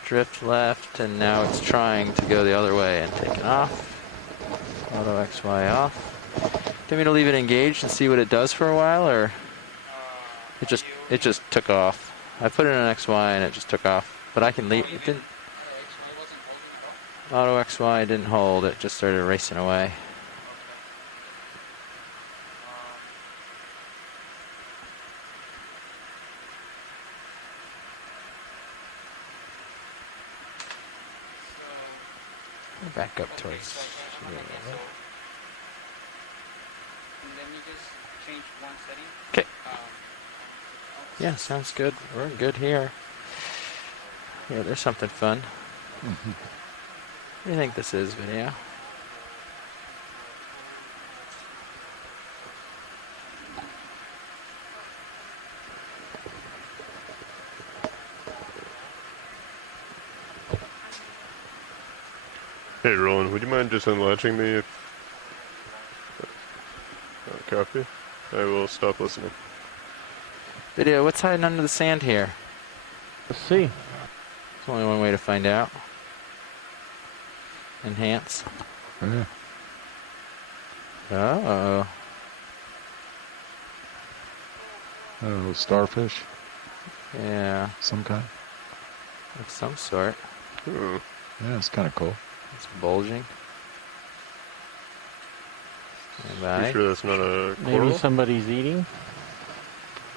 drift left, and now it's trying to go the other way and taking off. Auto XY off. Do you want me to leave it engaged and see what it does for a while, or it just took off? I put it in an XY and it just took off, but I can leave. It didn't. Auto XY didn't hold. It just started racing away. Back up towards. And then you just change one setting. Okay. Yeah, sounds good. We're good here. Yeah, there's something fun. What do you think this is, video? Hey, Roland, would you mind just unlatching me if... copy? I will stop listening. Video, what's hiding under the sand here? Let's see. There's only one way to find out. Enhance. Yeah. Oh. Oh, starfish, Yeah, some kind. of some sort. Ooh. Yeah, it's kind of cool. It's bulging. You Bye. sure that's not a Maybe coral? somebody's eating.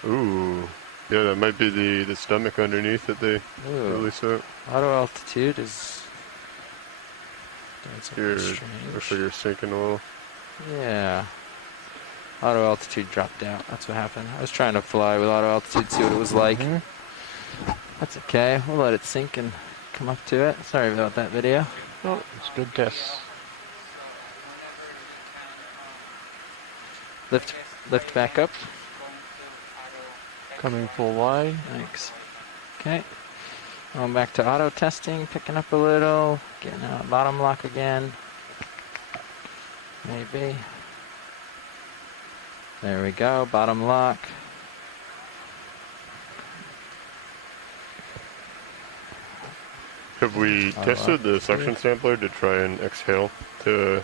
Ooh. Yeah, that might be the stomach underneath that they Ooh. release out. Auto altitude is doing something Here, strange. looks like you're sinking oil. Yeah. Auto altitude dropped out. That's what happened. I was trying to fly with auto altitude, see what it was like. That's okay. We'll let it sink and come up to it. Sorry about that video. Oh, it's good test. Lift back up. Coming full wide. Thanks. Okay. Going back to auto testing, picking up a little, getting out bottom lock again. Maybe. There we go, bottom lock. Have we tested the suction sampler to try and exhale to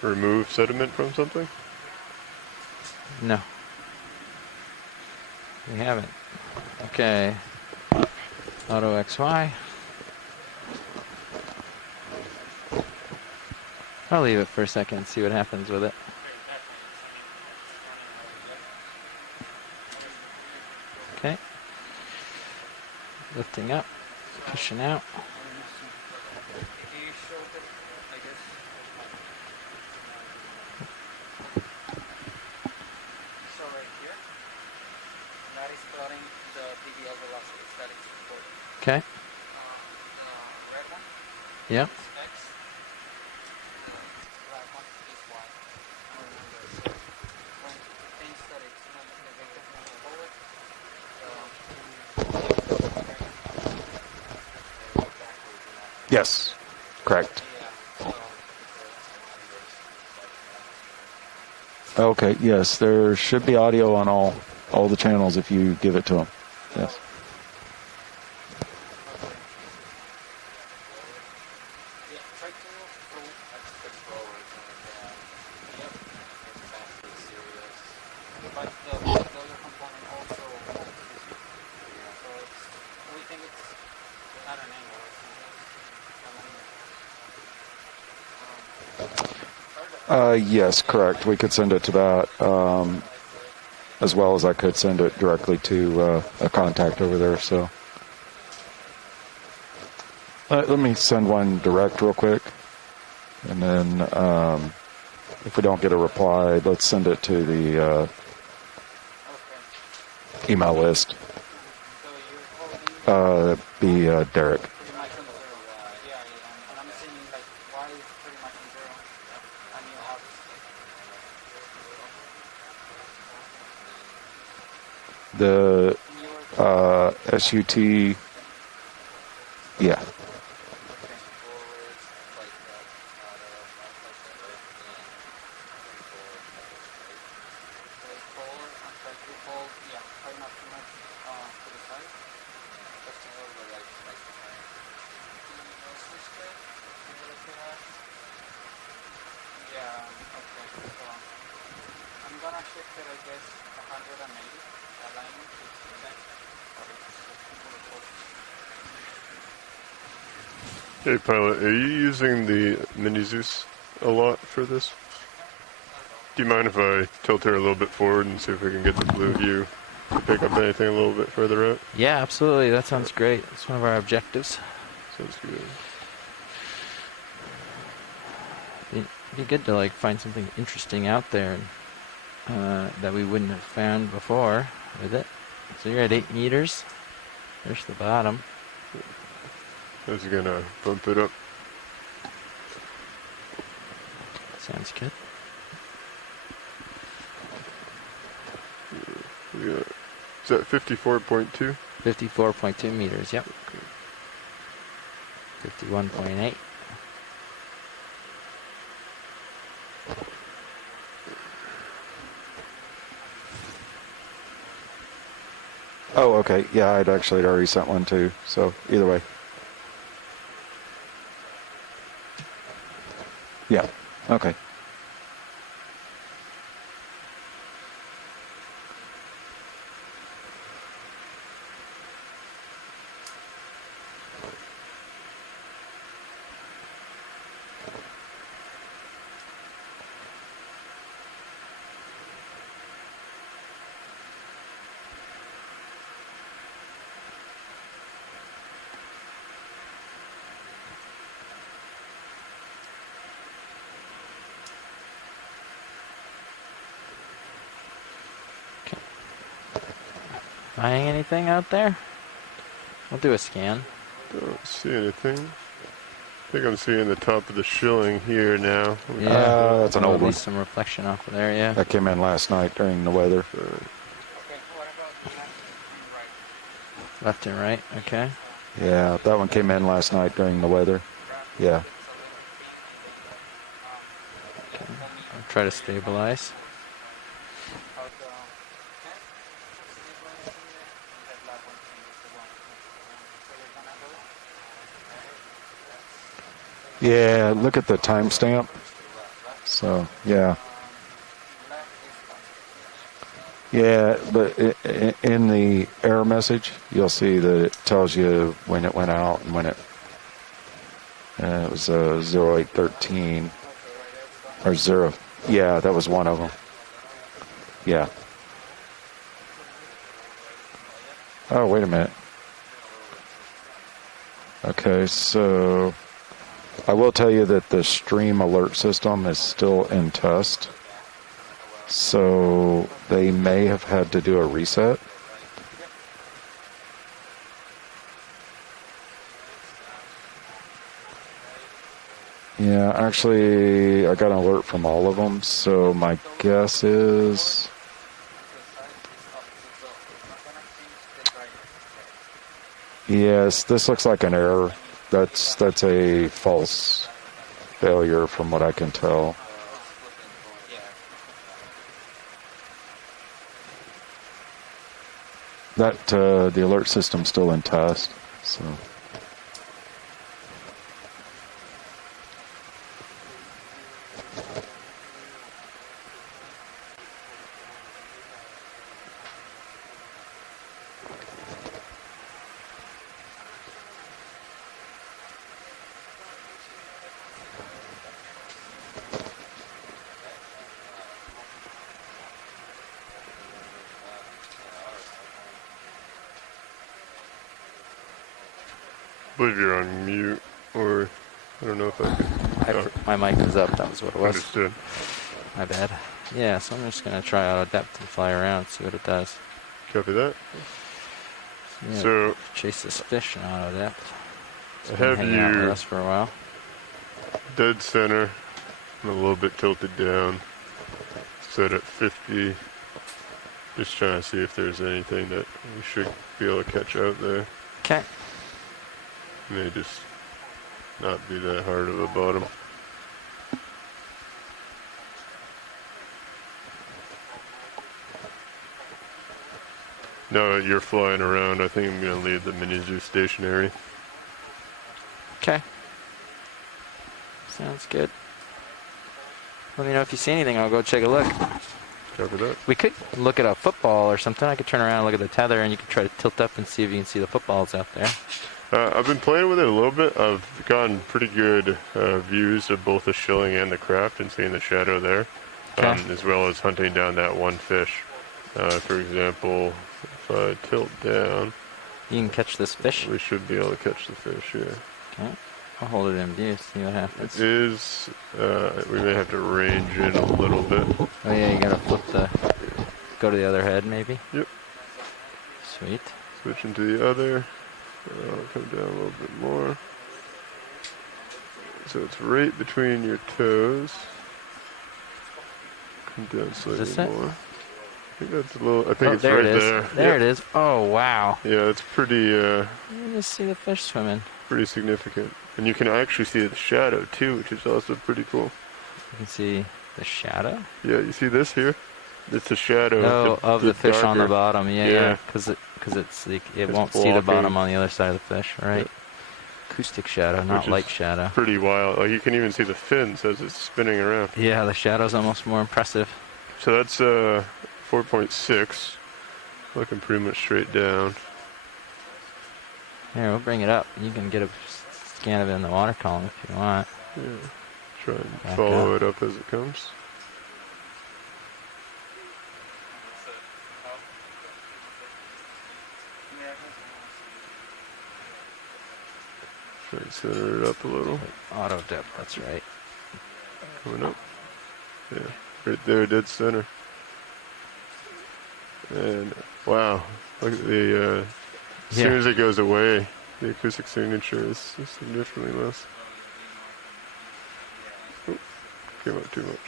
remove sediment from something? No. We haven't. Okay. Auto XY. I'll leave it for a second and see what happens with it. Okay. Lifting up, pushing out. So right here, that is plotting the PDL velocity that it's recording. Okay. The red one Yep. is X, the black one is Y. And remember, so when it thinks that it's not the vector moving forward, Yes, correct. Okay, yes, there should be audio on all the channels if you give it to them. Yes. but the other component also moves this way. So it's, we think it's not an angle, it's an angle. Yes, correct. We could send it to that, as well as I could send it directly to a contact over there. So let me send one direct real quick, and then if we don't get a reply, let's send it to the email list. Be Derek. Pretty much on zero. Yeah, and I'm seeing like Y is pretty much on zero. And you have The SUT, yeah. shift it, I guess, 180 alignment to 10, or it's Hey pilot, are you using the Mini Zeus a lot for this? Do you mind if I tilt her a little bit forward and see if we can get the blue view to pick up anything a little bit further out? Yeah, absolutely. That sounds great. It's one of our objectives. Sounds good. It'd be good to like find something interesting out there that we wouldn't have found before with it. So you're at 8 meters. There's the bottom. I was gonna bump it up. Sounds good. Yeah. Is that 54.2? 54.2 meters, yep. 51.8. Oh, okay. Yeah, I'd actually already sent one too. So either way. Yeah. Okay. Finding anything out there? We'll do a scan. Don't see anything. I think I'm seeing the top of the shilling here now. Yeah, that's an old There'll one. be some reflection off of there, yeah. That came in last night during the weather. Left and right. Okay. Yeah, that one came in last night during the weather. Yeah. I'll try to stabilize. Yeah, look at the timestamp. So, yeah. Yeah, but in the error message, you'll see that it tells you when it went out and when it was 0813 or 0. Yeah, that was one of them. Yeah. Oh, wait a minute. Okay, so I will tell you that the stream alert system is still in test. So they may have had to do a reset. Yeah, actually, I got an alert from all of them. So my guess is... Yes, this looks like an error. That's a false failure from what I can tell. That the alert system's still in test, so. I believe you're on mute, or I don't know if I can. My mic was up. That was what it was. Understood. My bad. Yeah, so I'm just going to try auto depth and fly around, see what it does. Copy that. Yeah, So chase this fish in auto depth. I have hang out with you us for a while. dead center and a little bit tilted down. Set at 50. Just trying to see if there's anything that we should be able to catch out there. Okay. May just not be that hard of a bottom. Now that you're flying around, I think I'm going to leave the mini zoo stationary. Okay. Sounds good. Let me know if you see anything. I'll go take a look. Cover that. We could look at a football or something. I could turn around and look at the tether, and you could try to tilt up and see if you can see the footballs out there. I've been playing with it a little bit. I've gotten pretty good views of both the shilling and the craft and seeing the shadow there, as well as hunting down that one fish. For example, if I tilt down, you can catch this fish. We should be able to catch the fish, yeah. Okay. I'll hold it in view, see what happens. It is, we may have to range in a little bit. Oh yeah, you gotta go to the other head maybe? Yep. Sweet. Switching to the other. I'll come down a little bit more. So it's right between your toes. Come down slightly more. I think that's a little, I think it's right there. There it is. Oh, wow. Yeah, it's pretty, You just see the fish swimming. Pretty significant. And you can actually see the shadow too, which is also pretty cool. You can see the shadow? Yeah, you see this here? It's a shadow of the fish darker on the bottom. Yeah, because it's like it won't see the bottom on the other side of the fish, right? Yeah. Acoustic shadow, not light shadow. Pretty wild. Like you can even see the fins as it's spinning around. Yeah, the shadow's almost more impressive. So that's 4.6. Looking pretty much straight down. Here, we'll bring it up. You can get a scan of it in the water column if you want. Yeah. Try and follow it up as it comes. Try and center it up a little. Auto depth, that's right. Coming up. Yeah, right there, dead center. And wow, look at the, as soon as it goes away, the acoustic signature is significantly less. Oh, came up too much.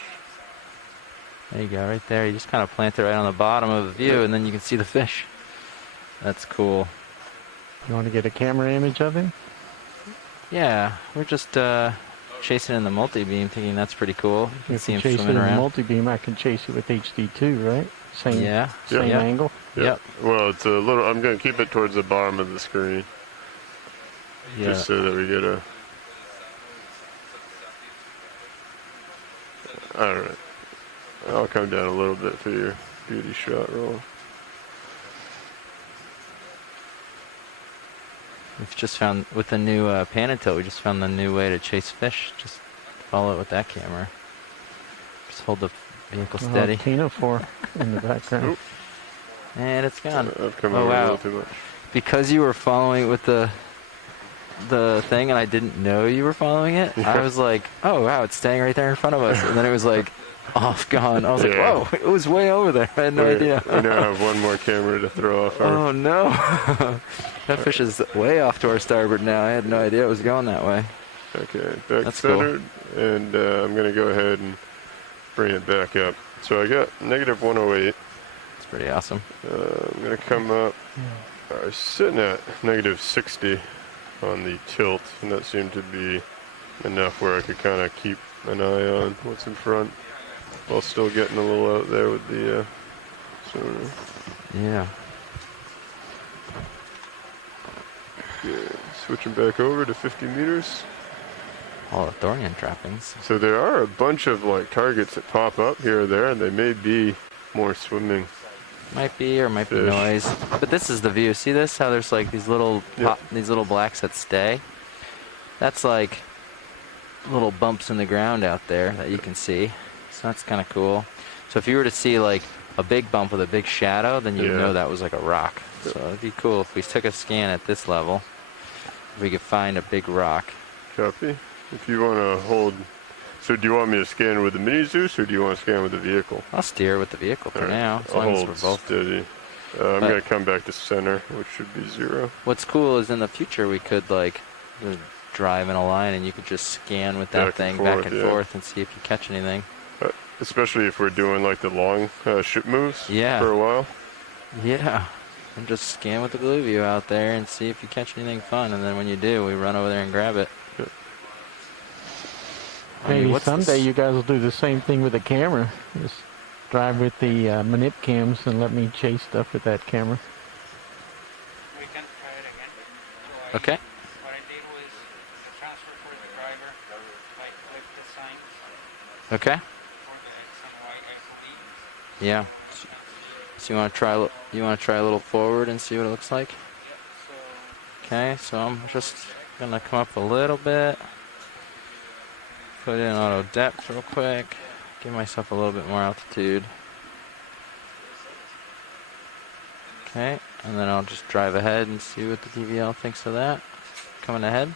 There you go, right there. You just kind of plant it right on the bottom of the view, and then you can see the fish. That's cool. You want to get a camera image of him? Yeah, we're just chasing in the multi-beam, thinking that's pretty cool. You can If see you him chase it swimming in the around. multi-beam, I can chase it with HD2, right? Same, Yeah. same Yep. angle. Yep. Well, it's a little. I'm gonna keep it towards the bottom of the screen, Yeah. just so that we get a. All right. I'll come down a little bit for your beauty shot roll. We've just found, with the new Panatil, we just found the new way to chase fish. Just follow it with that camera. Just hold the vehicle steady. Tina 4 in the background. And it's gone. I've come Oh, over a wow. little too much. Because you were following it with the thing and I didn't know you were following it, I was like, oh wow, it's staying right there in front of us. And then it was like, off, gone. I was like, whoa, it was way over there. I had no idea. We now have one more camera to throw off our. Oh no. That fish is way off to our starboard now. I had no idea it was going that way. Okay, back That's centered, and I'm going to go ahead and bring it back up. So I got negative 108. It's pretty awesome. I'm going to come up. I was sitting at negative 60 on the tilt, and that seemed to be enough where I could kind of keep an eye on what's in front while still getting a little out there with the sonar. Yeah. Okay, switching back over to 50 meters. All the thorium trappings. So there are a bunch of like targets that pop up here or there, and they may be more swimming. Might be, or might be Fish. noise. But this is the view. See this? How there's like these little these little blacks that stay? That's like little bumps in the ground out there that you can see. So that's kind of cool. So if you were to see like a big bump with a big shadow, then you'd know that was like a rock. So it'd be cool if we took a scan at this level. If we could find a big rock. Copy. If you want to hold. So do you want me to scan with the mini Zeus, or do you want to scan with the vehicle? I'll steer with the vehicle for now, as I'll long as hold we're both steady. I'm going to come back to center, which should be 0. What's cool is in the future we could like drive in a line and you could just scan with that thing back and forth and see if you catch anything. Especially if we're doing like the long ship moves for a while. Yeah. And just scan with the blue view out there and see if you catch anything fun. And then when you do, we run over there and grab it. Maybe someday you guys will do the same thing with the camera. Just drive with the manip cams and let me chase stuff with that camera. We can try it again. So Okay. What I did was the transfer for the driver, I clicked the signs Okay. for the X and Y, I believe. Yeah. So you want to try a little forward and see what it looks like? Okay, so I'm just gonna come up a little bit. Put in auto depth real quick. Give myself a little bit more altitude. Okay, and then I'll just drive ahead and see what the TVL thinks of that. Coming ahead.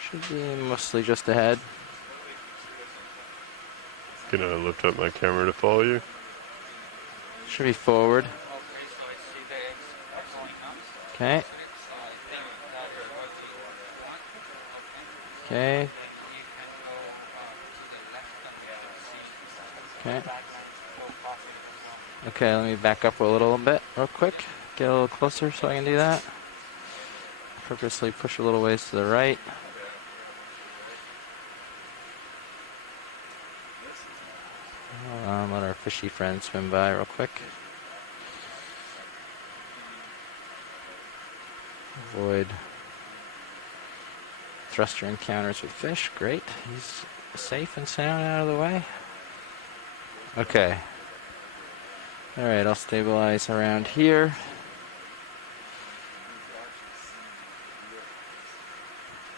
Should be mostly just ahead. Can I lift up my camera to follow you? Should be forward. Okay, so I see the X going up. Okay. So I think that is what you want. Okay. Then you can go to the left and you can see Okay. the backline go popping as well. Okay, let me back up a little bit real quick. Get a little closer so I can do that. Purposely push a little ways to the right. Let our fishy friend swim by real quick. Avoid thruster encounters with fish. Great. He's safe and sound out of the way. Okay. Alright, I'll stabilize around here.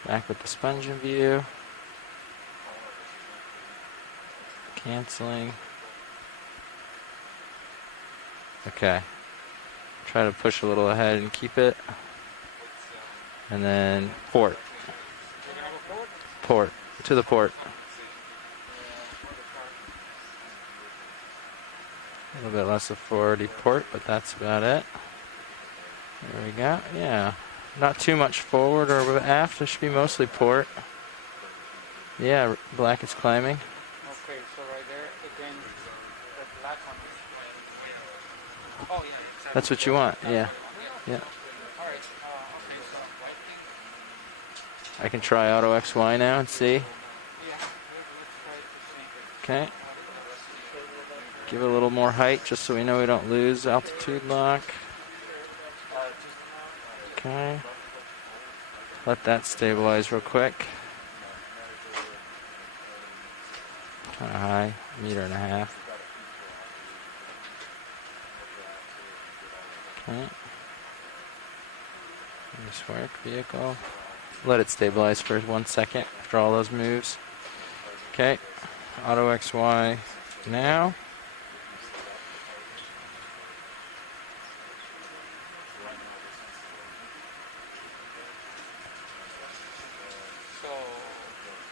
Back with the sponge in view. Canceling. Okay. Try to push a little ahead and keep it. And then port. Port. To the port. A little bit less of 40 port, but that's about it. There we go. Yeah. Not too much forward or aft. It should be mostly port. Yeah, black is climbing. Okay, so right there, again, the black one is. Oh, yeah, exactly. That's what you want. Yeah. Yeah. Alright, I can try auto XY now and see. Yeah, let's try to see. Okay. Give it a little more height just so we know we don't lose altitude lock. Okay. Let that stabilize real quick. Kind of high, 1.5 meters. Okay. Nice work, vehicle. Let it stabilize for 1 second after all those moves. Okay. Auto XY now. So,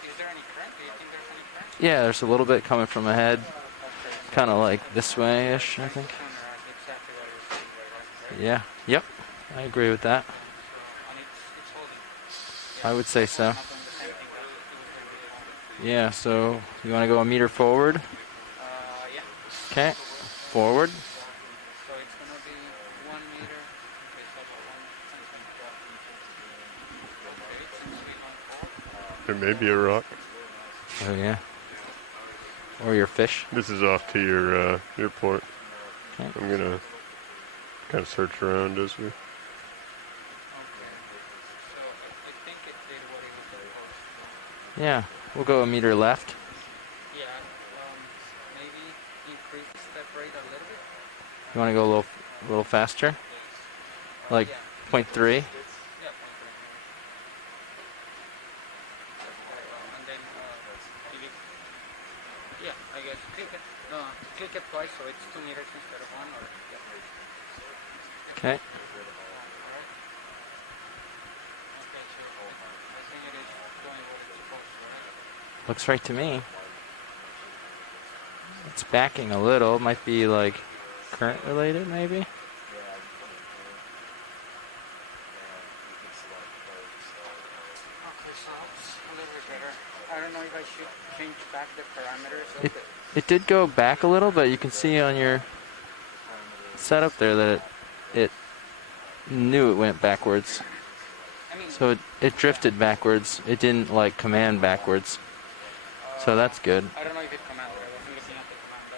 is there any current? Do you think there's any current? Yeah, there's a little bit coming from ahead. Okay, Kind of like this way-ish, I think. exactly what you're saying right, right? Yeah. Yep. I agree with that. And it's holding. I would say so. Not doing the same thing that it was doing before. Yeah, so you want to go 1 meter forward? Yeah. Okay. Forward. So it's gonna be 1 meter. Okay, so about 1 centimeter. Okay, it seems to be going forward. There may be a rock. Oh, yeah. Or your fish. This is off to your port. Okay. I'm gonna kind of search around as we. Okay. So I think it did what it was supposed to. Yeah. We'll go 1 meter left. Yeah. Maybe increase the step rate a little bit. You want to go a little faster? Like Yeah. 0.3? Yeah. And then if it, yeah, I guess click it twice so it's 2 meters instead of 1. Or yeah. Okay. Alright. Okay, so I think it is doing what it's supposed to, right? Looks right to me. It's backing a little. Might be like current related, maybe? Okay, so it's a little bit better. I don't know if I should change back the parameters of It did go back a little, but you can see on your setup there that it knew it went backwards. I mean, So it drifted backwards. It didn't like command backwards. So that's good. I don't know if it commanded. I wasn't looking at the command.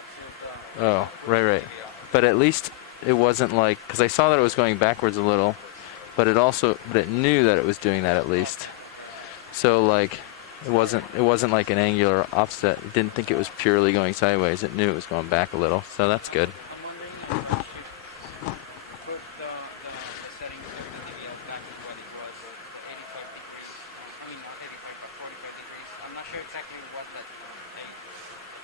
That's Oh, right. But at least it wasn't like, because I saw that it was going backwards a little, but it knew that it was doing that at least. So like, it wasn't like an angular offset. It didn't think it was purely going sideways. It knew it was going back a little. So that's good. I'm wondering if I should put the settings of the DVL back to what it was, 85 degrees. I mean, not 85, but 45 degrees. I'm not sure exactly what that they,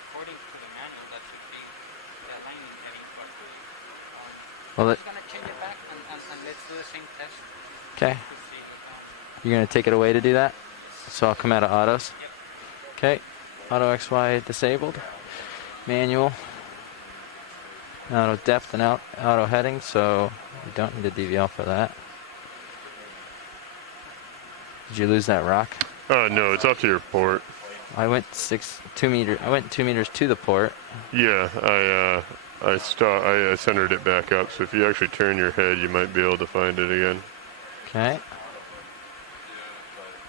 according to the manual, that should be the aligning heading, but Well, I'm just going to change it back and let's do the same test okay. to see what You're going to take it away to do that? So I'll come out of autos. Okay. Auto XY disabled. Manual. Auto depth and auto heading, so you don't need a DVL for that. Did you lose that rock? No, it's off to your port. I went 2 meters. I went 2 meters to the port. Yeah, I centered it back up. So if you actually turn your head, you might be able to find it again. Okay.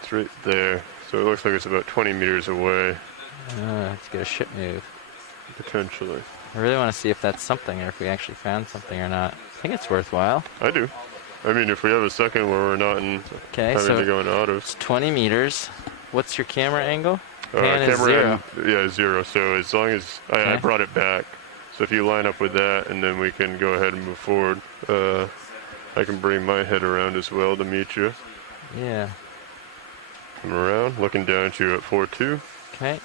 It's right there. So it looks like it's about 20 meters away, Let's get a ship move. potentially. I really want to see if that's something, or if we actually found something or not. I think it's worthwhile. I do. I mean, if we have a second where we're not Okay, having so to go in autos. it's 20 meters. What's your camera angle? Pan is Camera 0. yeah, 0. So as long as I Okay. brought it back. So if you line up with that, and then we can go ahead and move forward. I can bring my head around as well to meet you. Yeah. Come around, looking down at you at 4.2. Okay.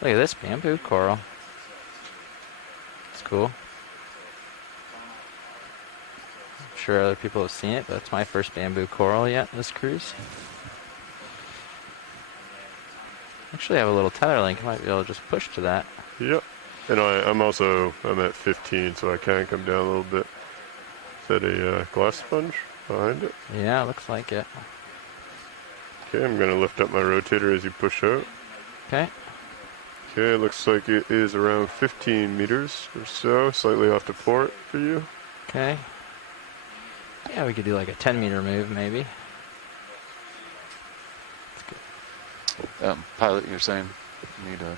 Look at this bamboo coral. It's cool. I'm sure other people have seen it, but it's my first bamboo coral yet this cruise. Actually, I have a little tether link. I might be able to just push to that. Yep. And I'm at 15, so I can come down a little bit. Is that a glass sponge behind it? Yeah, looks like it. Okay, I'm going to lift up my rotator as you push out. Okay. Okay, it looks like it is around 15 meters or so, slightly off the port for you. Okay. Yeah, we could do like a 10 meter move maybe. Pilot, you're saying you need a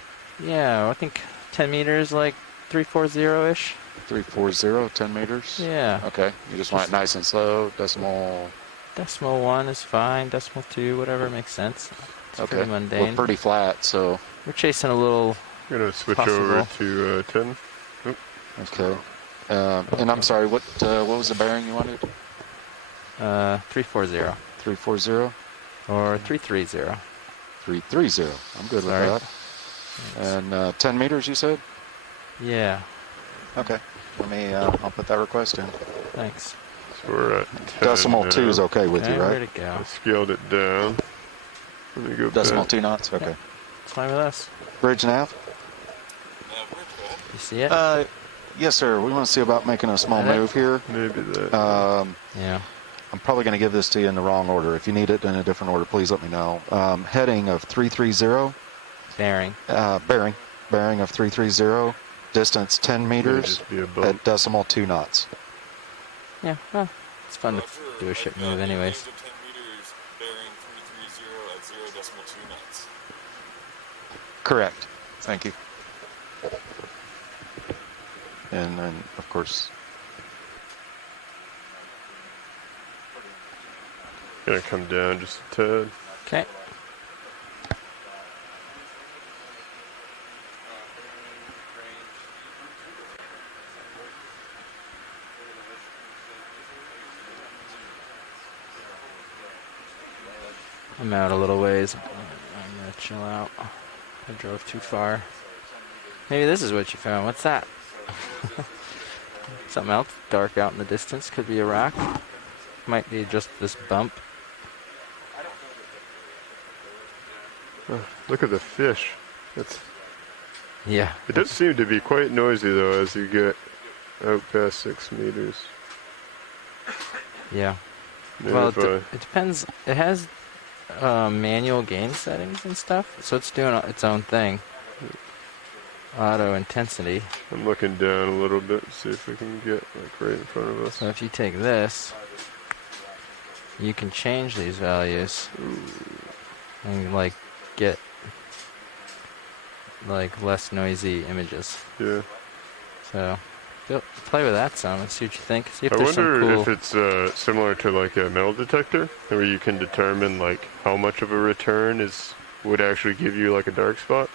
Yeah, I think 10 meters, like 340-ish. 340, 10 meters? Yeah. Okay. You just want it nice and slow, decimal. Decimal 1 is fine. Decimal 2, whatever makes sense. It's Okay. pretty mundane. We're pretty flat, so. We're chasing a little I'm gonna switch possible. over to 10. Oop. Okay. And I'm sorry, what was the bearing you wanted? 340 340? or 330. 330. I'm good Sorry. with that. And 10 meters, you said? Yeah, Okay. Let me, I'll put that request in. thanks. So we're at 10 Decimal now. 2 is okay with Okay, you, way right? to go. I scaled it down. Let me go Decimal back. 2 knots? Okay. It's fine with us. Bridge nav? You see it? Yes, sir. We want to see about making a small Got it? move here. Maybe that. Yeah. I'm probably going to give this to you in the wrong order. If you need it in a different order, please let me know. Heading of 330. Bearing. Bearing of 330. Distance 10 meters just be a bump. at decimal 2 knots. Yeah, well, it's fun to do a ship move anyways. 10 meters, bearing 330 at 0.2 knots. Correct. Thank you. And then, of course, Gonna come down just a tad. Okay. I'm out a little ways. I'm gonna chill out. I drove too far. Maybe this is what you found. What's that? Something else dark out in the distance. Could be a rock. Might be just this bump. Look at the fish. That's. Yeah. It does seem to be quite noisy though as you get out past 6 meters. Yeah. Maybe Well, if it depends. It has manual gain settings and stuff, so it's doing its own thing. Auto intensity. I'm looking down a little bit to see if we can get like right in front of us. So if you take this, you can change these values and like get like less noisy images. Yeah. So play with that some and see what you think. See if I there's wonder some cool. if it's similar to like a metal detector, where you can determine like how much of a return would actually give you like a dark spot,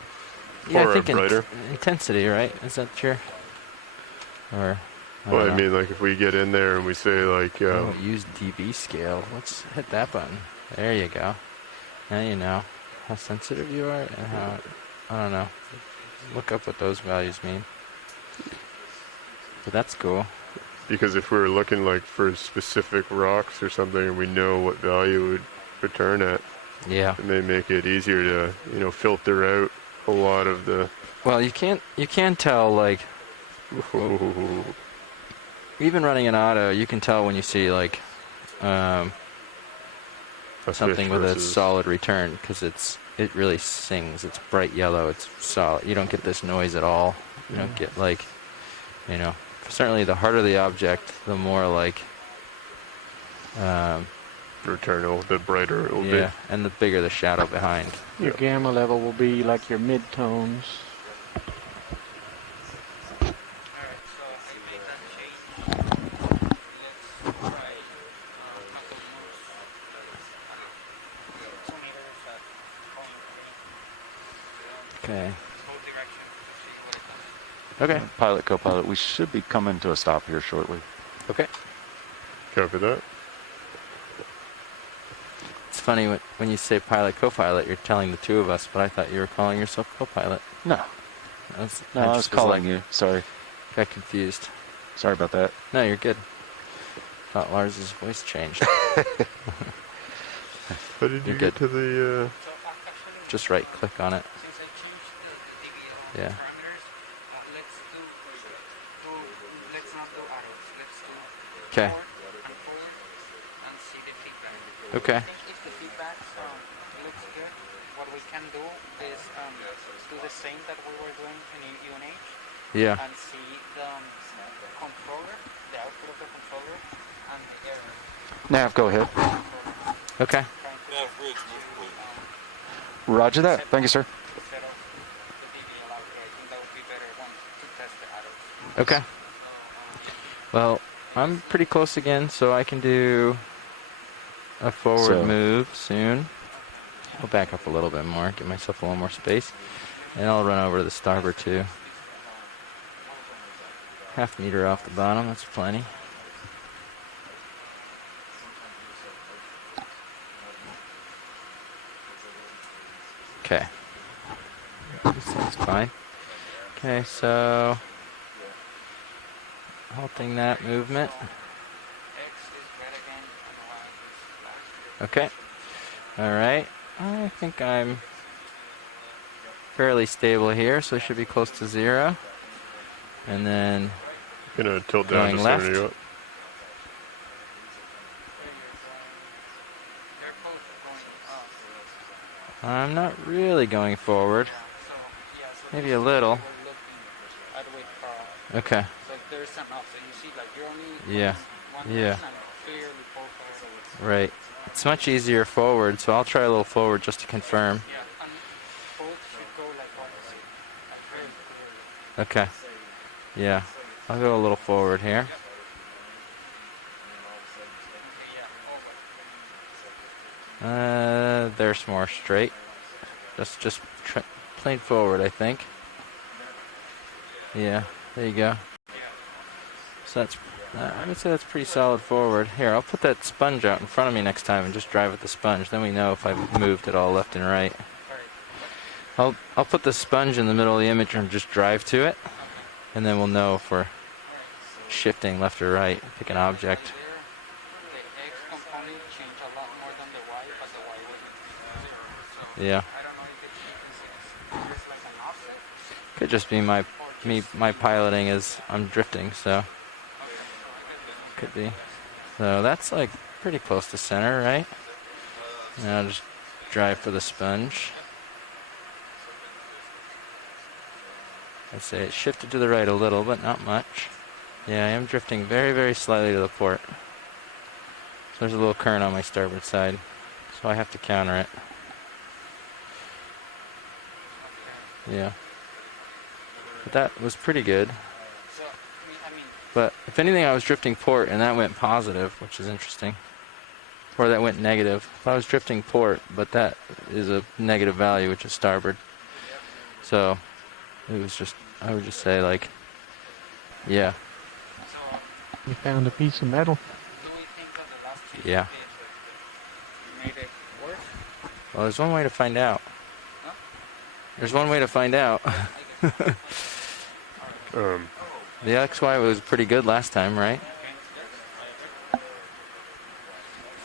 Yeah, or I think a brighter. intensity, right? Is that your? Or. Well, I don't know. mean, like if we get in there and we say like, Use dB scale. Let's hit that button. There you go. Now you know how sensitive you are and how. I don't know. Look up what those values mean. But that's cool. because if we were looking like for specific rocks or something, and we know what value it would return at, Yeah. it may make it easier to filter out a lot of the. Well, you can tell, like, even running an auto, you can tell when you see like something with a solid return, because it really sings. It's bright yellow. It's solid. You don't get this noise at all. You don't get like, certainly the harder the object, the more like return, the brighter it will be. yeah, and the bigger the shadow behind. Your gamma level will be like your midtones. Alright, so I made that change. Let's try 2 meters at 0.3. Okay. Both directions to see what it does. Okay. Pilot, co-pilot, we should be coming to a stop here shortly. Okay. Copy that. It's funny when you say pilot, co-pilot, you're telling the two of us, but I thought you were calling yourself co-pilot. No, I was calling you. Sorry. Got confused. Sorry about that. No, you're good. Thought Lars's voice changed. How did you You're get good. to the? So actually, Just right click on it. since I changed the Yeah. parameters, let's not do arrows. Let's do Okay. forward and see the feedback. Okay. I think if the feedback looks good, what we can do is do the same that we were doing in UNH Yeah. and see the controller, the output of the controller, and the error. Nav, go ahead. Okay. Trying to Nav bridge, move Roger that. Thank you, sir. Instead of the DVL out there, I think that would be better one to test the arrows. Okay. Well, I'm pretty close again, so I can do a forward So- move soon. I'll back up a little bit more, give myself a little more space, and I'll run over to the starboard too. Half meter off the bottom, that's plenty. Okay. That's fine. Okay, so halting that movement. X is red again, and Y is black. Okay. All right. I think I'm fairly stable here, so I should be close to 0. And then Gonna tilt down Going to left. center you up. They're both going up. I'm not really going forward. So, yeah, so Maybe a little. we're looking at with Okay. so there's an offset. You see, like you're only Yeah. one Yeah. direction and clearly both are. Right. It's much easier forward, so I'll try a little forward just to confirm. Yeah, and both should go like opposite, like very clearly. Okay. Yeah. I'll go a little forward here. Okay, yeah, over. There's more straight. Just plain forward, I think. Yeah. There you go. So that's. I would say that's pretty solid forward. Here, I'll put that sponge out in front of me next time and just drive with the sponge. Then we know if I've moved at all left and right. Alright. I'll put the sponge in the middle of the image and just drive to it, and then we'll know if we're shifting left or right. Pick an object. There, the X component changed a lot more than the Y, but the Y wasn't 0. So Yeah. I don't know if it's just like an offset. Could just be my piloting as I'm drifting, so could be. So that's like pretty close to center, right? Now I'll just drive for the sponge. I'd say it shifted to the right a little, but not much. Yeah, I am drifting very, very slightly to the port. So there's a little current on my starboard side, so I have to counter it. Yeah. But that was pretty good. So, I mean, But if anything, I was drifting port, and that went positive, which is interesting. Or that went negative. If I was drifting port, but that is a negative value, which is starboard. So it was just, I would just say, like, yeah, so You found a piece of metal. do we think that the last two Yeah. made it work? Well, there's one way to find out. Huh? There's one way to find out. The XY was pretty good last time, right?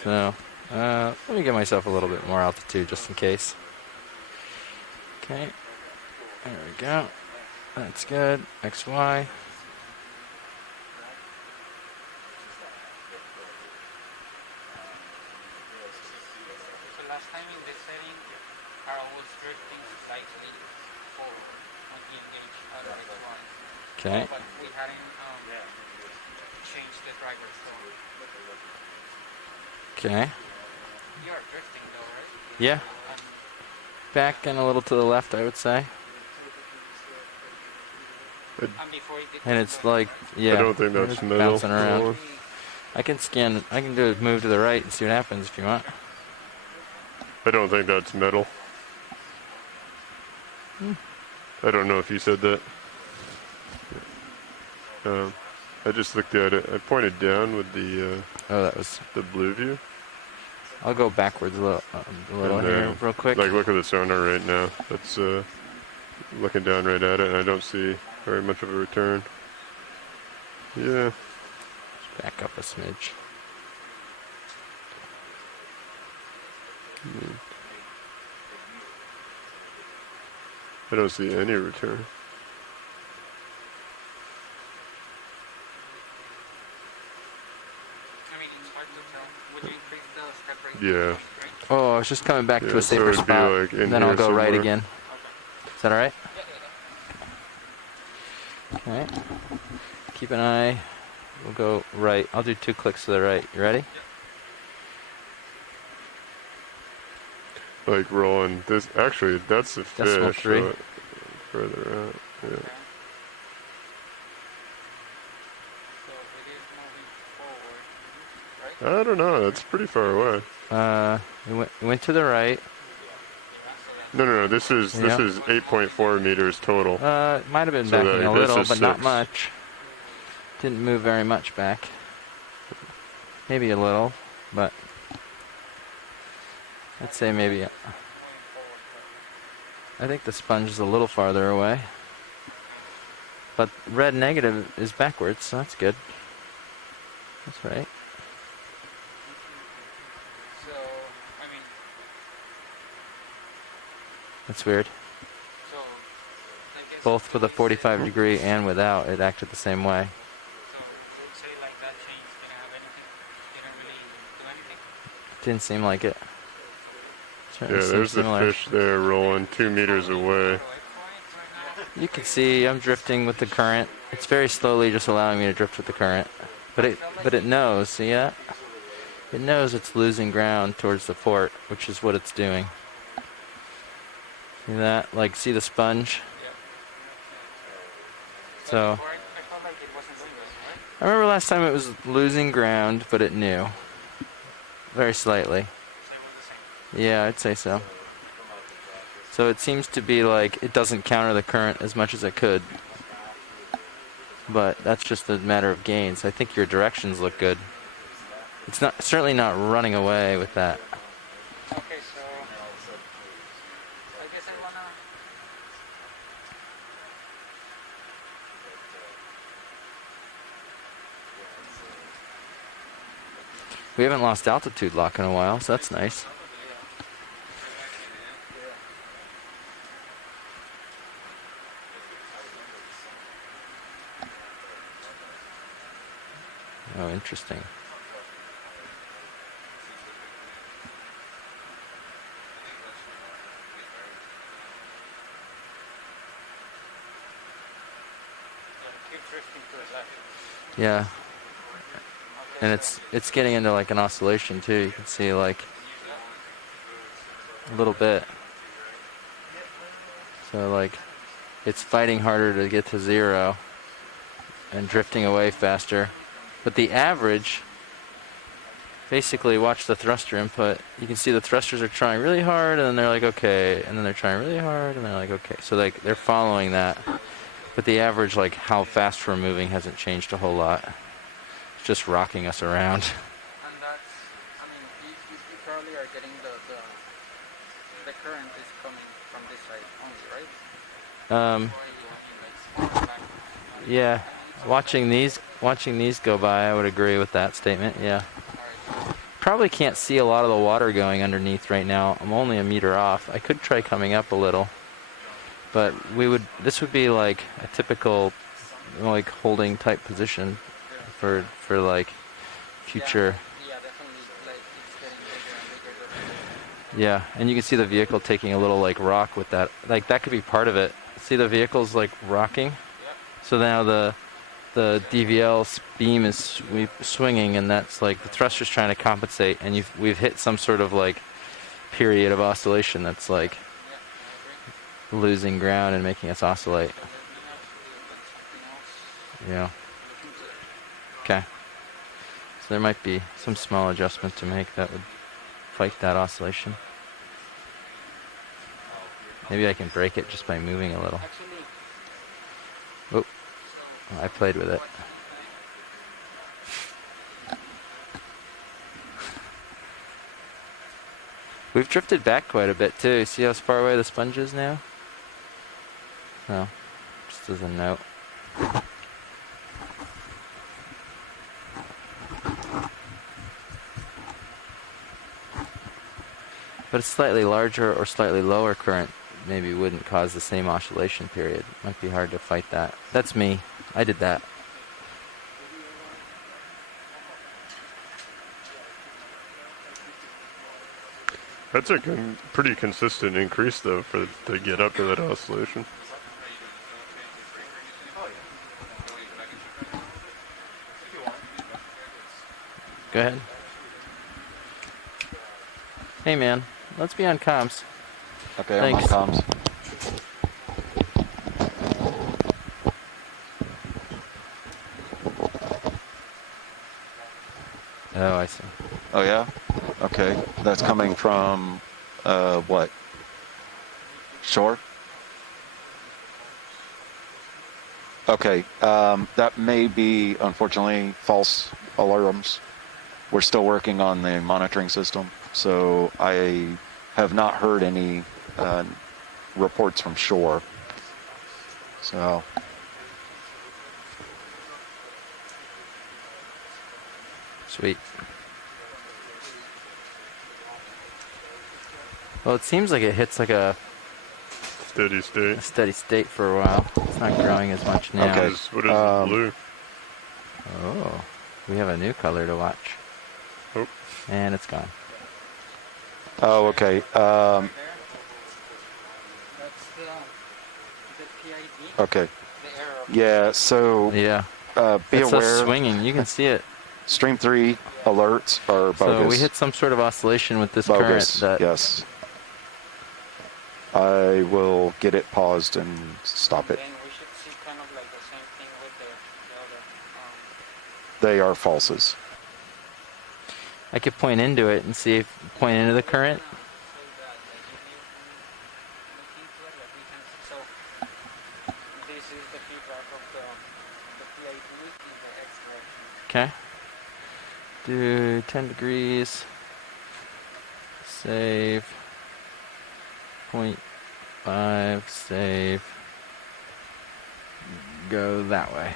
So, let me give myself a little bit more altitude just in case. Okay. There we go. That's good. XY. So last time in the setting, Harold was drifting slightly forward when he engaged out of X1. Okay. But we hadn't changed the driver, so Okay. you are drifting though, right? Yeah. And Back and a little to the left, I would say. and before he did And it's like, yeah. I don't think that's it's middle. bouncing around. I can do a move to the right and see what happens if you want. I don't think that's metal. I don't know if you said that. I just looked at it. I pointed down with Oh, that was. the blue view. I'll go backwards a little And, here, real quick. Like, look at the sonar right now. That's looking down right at it, and I don't see very much of a return. Yeah. Back up a smidge. I don't see any return. I mean, it's hard to tell. Would you increase the step rate? Yeah. Right? Oh, I was just coming back to Yeah, a so safer it'd be spot. like in Then I'll here go right somewhere. again. Is that all right? Okay. Keep an eye. We'll go right. I'll do 2 clicks to the right. You ready? like rolling. This actually, that's a Decimal fish. 3. Further out. Yeah. Okay. So it is moving forward, right? I don't know. That's pretty far away. It went to the right. No. This is Yep. 8.4 meters total. It might have been So backing a this little, is but not 6. much. Didn't move very much back. Maybe a little, but I'd say maybe. I think the sponge is a little farther away. But red negative is backwards, so that's good. That's right. So, I mean, That's weird. so, I guess Both with a 45 degree and without, it acted the same way. so, say like that change didn't have anything, didn't really do anything. Didn't seem like it. Certainly Yeah, seemed there's the similar. fish there rolling 2 meters away. You can see I'm drifting with the current. It's very slowly just allowing me to drift with the current. But it knows, see that? It knows it's losing ground towards the port, which is what it's doing. See that? Like, see the sponge? So, I felt like it wasn't doing this, right? I remember last time it was losing ground, but it knew. Very slightly. So it was the same. Yeah, I'd say so. So it seems to be like it doesn't counter the current as much as it could. But that's just a matter of gains. I think your directions look good. It's not certainly not running away with that. Okay, so I guess I wanna. We haven't lost altitude lock in a while, so that's nice. Oh, interesting. Keep drifting to the left. Yeah. And it's getting into like an oscillation too. You can see like a little bit. So like it's fighting harder to get to 0 and drifting away faster. But the average, basically watch the thruster input. You can see the thrusters are trying really hard and then they're like okay, and then they're trying really hard and they're like okay. So like they're following that. But the average, like how fast we're moving, hasn't changed a whole lot. It's just rocking us around. And that's, I mean, you probably are getting the current is coming from this side only, right? Yeah, watching these go by, I would agree with that statement. Yeah. Probably can't see a lot of the water going underneath right now. I'm only a meter off. I could try coming up a little, but this would be like a typical like holding type position for like future. Yeah, definitely. Like it's getting bigger and bigger. Yeah, and you can see the vehicle taking a little like rock with that. Like that could be part of it. See the vehicle's like rocking. So now the DVL beam is swinging, and that's like the thruster's trying to compensate, and we've hit some sort of like period of oscillation that's like losing ground and making us oscillate. Yeah. Okay. So there might be some small adjustment to make that would fight that oscillation. Maybe I can break it just by moving a little. Oh, I played with it. We've drifted back quite a bit too. See how far away the sponge is now? Oh, just as a note. But a slightly larger or slightly lower current maybe wouldn't cause the same oscillation period. Might be hard to fight that. That's me. I did that. That's a pretty consistent increase, though, to get up to that oscillation. Go ahead. Hey, man. let's be on comms. Okay, Thanks. I'm on comms. Oh, I see. Oh yeah? Okay. That's coming from what? Shore? Okay. That may be unfortunately false alarms. We're still working on the monitoring system, so I have not heard any reports from shore. So Sweet. Well, it seems like it hits like a Steady state. steady state for a while. It's not growing as much now. Okay. What is it, blue? Oh, we have a new color to watch. Oh. And it's gone. oh, okay. That's the PID, Okay. the error. Yeah. So Yeah. be It's aware. swinging. You can see it. Stream 3 alerts are bogus. So we hit some sort of oscillation with this bogus. current. That Yes. I will get it paused and stop it. Then we should see kind of like the same thing with the other. They are falses. I could point into it and see if point into the current. So that like if you look into it, like we can see. So this is the feedback of the PID in the X direction. Okay. Do 10 degrees. Save. 0.5. Save. Go that way.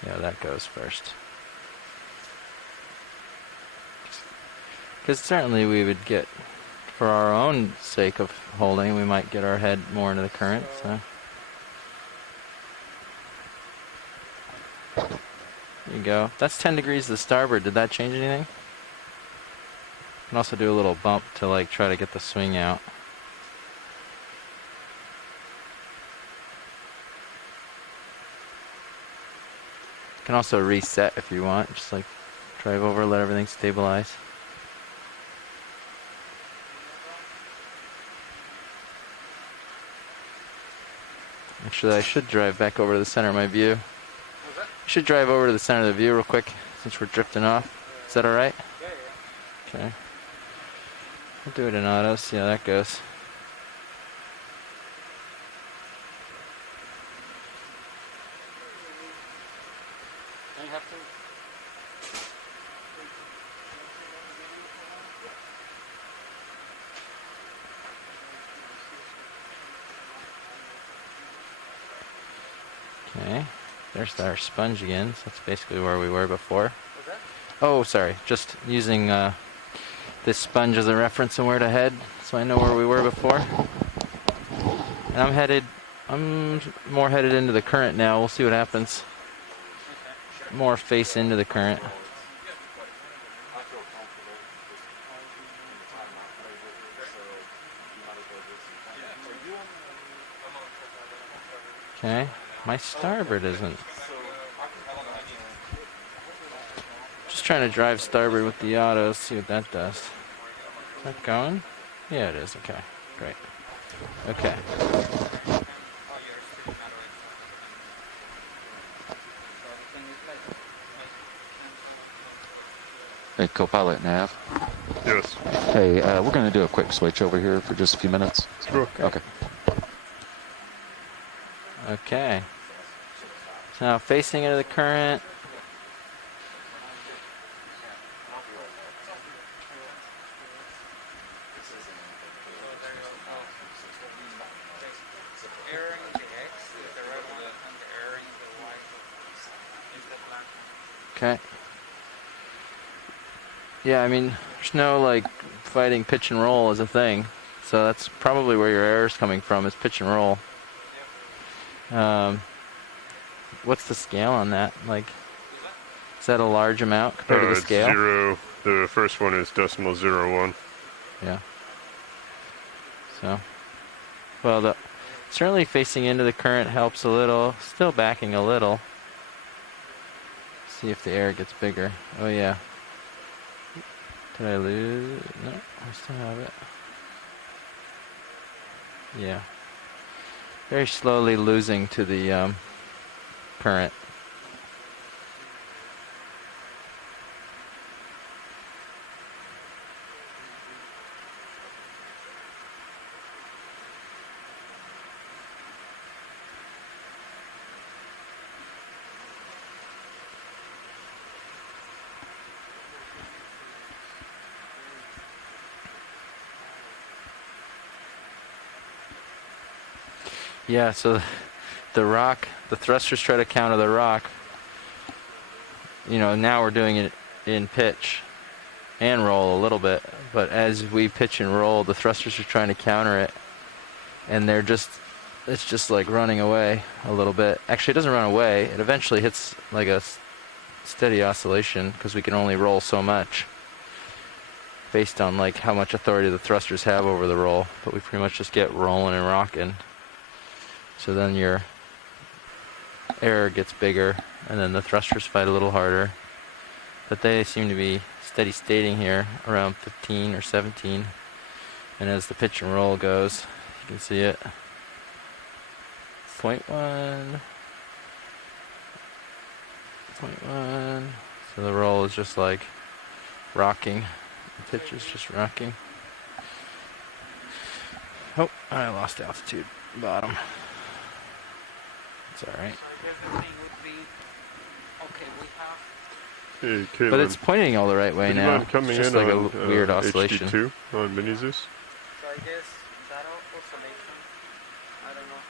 See how that goes first. Because certainly we would get, for our own sake of holding, we might get our head more into the current. So there you go. That's 10 degrees to the starboard. Did that change anything? Can also do a little bump to like try to get the swing out. Can also reset if you want. Just like drive over, let everything stabilize. Actually, I should drive back over to the center of my view. I should drive over to the center of the view real quick since we're drifting off. Is that alright? Yeah, yeah. Okay. I'll do it in auto, see how that goes. And you have to. Okay. There's our sponge again. So that's basically where we were before. Was that? Oh, sorry. Just using this sponge as a reference on where to head, so I know where we were before. And I'm more headed into the current now. We'll see what happens. More face into the current. Okay. My starboard isn't. Just trying to drive starboard with the auto, see what that does. Is that going? Yeah, it is. Okay. Great. Okay. Hey, co-pilot nav. Yes. Hey, we're going to do a quick switch over here for just a few minutes. Sure. Okay. Okay. So now facing into the current. Airing the X is the red one, and the airing the Y is the black one. Okay. Yeah, I mean, there's no like fighting pitch and roll as a thing. So that's probably where your error's coming from, is pitch and roll. What's the scale on that? Like, is that a large amount compared to the It's scale? 0. The first one is .01. Yeah. So, well, certainly facing into the current helps a little. Still backing a little. See if the air gets bigger. Oh yeah. Did I lose? No, I still have it. Yeah. Very slowly losing to the current. Yeah, so the rock, the thrusters try to counter the rock. You know, now we're doing it in pitch and roll a little bit, but as we pitch and roll, the thrusters are trying to counter it, and it's just like running away a little bit. Actually, it doesn't run away. It eventually hits like a steady oscillation because we can only roll so much based on like how much authority the thrusters have over the roll, but we pretty much just get rolling and rocking. So then your air gets bigger, and then the thrusters fight a little harder. But they seem to be steady stating here around 15 or 17. And as the pitch and roll goes, you can see it. 0.1. 0.1. So the roll is just like rocking. The pitch is just rocking. Oh, I lost altitude. Bottom. It's alright. So I guess the thing would be, okay, we have. Hey, Caitlin. But it's pointing all the right way would you now. mind coming It's just in like on a weird oscillation. HD2 on Mini Zeus? So I guess that oscillation, I don't know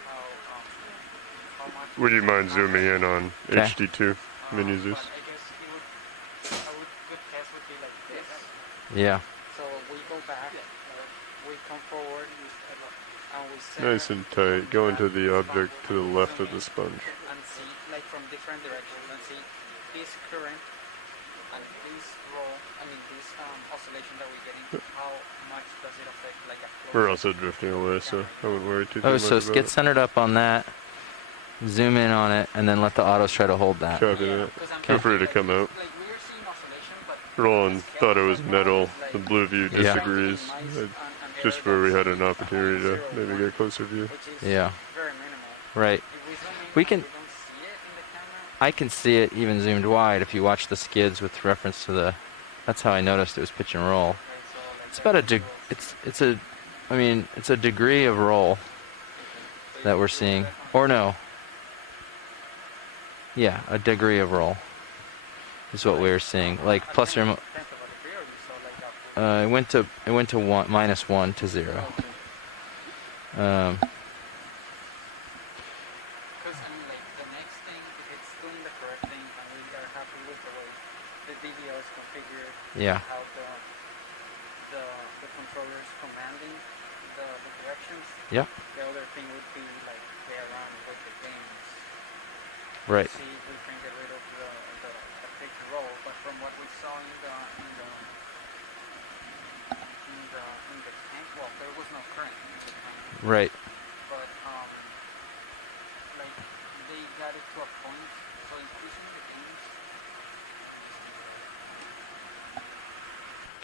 how much. Would you mind zooming in on Okay. HD2 Mini But Zeus? I guess a good test would be like this. Yeah. So we go back, we come forward, and we center Nice and tight. Go into the object to the left of the sponge. and see, like from different directions, and see this current and this roll, this oscillation that we're getting, how much does it affect like a flow? We're also drifting away, so I wouldn't worry too Oh, much so about get it. centered up on that. Zoom in on it, and then let the autos try to hold that. Copy that. Feel free to come out. Like we're seeing oscillation, but Roland thought it was metal. The blue view Yeah. disagrees. Just where we had an opportunity to maybe get a closer view. which is Yeah. very minimal. Right. If we zoom in We and can- we don't see it in the camera, I can see it even zoomed wide if you watch the skids with reference to the. That's how I noticed it was pitch and roll. right, so like It's about it's a degree of roll that we're seeing, or no. Yeah, a degree of roll is what we're seeing. Like plus or tenth of a degree, or you saw like that. it went to one -1 to 0. Because like the next thing, if it's doing the correct thing, and we are happy with the way the DVO is configured, Yeah. how the controller is commanding the directions. Yep. The other thing would be like play around with the games. Right. See if we can get rid of the pitch roll. But from what we saw in the tank, well, there was no current in the tank. Right. But like they got it to a point, so increasing the gains.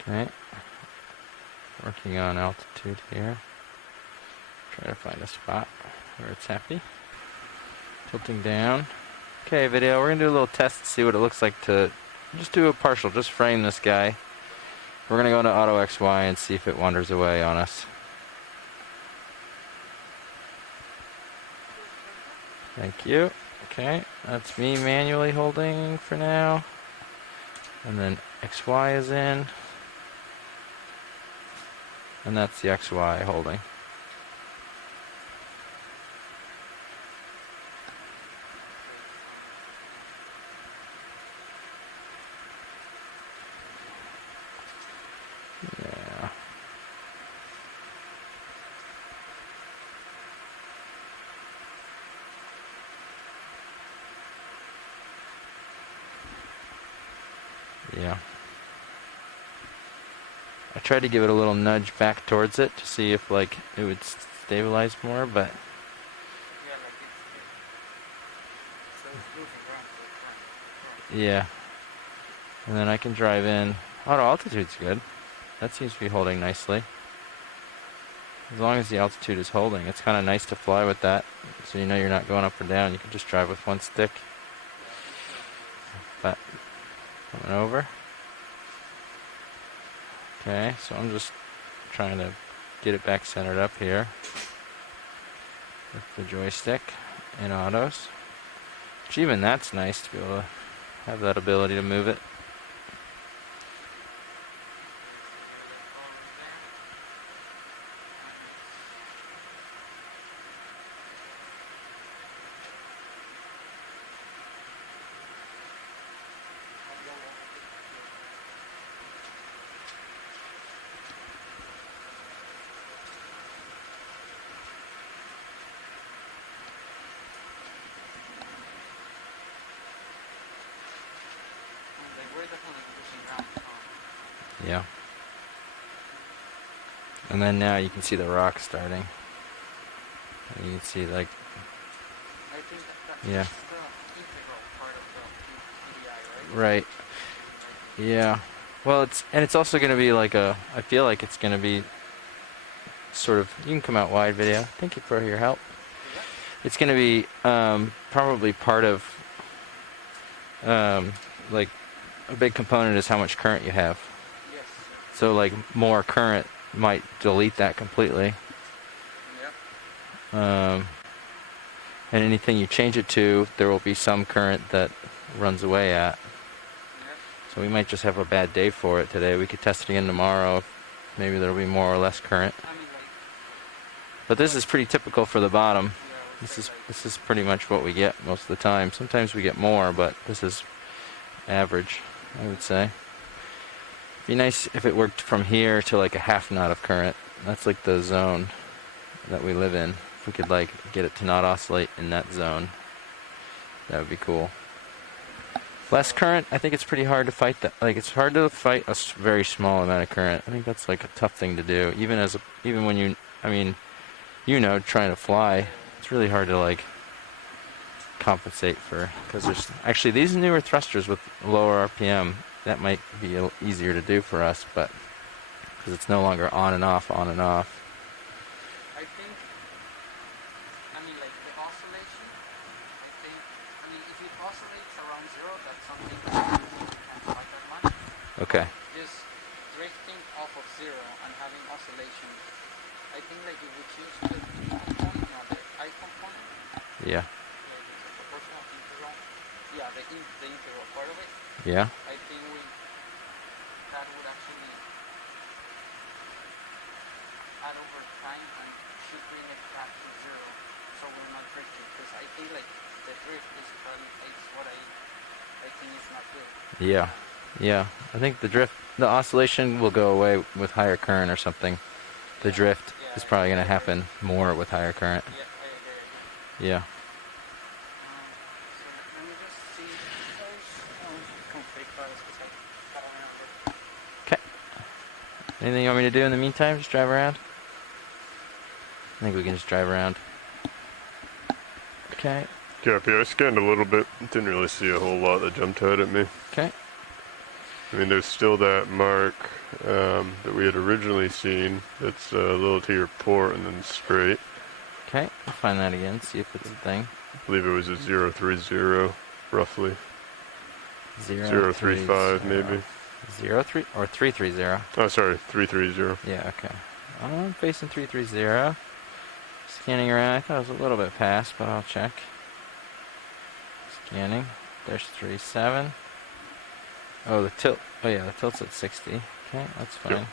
Okay. Working on altitude here. Try to find a spot where it's happy. Tilting down. Okay, video. We're gonna do a little test to see what it looks like to just do a partial. Just frame this guy. We're gonna go into Auto XY and see if it wanders away on us. Thank you. Okay, that's me manually holding for now. And then XY is in. And that's the XY holding. Yeah. Yeah. I tried to give it a little nudge back towards it to see if like it would stabilize more, but Yeah, like so it's losing ground to the current. Yeah. And then I can drive in. Auto altitude's good. That seems to be holding nicely. As long as the altitude is holding, it's kind of nice to fly with that. So you know you're not going up or down. You can just drive with one stick. But coming over. Okay, so I'm just trying to get it back centered up here with the joystick in autos. Which even that's nice to be able to have that ability to move it. Like we're definitely losing ground. Yeah. And then now you can see the rock starting. And you can see like, I think that's yeah. the integral part of the PDI, right? Right. Yeah. Well, it's also going to be like I feel like it's going to be sort of, you can come out wide video. Thank you for your help. It's going to be probably part of, like, a big component is how much current you have. Yes. So, like, more current might delete that completely. Yep. And anything you change it to, there will be some current that runs away at. Yep. So we might just have a bad day for it today. We could test it again tomorrow. Maybe there'll be more or less current. I mean, like, But this is pretty typical for the bottom. yeah, This is pretty much what we get most of the time. Sometimes we get more, but this is average, I would say. It'd be nice if it worked from here to like a half knot of current. That's like the zone that we live in. If we could like get it to not oscillate in that zone, that would be cool. Less current, I think it's pretty hard to fight that. Like, it's hard to fight a very small amount of current. I think that's like a tough thing to do. Even when you, I mean, you know, trying to fly, it's really hard to like compensate for, because there's actually these newer thrusters with lower RPM that might be easier to do for us, but because it's no longer on and off. I think, I mean, like the oscillation, I think, I mean, if it oscillates around zero, that's something that you can't fight that much. Okay. Just drifting off of zero and having oscillation, I think like if we choose the P component, not the I component, Yeah. like it's a proportional integral, yeah, the integral part of it, Yeah. I think that would actually add over time and should bring it back to zero, so we're not drifting. Because I think like the drift is what I think is not good. Yeah. Yeah. I think the oscillation will go away with higher current or something. The drift is probably going to happen more with higher current. Yeah, I agree. Yeah. So let me just see those config files because I don't remember. Okay. Anything you want me to do in the meantime? Just drive around? I think we can just drive around. Okay. Copy. I scanned a little bit. Didn't really see a whole lot that jumped out at me. Okay. I mean, there's still that mark that we had originally seen. That's a little to your port and then straight. Okay. I'll find that again. See if it's a thing. I believe it was a 030, roughly. 035 maybe. 03 or 330. Oh, sorry, 330. Yeah. Okay. I'm facing 330. Scanning around. I thought it was a little bit past, but I'll check. Scanning. There's 37. Oh, the tilt. Oh yeah, the tilt's at 60. Okay, that's fine. Yep.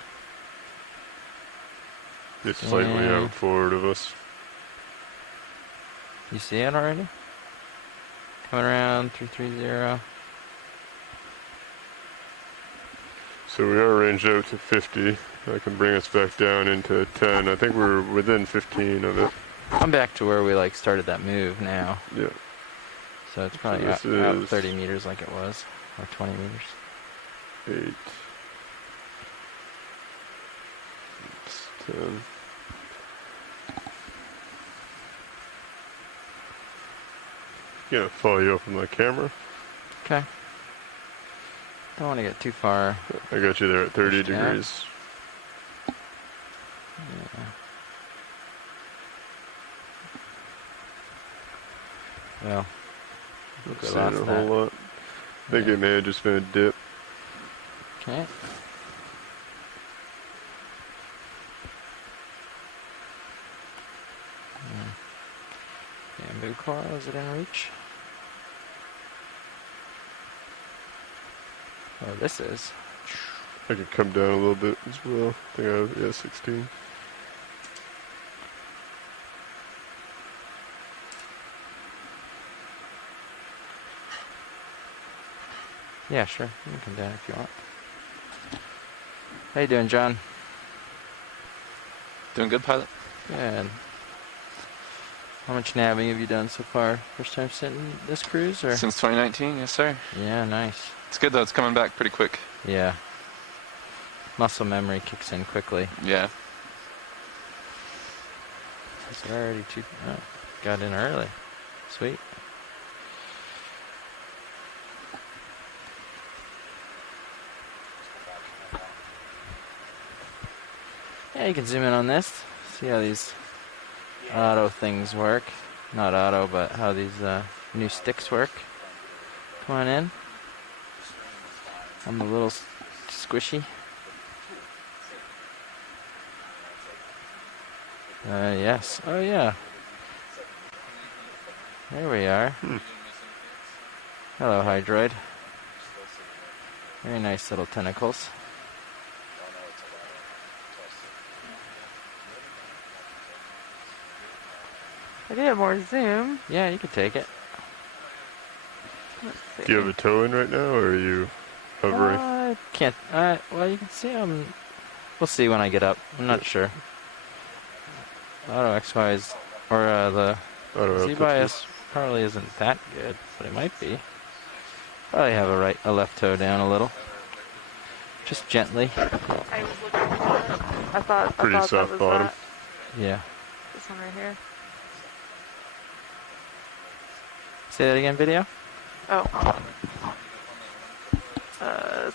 It's slightly out forward of us. You see it already? Coming around 330. So we are ranged out to 50. That can bring us back down into 10. I think we're within 15 of it. I'm back to where we like started that move now. Yeah. So it's probably So this out is 30 meters like it was, or 20 meters. 8. It's 10. Gonna follow you up on my camera. Okay. Don't want to get too far. I got you there at 30 Pushed out. degrees. Yeah. Well, Not oops, I seeing a lost whole that. lot. I think it may have just been a dip. Okay. Bamboo coral, is it in reach? Oh, this is. I could come down a little bit as well. I think I have, yeah, 16. Yeah, sure. You can come down if you want. How you doing, John? Doing good, pilot? Good. How much nabbing have you done so far? First time sitting this cruise, or? Since 2019, yes, sir. Yeah, nice. It's good though. It's coming back pretty quick. Yeah. Muscle memory kicks in quickly. Yeah. It's already too. Oh, got in early. Sweet. Yeah, you can zoom in on this. See how these auto things work. Not auto, but how these new sticks work. Come on in. I'm a little squishy. Yes. Oh, yeah. There we are. Hello, Hydroid. Very nice little tentacles. I do have more zoom. Yeah, you could take it. Let's see. Do you have a toe in right now, or are you hovering? Can't. Well, you can see them. We'll see when I get up. I'm not sure. Auto XY is, or the Z bias probably isn't that good, but it might be. Probably have a left toe down a little. Just gently. I was looking for it. I thought Pretty that soft was bottom. that. Yeah. This one right here. Say that again, video? Oh.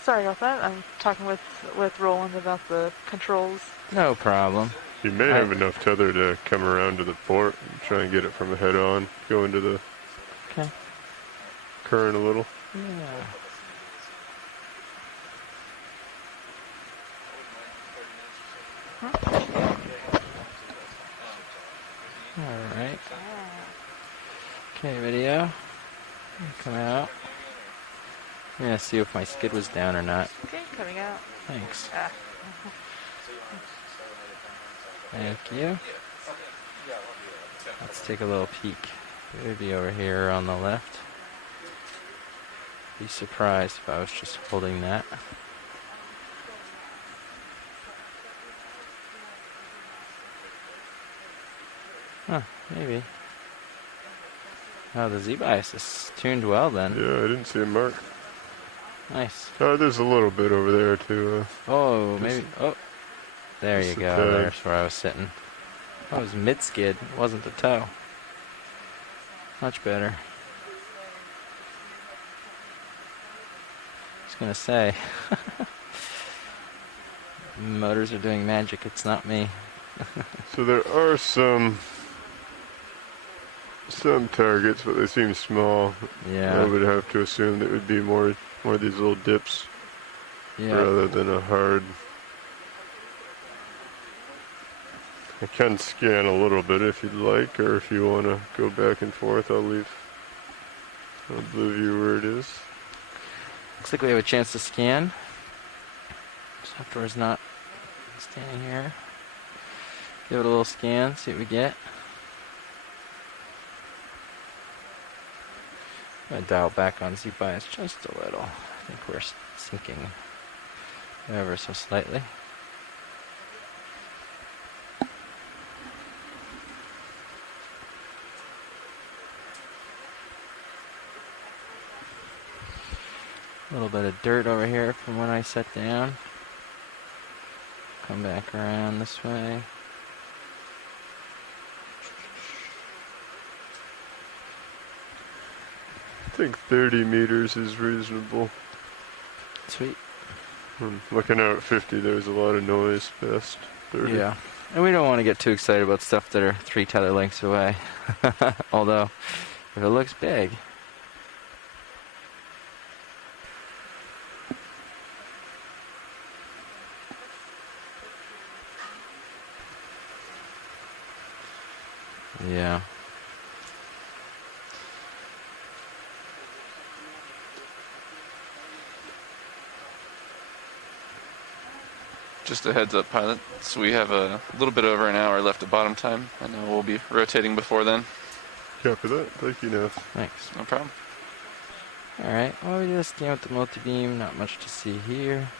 Sorry about that. I'm talking with Roland about the controls. No problem. You may have enough tether to come around to the port and try and get it from the head on. Go into the current a little. Yeah. Alright. Okay, video. Come out. I'm gonna see if my skid was down or not. Okay, coming out. Thanks. Ah. Thank you. Let's take a little peek. It would be over here on the left. Be surprised if I was just holding that. Huh, maybe. Oh, the Z-bias is tuned well then. Yeah, I didn't see a mark. Nice. There's a little bit over there too. Oh, maybe. Oh, there you just a go. tad. There's where I was sitting. That was mid-skid. It wasn't the toe. Much better. I was gonna say. Motors are doing magic. It's not me. So there are some targets, but they seem small. Yeah. I would have to assume that would be more of these little dips rather than a hard. I can scan a little bit if you'd like, or if you want to go back and forth, I'll leave a blue view where it is. Looks like we have a chance to scan. Software's not standing here. Give it a little scan, see what we get. I'm gonna dial back on Z-bias just a little. I think we're sinking ever so slightly. A little bit of dirt over here from when I sat down. Come back around this way. I think 30 meters is reasonable. Sweet. Looking out at 50, there's a lot of noise past 30. Yeah. And we don't want to get too excited about stuff that are 3 tether lengths away. Although, if it looks big. Yeah. Just a heads up, pilot. So we have a little bit over an hour left at bottom time. I know we'll be rotating before then. Copy that. Thank you, Neff. Thanks. No problem. Alright, well, we did a scan with the multi-beam. Not much to see here.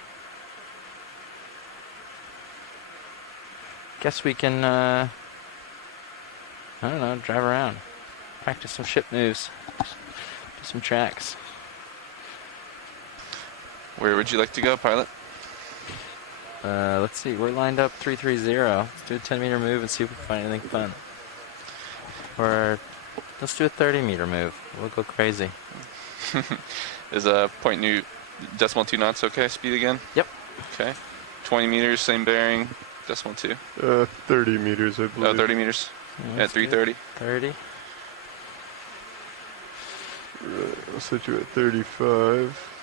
Guess we can, I don't know, drive around. Practice some ship moves. Do some tracks. Where would you like to go, pilot? Let's see, we're lined up 330. Let's do a 10-meter move and see if we can find anything fun. Or let's do a 30-meter move. We'll go crazy. Is decimal 2 knots okay? Speed again? Yep. Okay. 20 meters, same bearing, decimal 2. 30 meters, I believe. 30 meters Yeah, at 330. 30. Right, I'll set you at 35.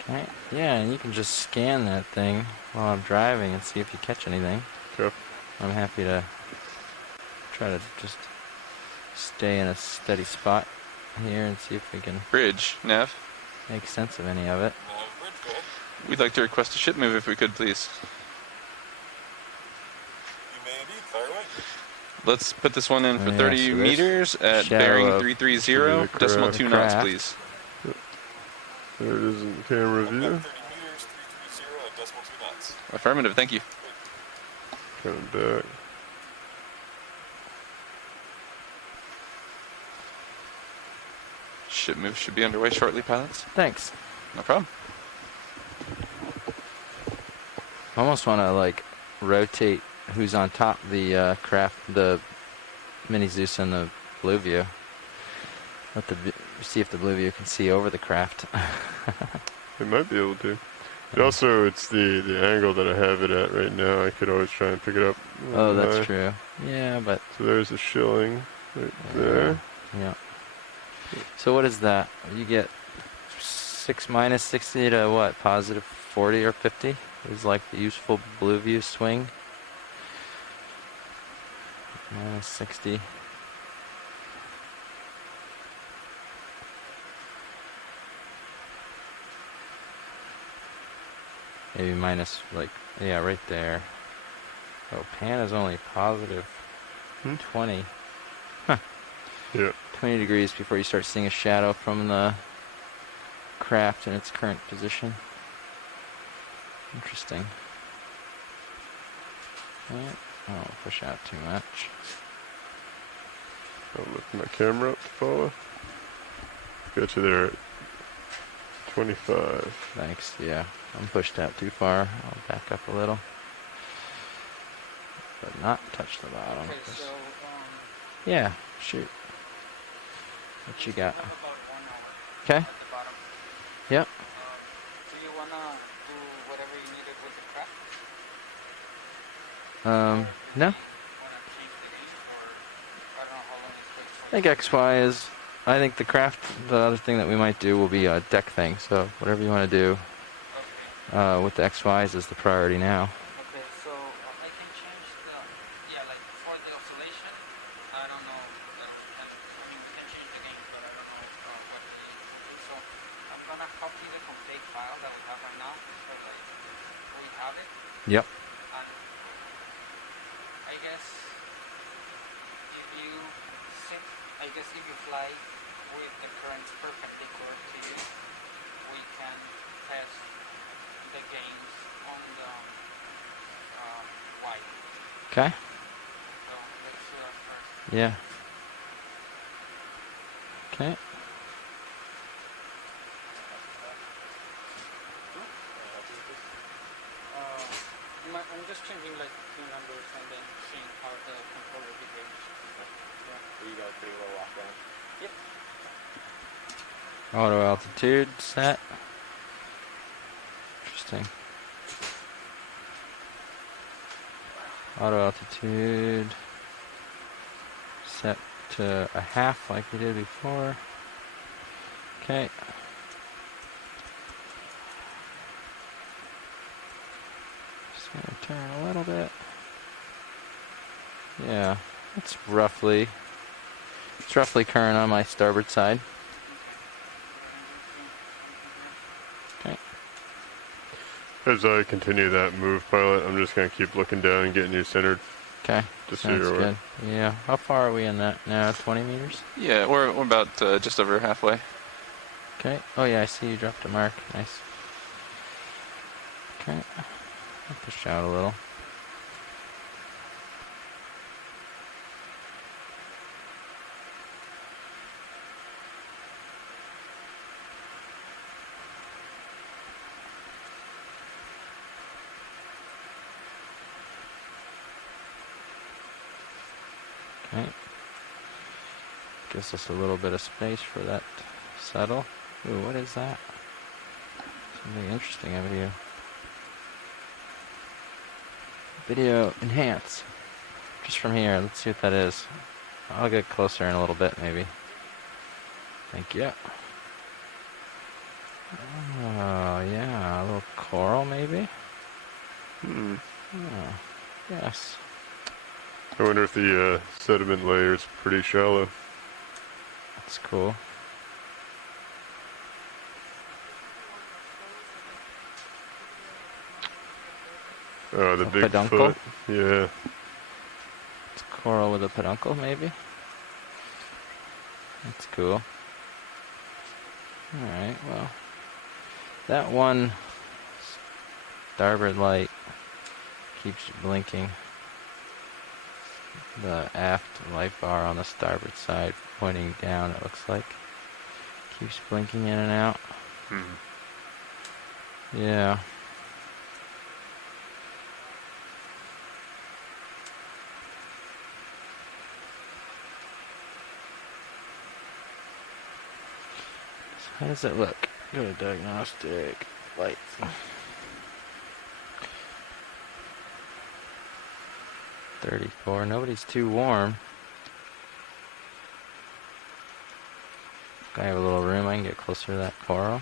Okay. Yeah, and you can just scan that thing while I'm driving and see if you catch anything. Okay. I'm happy to try to just stay in a steady spot here and see if we can Bridge, Nav. make sense of any of it. Bridge, go ahead. We'd like to request a ship move if we could, please. You may indeed. Fire away. Let's put this one in for Yeah, 30 so this meters at shadow bearing of 330, the decimal craft. 2 knots, Craft. please. There it is in camera I've got 30 view. meters, 330 at decimal 2 knots. Affirmative, thank you. Coming back. Ship move should be underway shortly, pilots. Thanks. No problem. I almost want to like rotate who's on top the craft, the Mini Zeus and the Blue View. See if the Blue View can see over the craft. It might be able to. But also, it's the angle that I have it at right now. I could always try and pick it up. Oh, that's true. Yeah, but So there's a shilling right there. yeah. So what is that? You get 6 minus 60 to what? Positive 40 or 50 is like the useful Blue View swing. Minus 60. Maybe minus, like, yeah, right there. Oh, pan is only positive 20. Huh. Yeah. 20 degrees before you start seeing a shadow from the craft in its current position. Interesting. Alright. Oh, push out too much. I'll lift my camera up to follow. Got you there at 25. Thanks, yeah. I'm pushed out too far. I'll back up a little. But not touch the bottom. Okay, so, Yeah, shoot. What you got? about 1 hour Okay. at the bottom. Yep. Do you wanna do whatever you needed with the craft? No. Wanna change the game, or I don't know how long it takes for I think XY is. I think the craft, the other thing that we might do will be a deck thing. So whatever you want to do with the XYs is the priority now. Okay, so I can change the, like for the oscillation, I don't know, I mean we can change the game, but I don't know what it is. Okay, so I'm gonna copy the complete file that we have right now, so like we have it, Yep. and I guess if you if you fly with the current perpendicular to you, we can test the gains on the Y. Okay. So let's do that first. Yeah. Okay. I'm just changing like a few numbers and then seeing how the controller behaves. Yeah. You got a pretty low lockdown. Yep. Auto altitude set. Interesting. Auto altitude set to a half like we did before. Okay. Just gonna turn a little bit. Yeah, it's roughly current on my starboard side. Okay. As I continue that move, pilot, I'm just gonna keep looking down and getting you centered. Okay. Just so Sounds you're aware. good. Yeah. How far are we in that now? 20 meters? Yeah, we're about just over halfway. Okay. Oh yeah, I see you dropped a mark. Nice. Okay. I'll push out a little. Okay. Gives us a little bit of space for that settle. Ooh, what is that? Something interesting over here. Video enhance. Just from here. Let's see what that is. I'll get closer in a little bit, maybe. Thank you. Oh, yeah. A little coral, maybe? Hmm. Oh, yes. I wonder if the sediment layer is pretty shallow. That's cool. Oh, the A big peduncle? foot. Yeah. It's coral with a peduncle, maybe? That's cool. Alright, well. That one starboard light keeps blinking. The aft light bar on the starboard side pointing down, it looks like. Keeps blinking in and out. Hmm. Yeah. How does it look? Go to diagnostic. Light. $34. Nobody's too warm. I have a little room. I can get closer to that coral.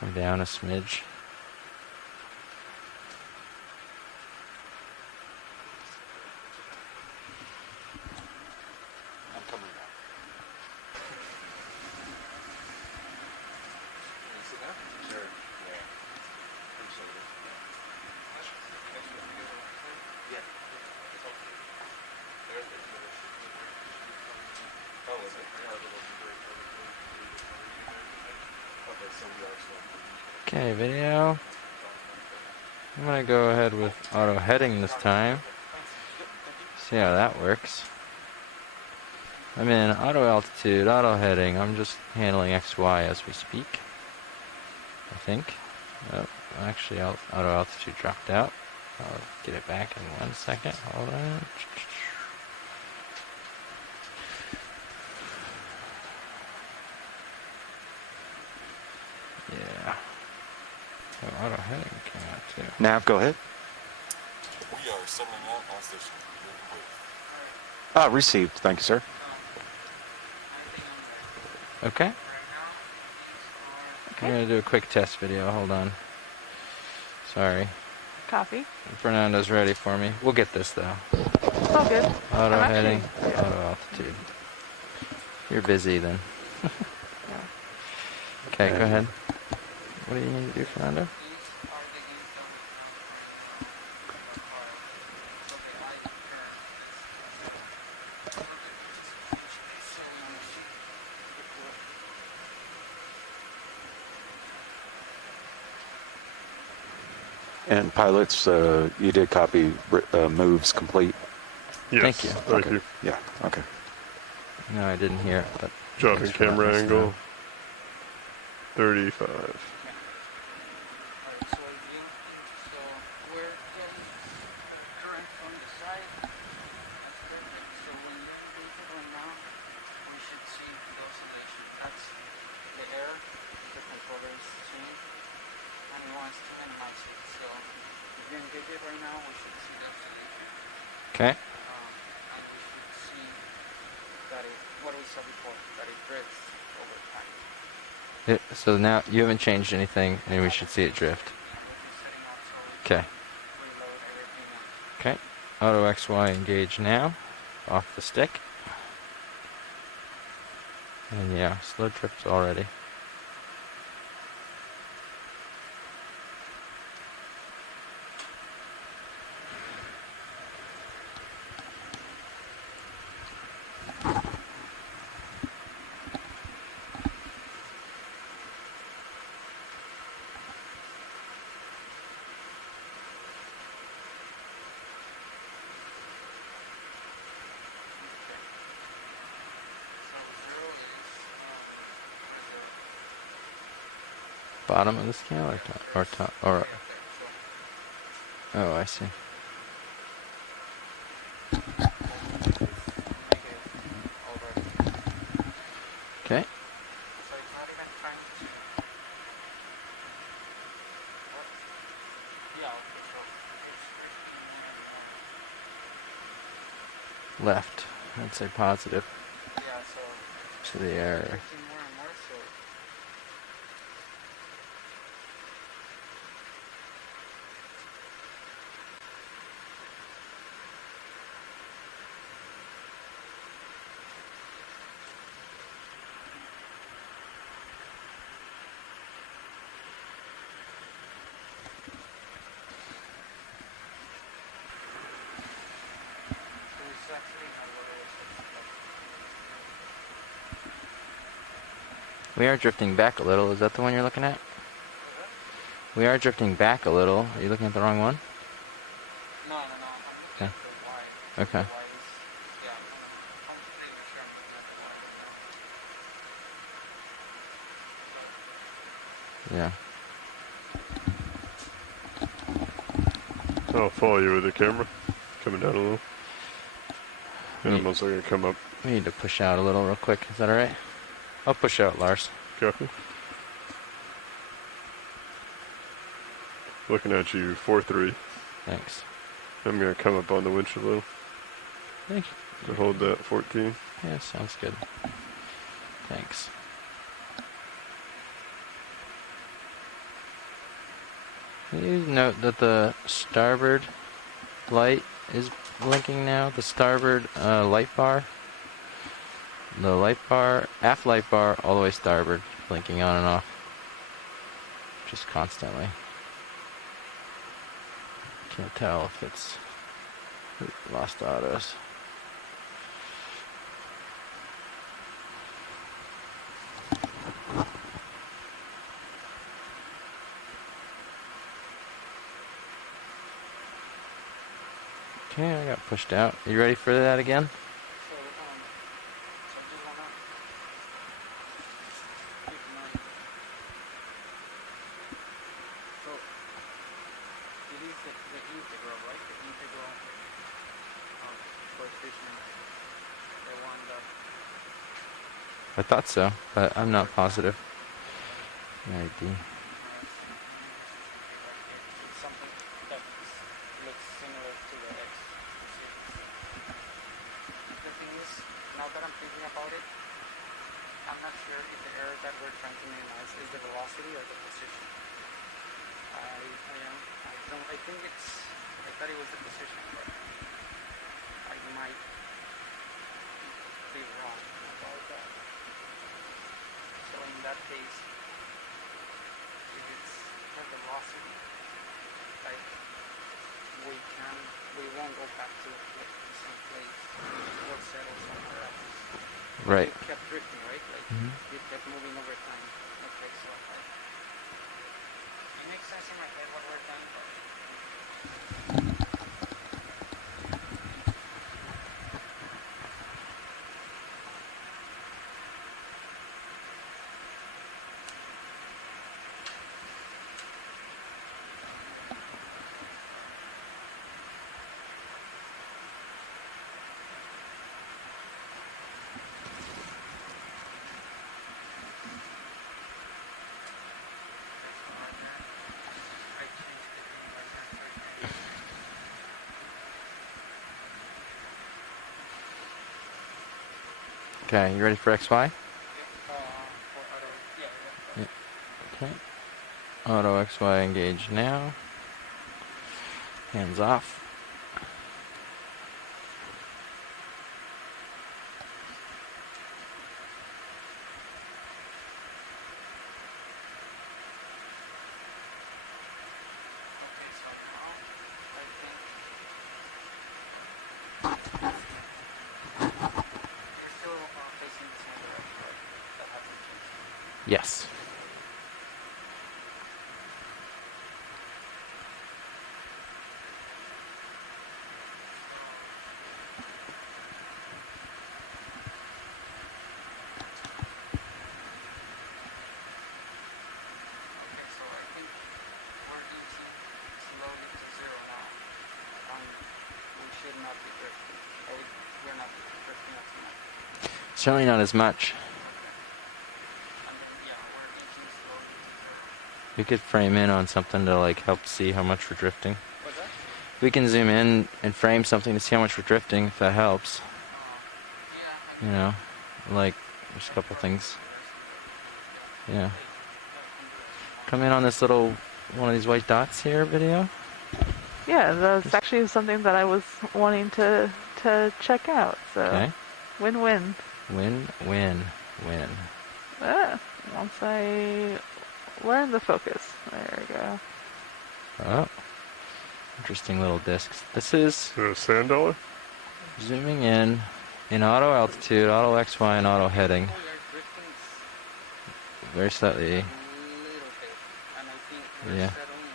Come down a smidge. Okay, video. I'm gonna go ahead with auto heading this time. See how that works. I'm in auto altitude, auto heading. I'm just handling XY as we speak. I think. Oh, actually, auto altitude dropped out. I'll get it back in 1 second. Hold on. Yeah. Oh, auto heading came out too. Nav, go ahead. We are settling out on station. You're complete. Received. Thank you, sir. Okay. I'm gonna do a quick test video. Hold on. Sorry. Copy. Fernando's ready for me. We'll get this though. All good. Auto I'm heading, actually- yeah. auto altitude. You're busy then. Okay, go ahead. What do you need to do, Fernando? And pilots, you did copy moves complete. Yes. Thank you. Thank Okay. you. Yeah. Okay. No, I didn't hear it, but Dropping thanks for letting camera us angle. know. 35. So we're getting current from the side. That's perfect. So when you're leaving on now we should see the oscillation. Okay. And we should see that it, what we saw before, that it drifts over time. So now you haven't changed anything, and we should see it drift. Yeah, we'll be setting up so we Okay. can reload everything. Okay. Auto XY engage now. Off the stick. And yeah, slow drips already. Bottom of the scale or top? Or top? Or oh, I see. Okay. So it's not even trying to. Yeah, okay, so it's drifting more and more. Left. I'd say positive Yeah, so to the error. drifting more and more, so it's actually not what it was expected. We are drifting back a little. Is that the one you're looking at? We are drifting back a little. Are you looking at the wrong one? No, I'm looking Okay. at the Y. Okay. The Y is, yeah, I'm pretty sure I'm looking at the Y right now. Yeah. I'll follow you with the camera. Coming down a little. And I'm Neat. also going to come up. We need to push out a little real quick. Is that alright? I'll push out, Lars. Copy. Looking at you, 4-3. Thanks. I'm going to come up on the winch a little Thank you. to hold that 14. Yeah, sounds good. Thanks. Please note that the starboard light is blinking now. The starboard light bar. The light bar, aft light bar, all the way starboard, blinking on and off. Just constantly. Can't tell if it's lost autos. Okay, I got pushed out. You ready for that again? So, so I just wanna keep in mind. So, it is the integral, right? The integral coefficient, the one that. I thought so, but I'm not positive. ID. It's something that looks similar to the X. The thing is, now that I'm thinking about it, I'm not sure if the error that we're trying to minimize is the velocity or the position. I think it's, I thought it was the position, but I might be wrong about that. So in that case, if it's the velocity, like we won't go back to the same place. We'll settle somewhere else. Right. It kept drifting, right? Like it kept moving over time. Okay, so it makes sense in my head what we're done, but I changed it in my hand right now. Okay, you ready for XY? For auto, yeah. Okay. Auto XY engage now. Hands off. Okay, so now I think you're still facing the same direction, right? That hasn't changed. Yes. Okay, so I think we're easing slowly to zero now. We should not be drifting. We're not drifting as much. Certainly not as much. And then, yeah, we're easing slowly to zero. We could frame in on something to like help see how much we're drifting. What's that? We can zoom in and frame something to see how much we're drifting, if that helps. Yeah, You know, like there's a couple things. Yeah. Come in on this little one of these white dots here video. Yeah, that's actually something that I was wanting to check out. So Okay. win-win. Win, win, win. Once I learn the focus. There we go. Oh, interesting little discs. This is A sand dollar? zooming in auto altitude, auto XY, and auto heading. we are drifting Very slightly. a little bit, and I think we're Yeah. settling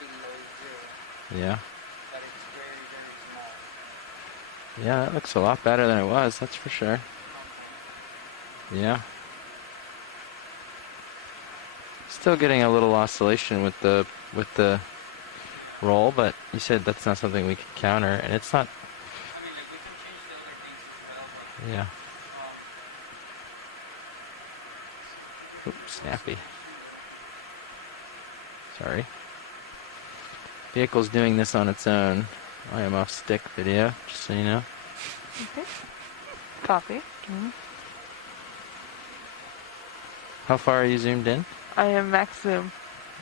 below zero, Yeah. but it's very, very small. Yeah, that looks a lot better than it was, that's for sure. Yeah. Still getting a little oscillation with the roll, but you said that's not something we can counter, and it's not. I mean, like, we can change the other things as well, but Yeah. Oops, snappy. Sorry. Vehicle's doing this on its own. I am off stick video, just so you know. Okay. Copy. How far are you zoomed in? I am max zoom.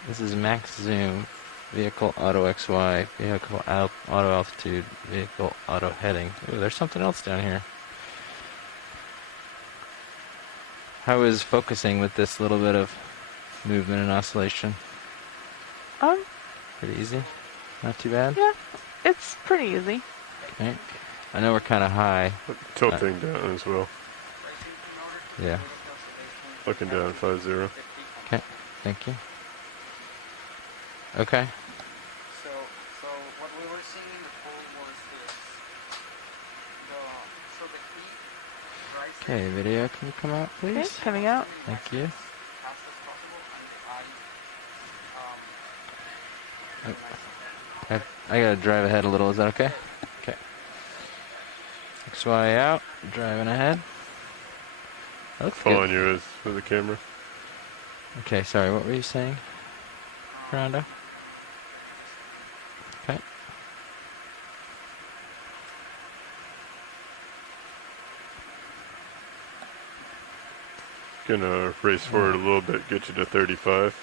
This is max zoom. Vehicle auto XY, vehicle auto altitude, vehicle auto heading. Ooh, there's something else down here. How is focusing with this little bit of movement and oscillation? Pretty easy? Not too bad? Yeah, it's pretty easy. Okay. I know we're kind of high. Tilting down as well. Yeah. Looking down 5-0. Okay, thank you. Okay. So what we were seeing in the pool was this. So the heat rises Okay, video, can you come out, Okay, please? coming out. Thank you. as fast as possible, and the ice I gotta drive ahead a little, is that okay? Okay. XY out, driving ahead. That looks good. Following you with the camera. Okay, sorry, what were you saying, Fernando? Okay. Gonna race forward a little bit, get you to 35.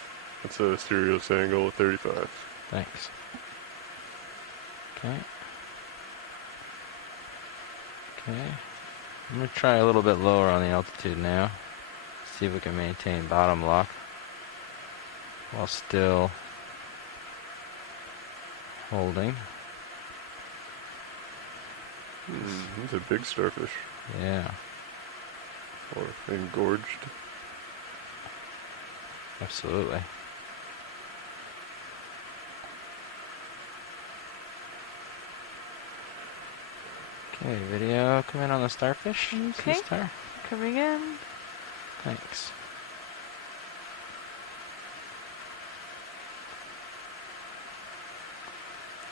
That's a Sirius angle of 35. Thanks. Okay. Okay. I'm gonna try a little bit lower on the altitude now. See if we can maintain bottom lock while still holding. It's a big starfish. Yeah, Or engorged. absolutely. Okay, video, come in on the starfish. Okay. Sea star. Coming in. Thanks.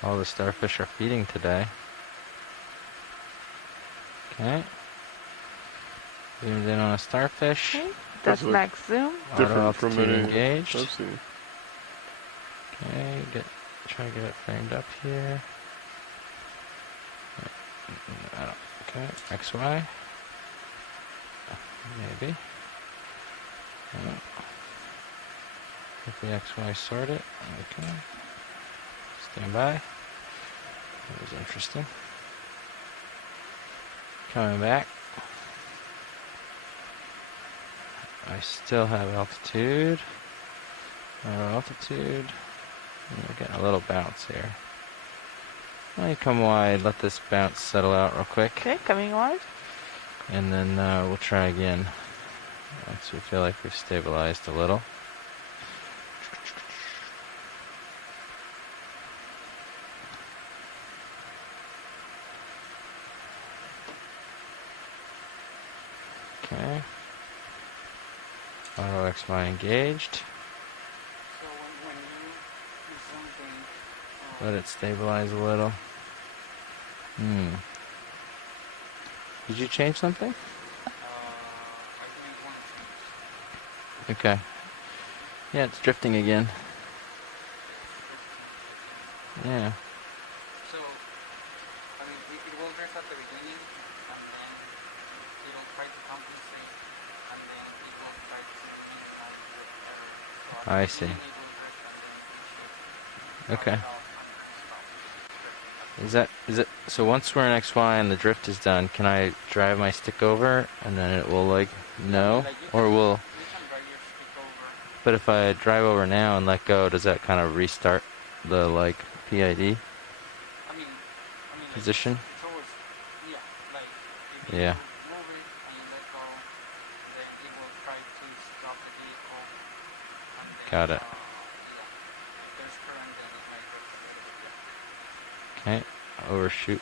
All the starfish are feeding today. Okay. Zoomed in on a starfish. Okay. That's look max zoom. Auto Different from altitude any engaged. I've seen. Okay, try to get it framed up here. Okay, XY. Maybe. Oh. If the XY sort it. Okay. Stand by. That was interesting. Coming back. I still have altitude. Altitude. We're getting a little bounce here. Let me come wide, let this bounce settle out real quick. Okay, coming wide. And then we'll try again once we feel like we've stabilized a little. Okay. Auto XY engaged. So when you do something, Let it stabilize a little. Did you change something? I think one change. Okay. Yeah, it's drifting again. Yeah. So, I mean, it will drift at the beginning, and then it'll try to compensate, and then it will try to minimize the error. So at the I see. beginning it will drift, and then it should Okay. cut it off and stop drifting. Is it so once we're in XY and the drift is done, can I drive my stick over and then it will like no? Like you Or can, will you can drive your stick over. but if I drive over now and let go, does that kind of restart the like PID I mean, like position? it's always, yeah, like if Yeah. you move it and you let go, then it will try to stop the vehicle, and then Got it. yeah, if there's current, then it might drift a little bit. Yeah. Okay. Overshoot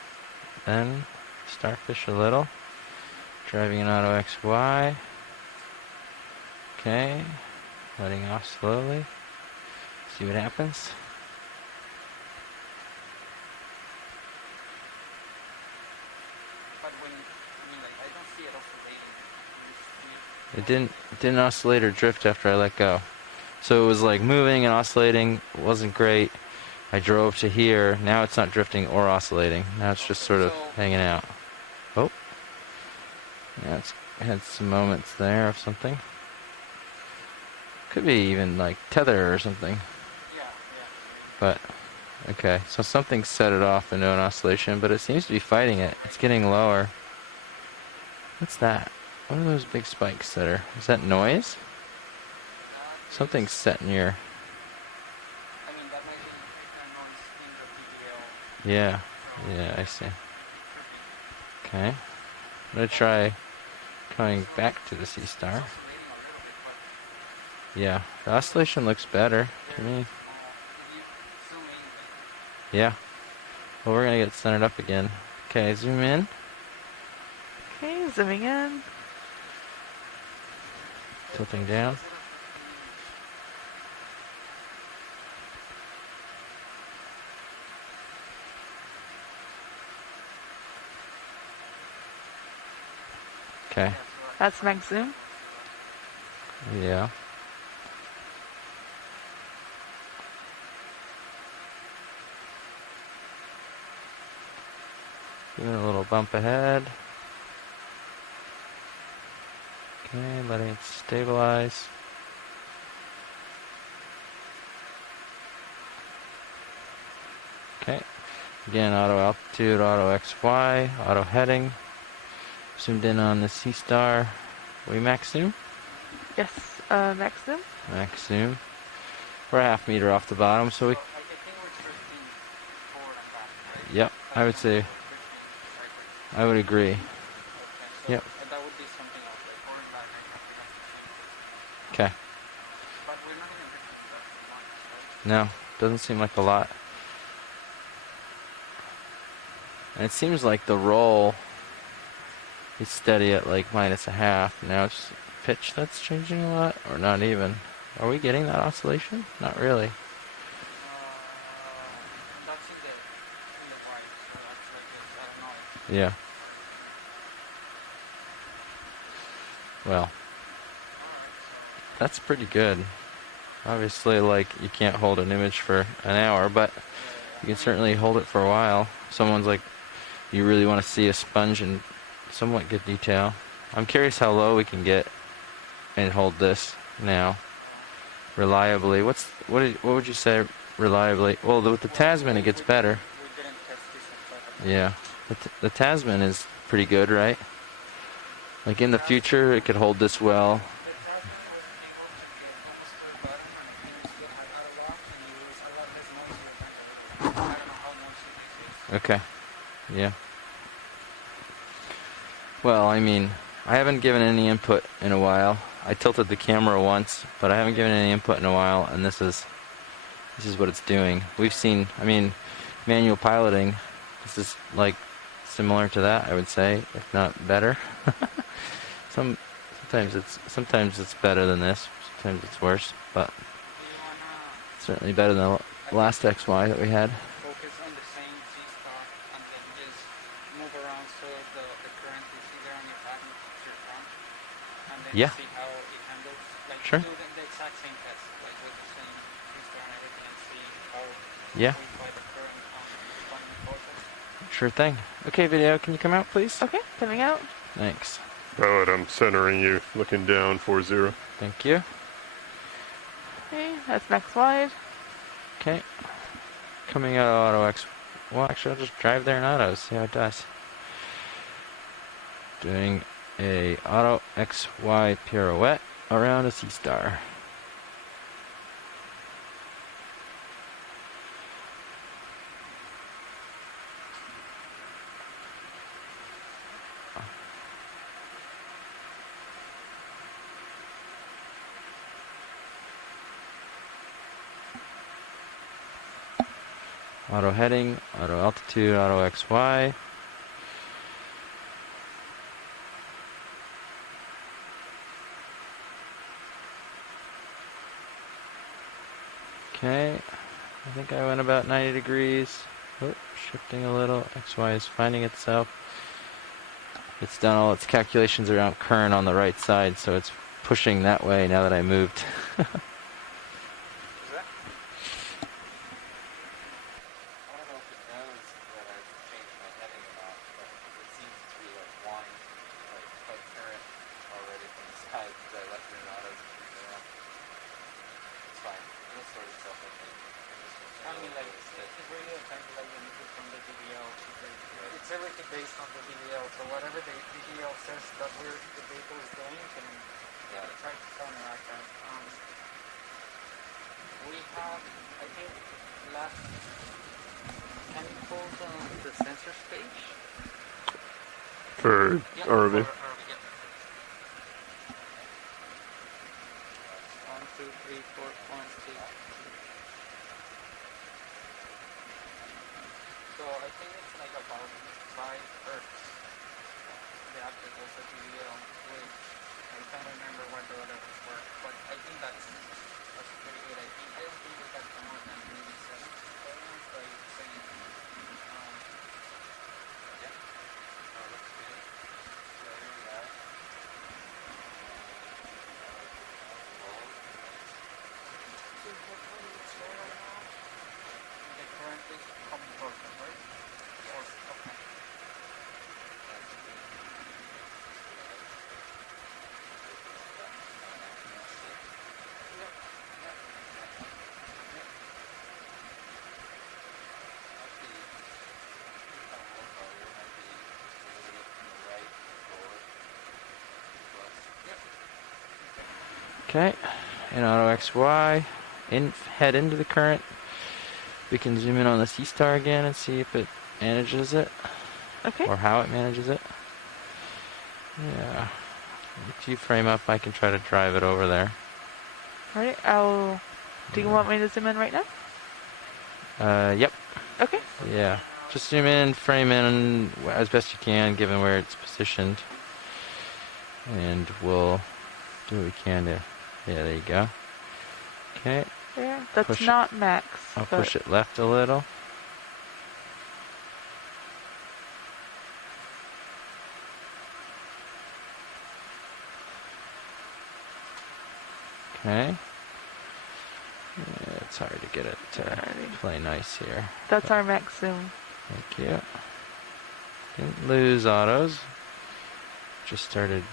then. Starfish a little. Driving in auto XY. Okay. Letting off slowly. See what happens. But when, I mean, like I don't see it oscillating. It didn't oscillate or drift after I let go. So it was like moving and oscillating. It wasn't great. I drove to here. Now it's not drifting or oscillating. Now it's just sort of hanging out. Oh. Yeah, it's had some moments there of something. Could be even like tether or something. Yeah. But, okay. So something set it off into an oscillation, but it seems to be fighting it. It's getting lower. What's that? What are those big spikes that are... Is that noise? Something's set in your... I mean, that might be a noise in the PDL. Yeah, I see. Okay. I'm going to try coming back to the C star. Yeah, the oscillation looks better to me. Yeah. Well, we're going to get centered up again. Okay, zoom in. Okay, zooming in. Tilting down. Okay. That's max zoom. Yeah. Giving it a little bump ahead. Okay, letting it stabilize. Okay. Again, auto altitude, auto XY, auto heading. Zoomed in on the C star. We max zoom? Yes, max zoom. Max zoom. We're a half meter off the bottom, so we... I think we're drifting forward and back, right? Yep, I would say... I would agree. So Yep. that would be something else, like forward and back. Okay. But we're not even drifting that much, right? No, doesn't seem like a lot. And it seems like the roll is steady at like -0.5. Now it's pitch that's changing a lot, or not even. Are we getting that oscillation? Not really. That's in the right, so that's like this, I don't know. Yeah. Well, that's pretty good. Obviously, like, you can't hold an image for an hour, but you can certainly hold it for a while. Someone's like, you really want to see a sponge in somewhat good detail. I'm curious how low we can get and hold this now reliably. What would you say reliably? Well, with the Tasman it gets better. We didn't test this at all. Yeah, the Tasman is pretty good, right? Like in the future, it could hold this well. The Tasman was able to get almost to the bottom and I think it's good high auto wash and it was a lot less noisy than the I don't know how noisy this is. Okay. Yeah. Well, I mean, I haven't given any input in a while. I tilted the camera once, but I haven't given any input in a while, and this is what it's doing. We've seen, I mean, manual piloting. This is like similar to that, I would say, if not better. Sometimes it's better than this. Sometimes it's worse, but Do you wanna certainly better than the last XY that we had. focus on the same C-star and then just move around so the current is either on your back or your front and then Yeah. see how it handles. Like Sure. do the exact same test, like with the same C-star and everything and see how Yeah. we fight the current running forces. Sure thing. Okay, video, can you come out, please? Okay, coming out. Thanks. Pilot, I'm centering you, looking down, 40. Thank you. Okay, that's max wide. Okay. Coming out of auto X. Well, actually, I'll just drive there in auto, see how it does. Doing a auto XY pirouette around a C-star. Auto heading, auto altitude, auto XY. Okay, I think I went about 90 degrees. Oh, shifting a little. XY is finding itself. It's done all its calculations around current on the right side, so it's pushing that way now that I moved. I don't know if it knows that I've changed my heading or not, but it seems to be like wanting like fight current already from the side because I left it in auto to keep it around. It's fine. It'll sort itself out later. I mean, like, it really depends, like, when you put from the DVL. It's everything based on the DVL, so whatever the DVL says that the vehicle is doing, can try to counteract that. We have, I think, last, can you hold the sensors page? For Yeah, RV. for RV, yeah. 1, 2, 3, 4, 1, 2. So I think it's like about 5 hertz. The optical for DVL, which I don't remember what the other ones were, but I think that's pretty good. I don't think we got more than maybe 7 variants, but it's saying, Yeah. Oh, looks good. So here we are. the current is coming towards them, right? Yes. Okay. That's good. Okay, in auto XY, head into the current. We can zoom in on the C-star again and see if it manages it, Okay. or how it manages it. Yeah, if you frame up, I can try to drive it over there. Alright, do you want me to zoom in right now? Yep, Okay. yeah. Just zoom in, frame in as best you can, given where it's positioned. And we'll do what we can to, yeah, there you go. Okay, There. That's Push- not max. I'll but push it left a little. Okay. Yeah, it's hard to get it to Alrighty. play nice here. That's our max zoom. Thank you. Didn't lose autos. Just started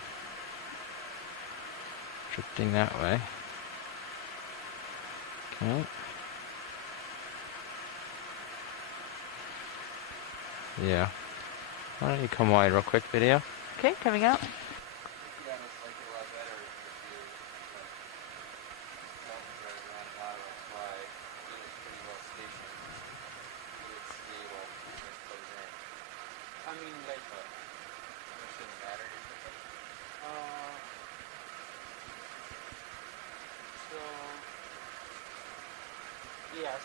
Drifting that way. Okay. Yeah. Why don't you come wide real quick, video? Okay, coming out. Okeanos like it a lot better if you self-drive around an auto XY. It is pretty well stationed. It's stable and it goes in. I mean, like, it shouldn't matter.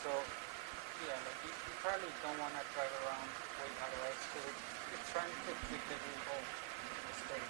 So, yeah, like you probably don't want to drive around way auto X because it's trying to pick the whole mistake.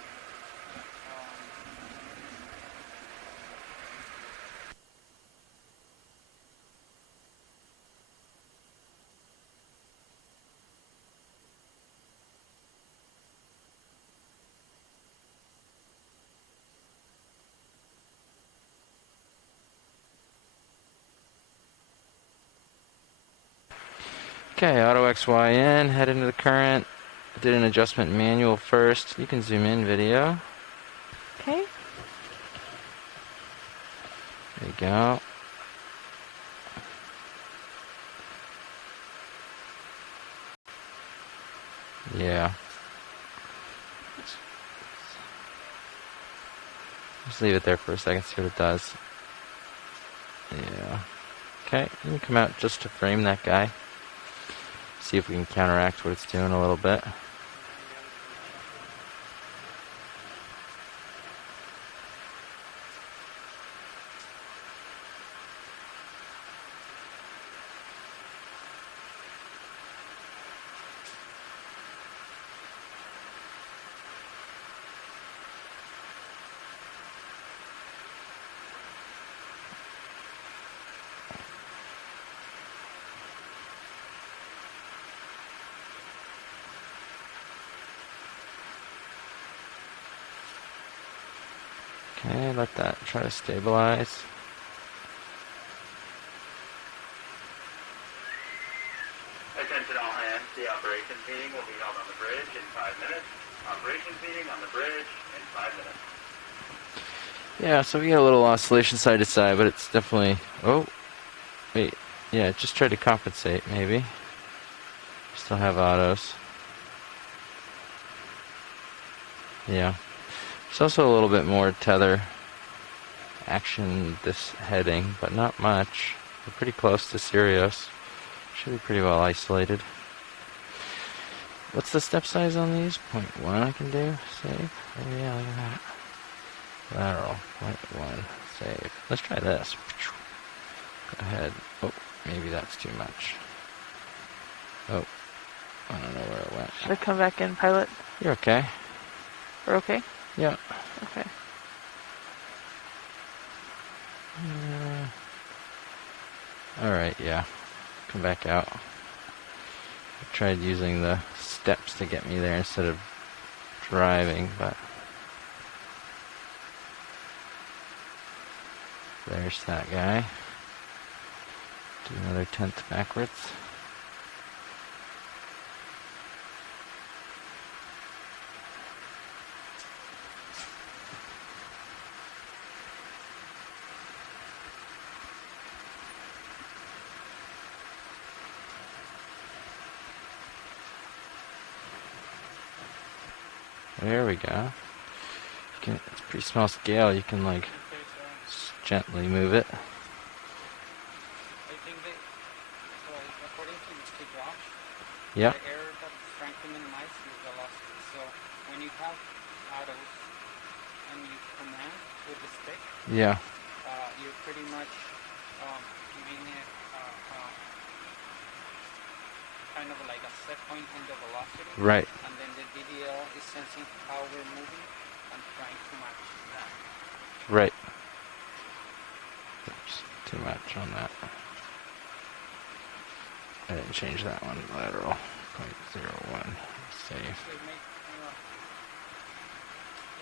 Okay, auto XY in, head into the current. Did an adjustment manual first. You can zoom in, video. Okay. There you go. Yeah. Just leave it there for a second, see what it does. Yeah. Okay, you can come out just to frame that guy. See if we can counteract what it's doing a little bit. Okay, let that try to stabilize. Attention all hands, the operations meeting will be held on the bridge in 5 minutes. Operations meeting on the bridge in 5 minutes. Yeah, so we get a little oscillation side to side, but it's definitely... Oh, wait. Yeah, just try to compensate, maybe. Still have autos. Yeah. There's also a little bit more tether action this heading, but not much. We're pretty close to Sirius. Should be pretty well isolated. What's the step size on these? 0.1 I can do. Save. Oh yeah, look at that. Lateral. 0.1. Save. Let's try this. Go ahead. Oh, maybe that's too much. Oh, I don't know where it went. Should I come back in, pilot? You're okay. We're okay? Yeah. Okay. Alright, yeah. Come back out. I tried using the steps to get me there instead of driving, but there's that guy. Do another 10th backwards. There we go. It's a pretty small scale. You can like gently move it. I think that, according to Josh, Yeah. the error that it's trying to minimize is velocity. So when you have autos and you command with the stick, Yeah. you're pretty much making it kind of like a set point in the velocity. Right. And then the DDL is sensing how we're moving and trying to match that. Right. Oops, too much on that. I didn't change that one. Lateral. 0.01. Save. So it makes,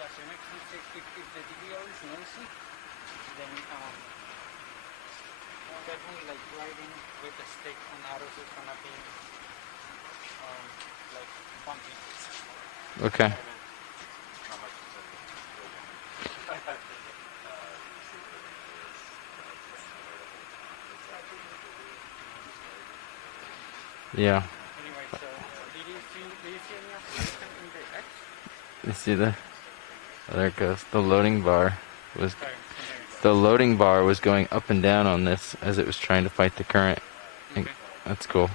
so it makes sense if the DDL is noisy, then definitely like riding with the stick on autos is gonna be like bumpy. Okay. Yeah. Anyway, so did you see any operation in the X? You see the? Oh, there it goes. The loading bar was. Sorry, The loading bar was going up and down on this as it was trying to fight the current. okay. That's cool.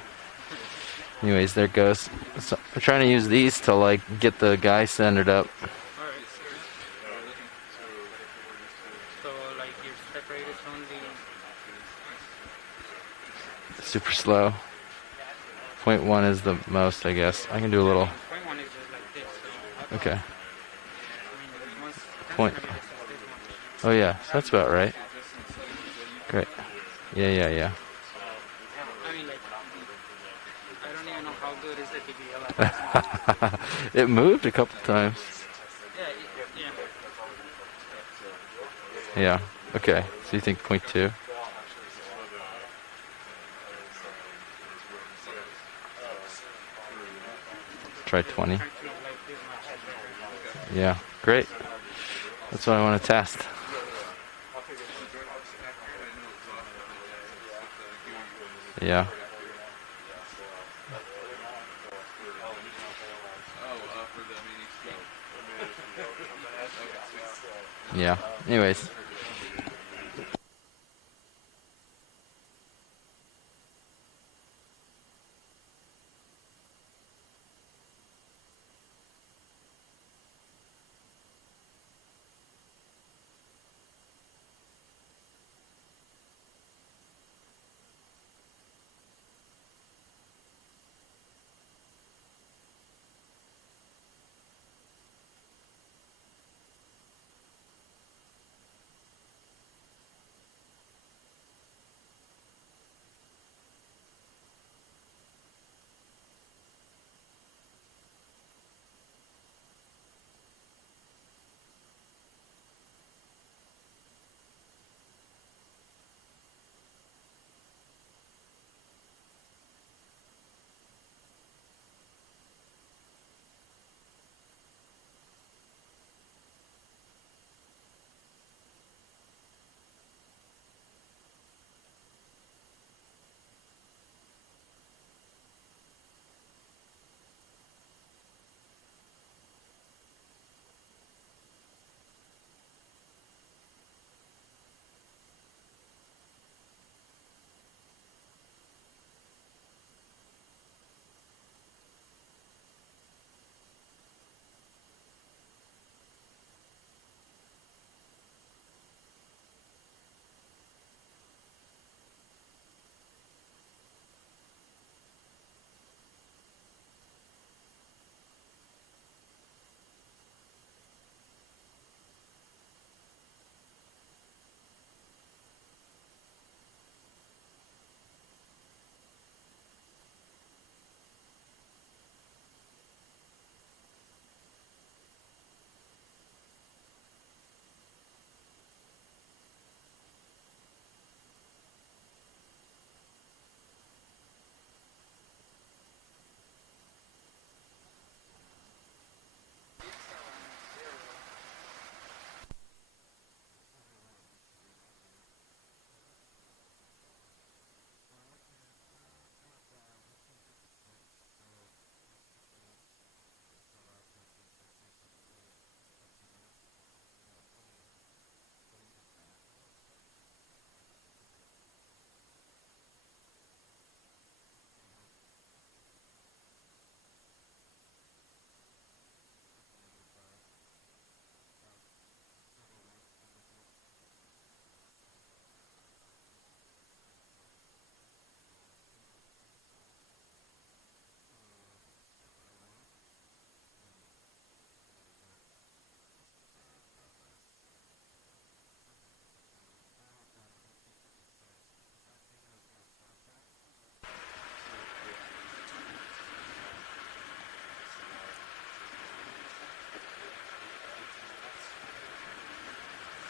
Anyways, there it goes. So I'm trying to use these to like get the guy centered up. Alright. So like your step rate is only Super slow. 0.1 is the most, I guess. I can do a little. point one is just like this, so I thought, Okay. I mean once Point. transfer rate is just this much. Oh yeah, so that's about right. Great. Yeah. I mean like I don't even know how good is the DVL at this moment. It moved a couple times. Yeah. Yeah. Okay. So you think 0.2? Try 20. Trying to like this much is better. Yeah. Great. That's what I want to test. Yeah. Yeah. Anyways.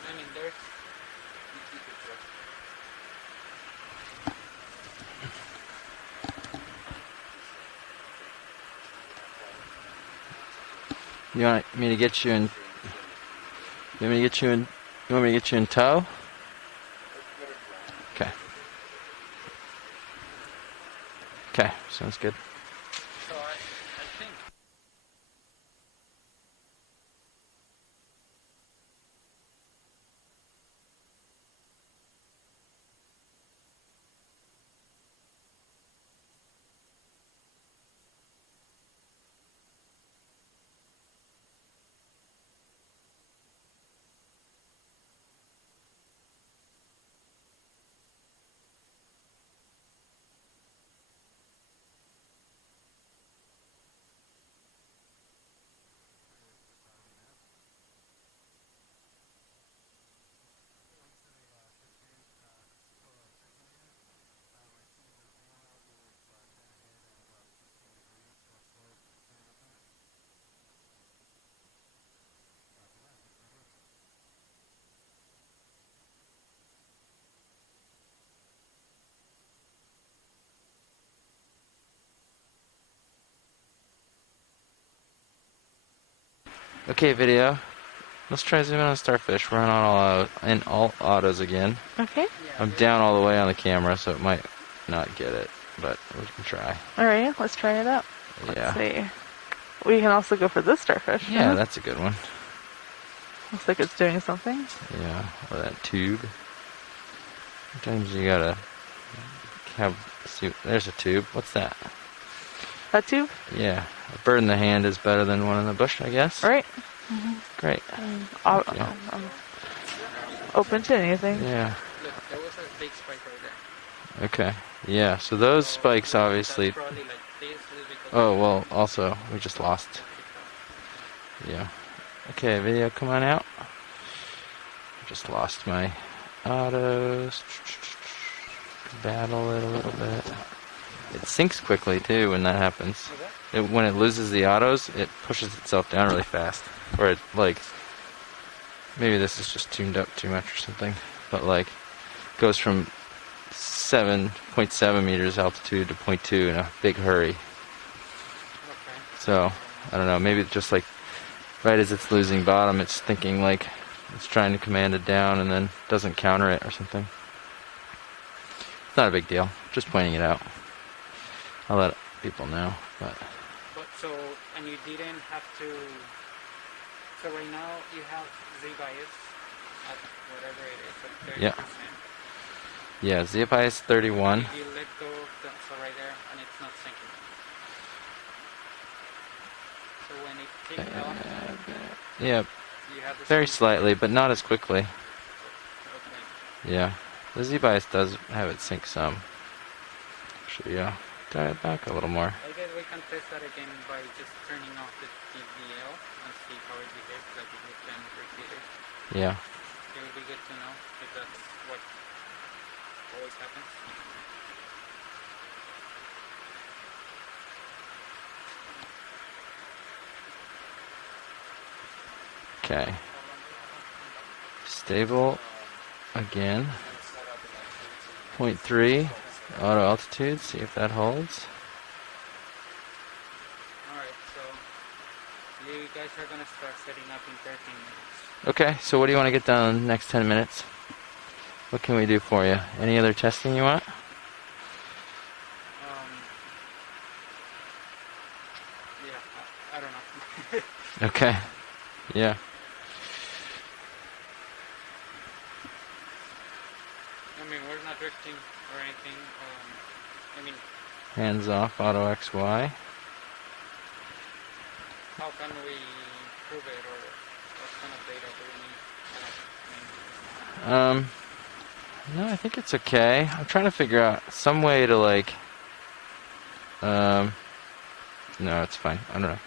I mean there's You want me to get you in? You want me to get you in? You want me to get you in tow? Okay. Okay, sounds good. So I think Okay, video. Let's try zooming on starfish. We're in all autos again. Okay. I'm down all the way on the camera, so it might not get it, but we can try. All right, let's try it out. Yeah. Let's see. We can also go for this starfish. Yeah, huh? that's a good one. Looks like it's doing something. Yeah, or that tube. Sometimes you gotta have. See, there's a tube. What's that? That tube? Yeah, a bird in the hand is better than one in the bush, I guess. All right. Great. I'm Thank you. open to anything. Yeah. look, there was a big spike right there. Okay. Yeah. So those spikes obviously. That's probably like this is because Oh well. Also, we just lost. Yeah. Okay. Video, come on out. Just lost my autos. Battle it a little bit. It sinks quickly too when that happens. When it loses the autos, it pushes itself down really fast. Or it like, maybe this is just tuned up too much or something. But like, goes from 7.7 meters altitude to 0.2 in a big hurry. So, I don't know, maybe it's just like, right as it's losing bottom, it's thinking like, it's trying to command it down and then doesn't counter it or something. It's not a big deal, just pointing it out. I'll let people know, but so and you didn't have to. So right now you have Z bias at whatever it is at 30%. yeah. Yeah, Z bias 31. You let go of the so right there and it's not sinking. So when it kicked off, Yeah, you have the very same- slightly, but not as quickly. Okay. Yeah, the Z bias does have it sink some. Should we dial it back a little more? I guess we can test that again by just turning off the DVL and see how it behaves, like if we can repeat it. Yeah. It would be good to know if that's what always happens. Okay. Stable again. 0.3 auto altitude. See if that holds. Alright, so you guys are gonna start setting up in 13 minutes. Okay, so what do you want to get done in the next 10 minutes? What can we do for you? Any other testing you want? Yeah, I don't know. Okay. Yeah. I mean, we're not drifting or anything. I mean, Hands off, auto XY. how can we prove it, or what kind of data do we need? No, I think it's okay. I'm trying to figure out some way to like, no, it's fine. I don't know.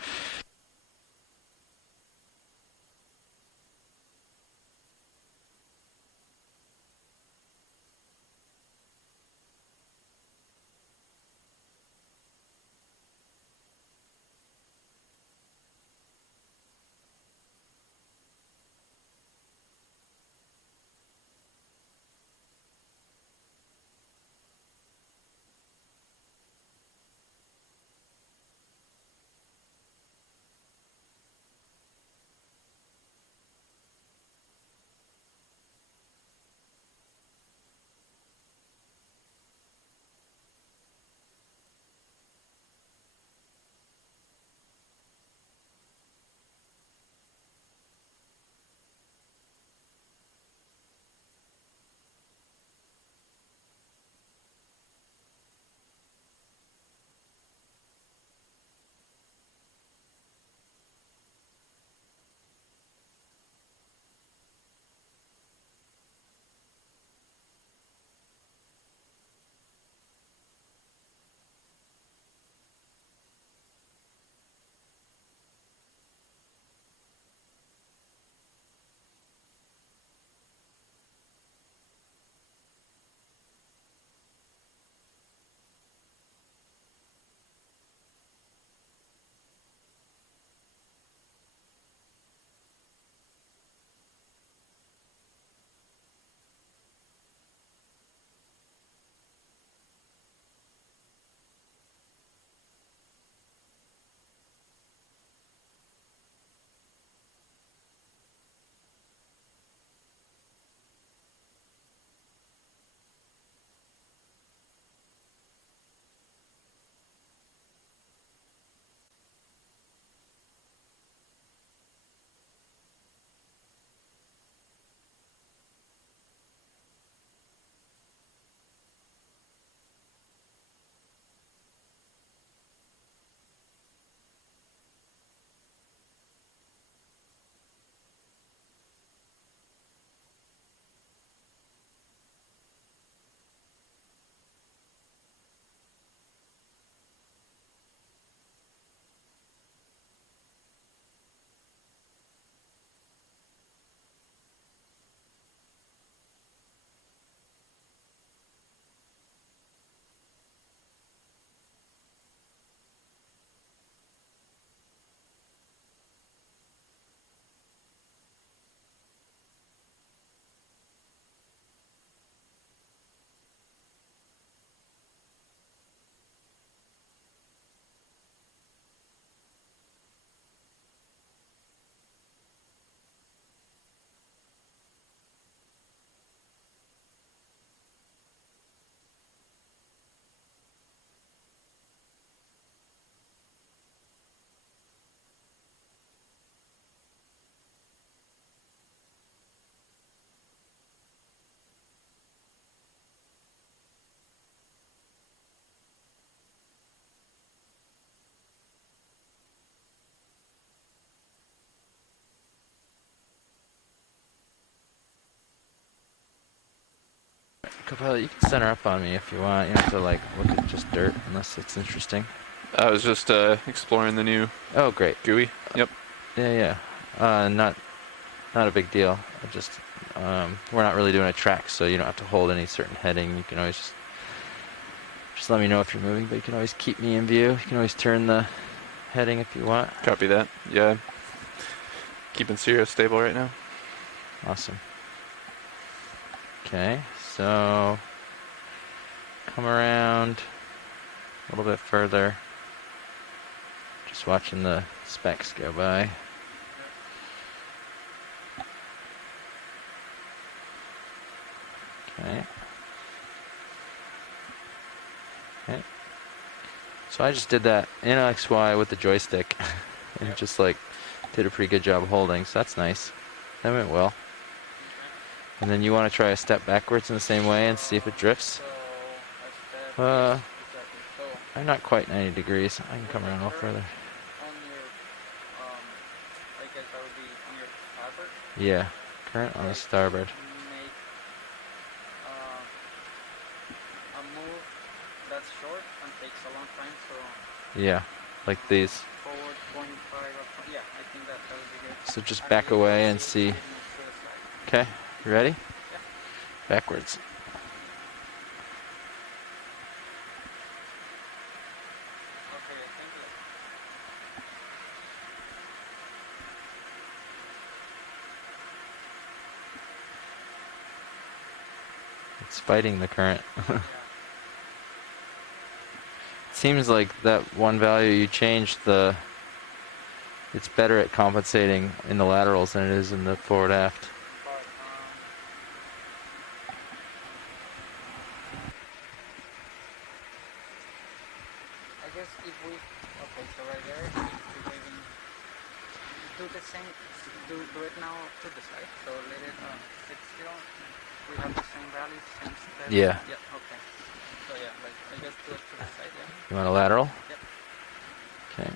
Copilot, you can center up on me if you want. You don't have to like look at just dirt unless it's interesting. I was just exploring the new Oh, great. GUI. Yep. Yeah. Not a big deal. We're not really doing a track, so you don't have to hold any certain heading. You can always just let me know if you're moving, but you can always keep me in view. You can always turn the heading if you want. Copy that. Yeah. Keeping Sirius stable right now. Awesome. Okay, so come around a little bit further. Just watching the specks go by. Okay. Okay. So I just did that in XY with the joystick and just like did a pretty good job holding, so that's nice. That went well. And then you want to try a step backwards in the same way and see if it drifts. I'm not quite 90 degrees. I can come around a little further. On your, I guess that would be on your starboard. Yeah, current on the starboard. Make a move that's short and takes a long time, so Yeah, like these. forward 25 or 20, yeah, I think that would be good. So just back away and see. Okay, you ready? Yeah. Backwards. Okay, I think that. It's fighting the current. Seems like that one value you changed, it's better at compensating in the laterals than it is in the forward aft. I guess if we, okay, so right there, if we even do the same, do it now to the side, so let it sit still. We have the same values, same steps. Yeah. Yeah, okay. So yeah, like, I guess do it to the side, yeah. You want a lateral? Yep. Okay. We'll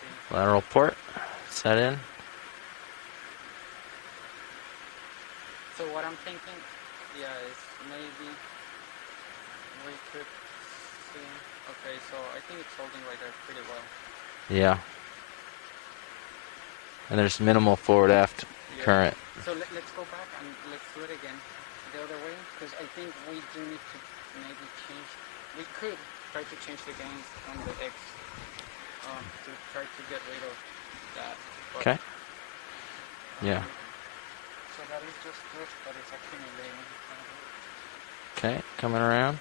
see. Lateral port. Set in. So what I'm thinking, yeah, is maybe we could see, okay, so I think it's holding right there pretty well. Yeah. And there's minimal forward aft current. So let's go back and let's do it again the other way, because I think we do need to maybe change, we could try to change the gains on the X to try to get rid of that. But, Okay. Yeah. So that is just drift that is accumulating. Okay, coming around.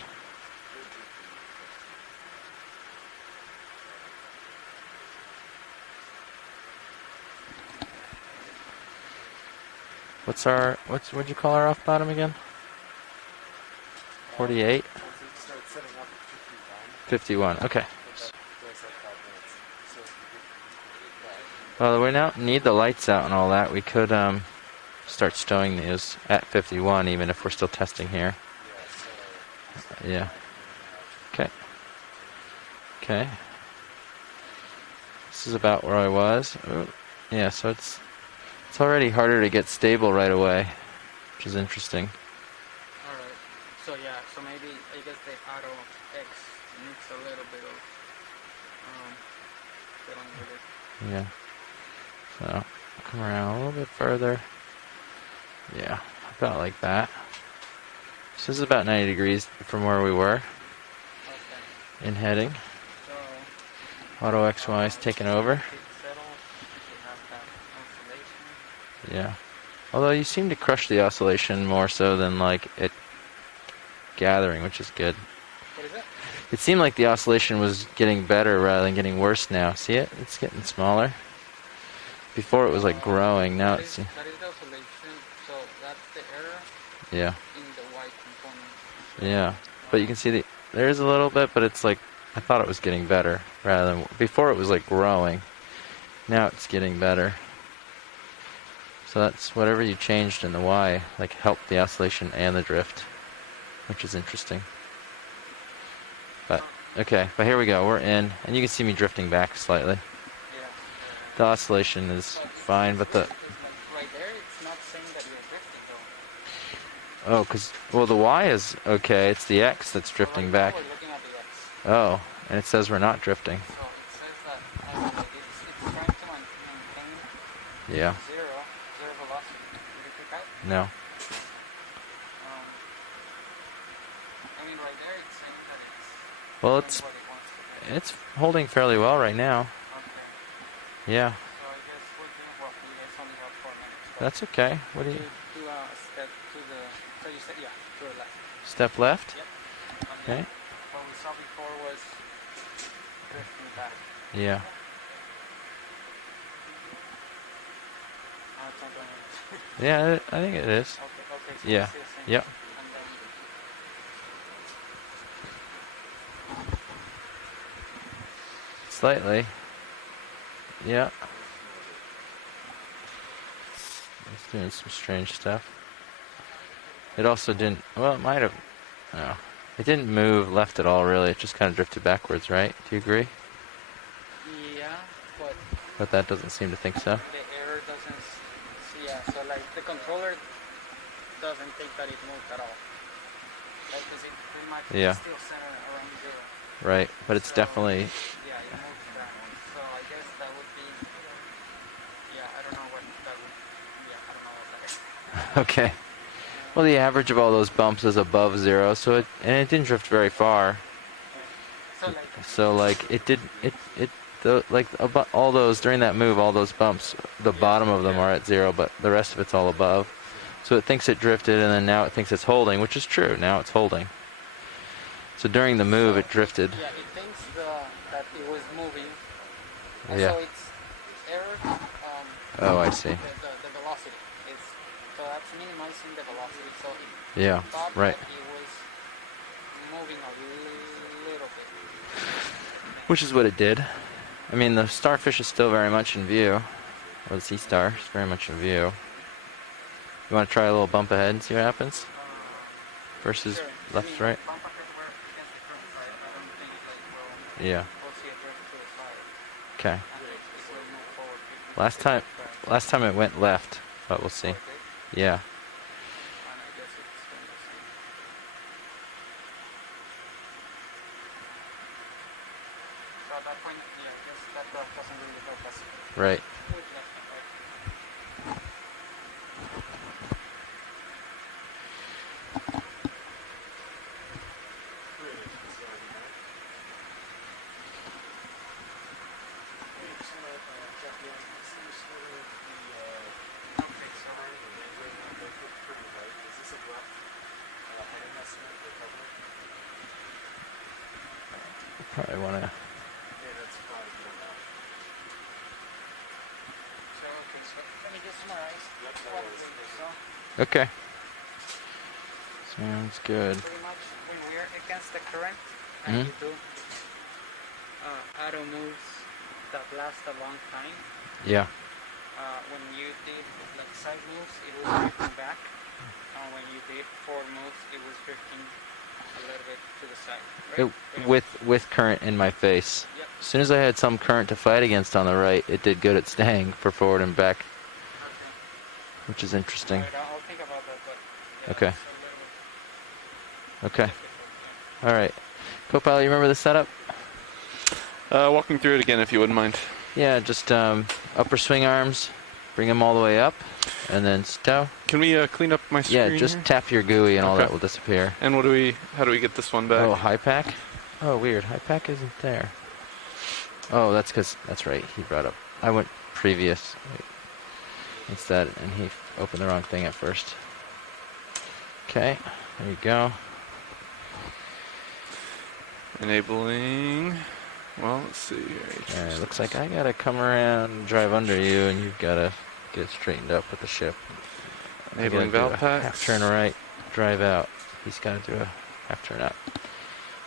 What'd you call our off bottom again? 48? 51, okay. Well, we don't need the lights out and all that. We could start stowing these at 51 even if we're still testing here. Yeah. Okay. Okay. This is about where I was. Ooh. Yeah, so it's already harder to get stable right away, which is interesting. Alright, so yeah, so maybe I guess the auto X needs a little bit of fiddling with it. Yeah. So come around a little bit further. Yeah, about like that. So this is about 90 degrees from where we were in heading. Auto XY is taking over. Yeah. Although you seem to crush the oscillation more so than like it gathering, which is good. What is that? It seemed like the oscillation was getting better rather than getting worse now. See it? It's getting smaller. Before it was like growing. Now it's... That is the oscillation, so that's the error Yeah. in the Y component. Yeah. But you can see there's a little bit, but it's like, I thought it was getting better rather than... Before it was like growing. Now it's getting better. So that's whatever you changed in the Y, like helped the oscillation and the drift, which is interesting. But, okay, but here we go, we're in, and you can see me drifting back slightly. The oscillation is fine, but the... Right there, it's not saying that you're drifting though. Oh, well, the Y is okay. It's the X that's drifting back. We're looking at the X. Oh, and it says we're not drifting. So it says that it's trying to maintain Yeah. zero velocity. Did you pick up? No. I mean, right there it's saying that it's Well, doing what it wants to do. it's holding fairly well right now. Okay. Yeah. So I guess we're doing what we guys only have 4 minutes. But That's okay. What do you? do a step to the. So you said to the left. Step left? Yep. Okay. What we saw before was drifting back. Yeah. It's not going Yeah, I think it is. Okay, so Yeah. we see the same. Yep. And then Slightly. Yeah. It's doing some strange stuff. It also didn't. Well, it might have. No. It didn't move left at all, really. It just kind of drifted backwards, right? Do you agree? yeah, but But that doesn't seem to think so. the error doesn't see. Yeah, so like the controller doesn't think that it moved at all. Like, because it pretty much Yeah. is still centered around zero. Right, but it's So, definitely. Yeah, it moved that one. So I guess that would be. Yeah, I don't know what that would. Yeah, I don't know what that is. Okay. Well, the average of all those bumps is above zero, so it didn't drift very far. So like it did all those during that move, all those bumps, the bottom of them are at zero, but the rest of it's all above. So it thinks it drifted, and then now it thinks it's holding, which is true. Now it's holding. So during the move, it drifted. Yeah, it thinks that it was moving. Yeah. So it's error. Oh, I see. The velocity. So that's minimizing the velocity. So it Yeah, thought right. that it was moving a little bit. Which is what it did. I mean, the starfish is still very much in view. Or the sea star is very much in view. You want to try a little bump ahead and see what happens? Versus Sure. left to right? Bump ahead where against the current side. I don't think we'll Yeah. see it drift to the side. Okay. And it will move forward. Last time it went left, but we'll see. Yeah. And I guess it's doing the same. So at that point, yeah, I guess that doesn't really help us. Right. With left and right. Probably want to. So okay, so let me just summarize. What we saw. Okay. Sounds good. Pretty much when we're against the current and you do auto moves that last a long time. Yeah. When you did like side moves, it was drifting back. When you did forward moves, it was drifting a little bit to the side. Right? With current in my face. Yep. As soon as I had some current to fight against on the right, it did good at staying for forward and back, which is interesting. Right, I'll think about that, but yeah, Okay. it's a little Okay. All right. Co-pilot, you remember the setup? Walking through it again, if you wouldn't mind. Yeah, just upper swing arms, bring them all the way up, and then stow. Can we clean up my screen? Yeah, just here? tap your GUI and all Okay. that will disappear. And how do we get this one back? Oh, high pack? Oh, weird. High pack isn't there. Oh, that's because, that's right, he brought up. I went previous instead, and he opened the wrong thing at first. Okay, there you go. Enabling. Well, let's see here. It looks like I gotta come around and drive under you, and you've gotta get straightened up with the ship. Enabling I gotta do valve a packs. half turn right, drive out. He's gotta do a half turn out.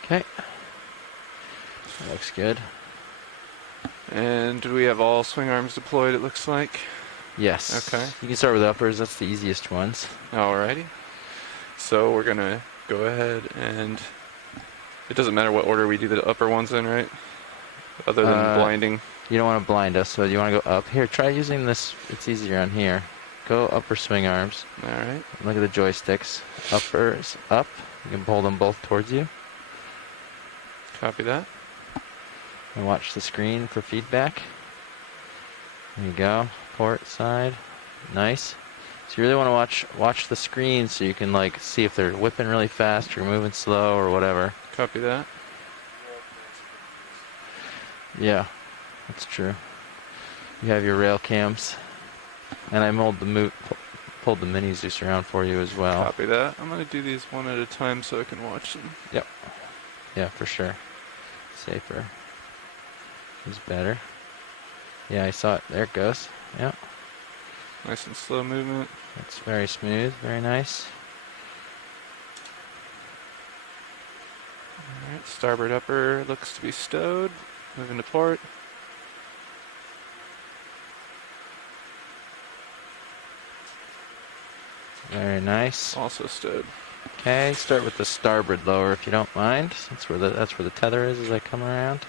Okay. That looks good. And do we have all swing arms deployed, it looks like? Yes. Okay. You can start with uppers, that's the easiest ones. Alrighty. So we're going to go ahead and... It doesn't matter what order we do the upper ones in, right? Other than blinding. You don't want to blind us, so you want to go up. Here, try using this. It's easier on here. go upper swing arms. All right. Look at the joysticks. Uppers up. You can pull them both towards you. Copy that. And watch the screen for feedback. There you go. Port side. Nice. So you really want to watch the screen so you can like see if they're whipping really fast or moving slow or whatever. Copy that. Yeah, that's true. You have your rail cams, and I pulled the mini Zeus around for you as well. Copy that. I'm gonna do these one at a time so I can watch them. Yep. Yeah, for sure. Safer. Is better. Yeah, I saw it. There it goes. Yep. Nice and slow movement. That's very smooth. Very nice. All right. Starboard upper looks to be stowed. Moving to port. Very nice. Also stowed. Okay, start with the starboard lower if you don't mind. That's where the tether is as I come around.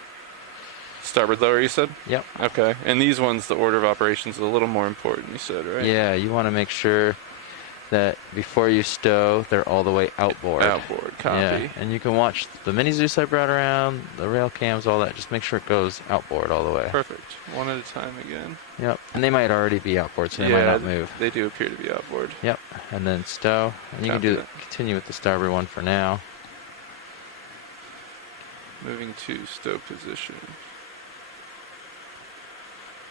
Starboard lower, you said? Yep. Okay. And these ones, the order of operations is a little more important, you said, right? Yeah, you want to make sure that before you stow, they're all the way outboard. Outboard, copy. Yeah, and you can watch the mini Zeus I brought around, the rail cams, all that. Just make sure it goes outboard all the way. Perfect. One at a time again. Yep, and they might already be outboard, so they might not move. They do appear to be outboard. Yep, and then stow. And you Copy can continue with the starboard one for now. Moving to stow position.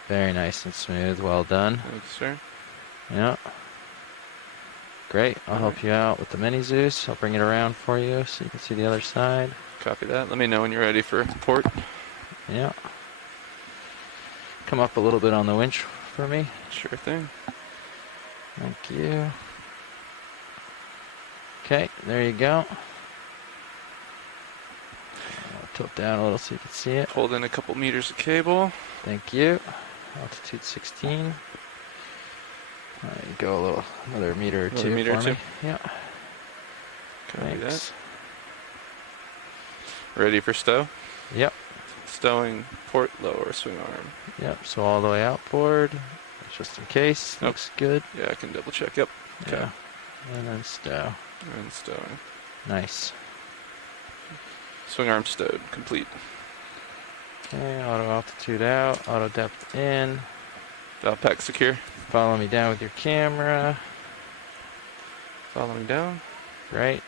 Very nice and smooth. Well done. Thanks, sir. Yep. Great. I'll help you out with the mini Zeus. I'll bring it around for you so you can see the other side. Copy that. Let me know when you're ready for port. Yeah. Come up a little bit on the winch for me. Sure thing. Thank you. Okay, there you go. I'll tilt down a little so you can see it. Hold in a couple meters of cable. Thank you. Altitude 16. Go another meter or two for me. Yeah. Copy Thanks. that. Ready for stow? Yep. Stowing port lower swing arm. Yep, so all the way outboard, just in case. Nope. Looks good. Yeah, I can double check. Yep. Okay. Yeah. And then stow. And stowing. Nice. Swing arm stowed. Complete. Okay, auto altitude out, auto depth in. Valve pack secure. Follow me down with your camera. Follow me down. Great.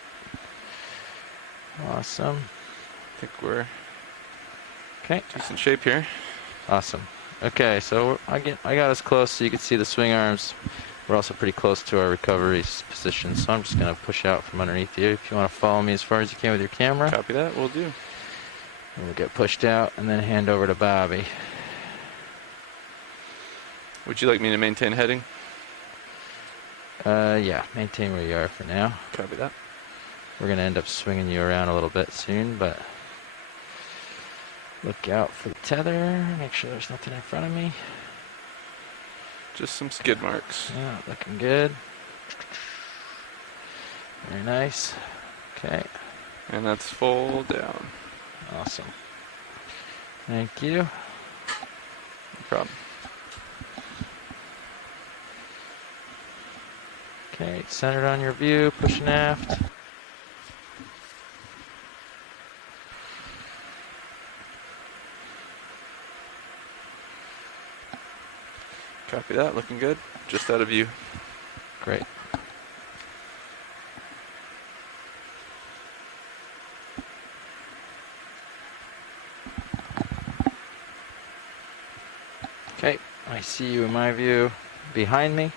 Awesome. I think we're okay. Decent shape here. Awesome. Okay, so I got us close so you can see the swing arms. We're also pretty close to our recovery position, so I'm just going to push out from underneath you. If you want to follow me as far as you can with your camera. Copy that, we'll do. And we'll get pushed out and then hand over to Bobby. Would you like me to maintain heading? Yeah, maintain where you are for now. Copy that. We're going to end up swinging you around a little bit soon, but look out for the tether. Make sure there's nothing in front of me. Just some skid marks. Yeah, looking good. Very nice. Okay. And that's full down. Awesome. Thank you. No problem. Okay, centered on your view, pushing aft. Copy that, looking good. Just out of view. Great. Okay, I see you in my view behind me.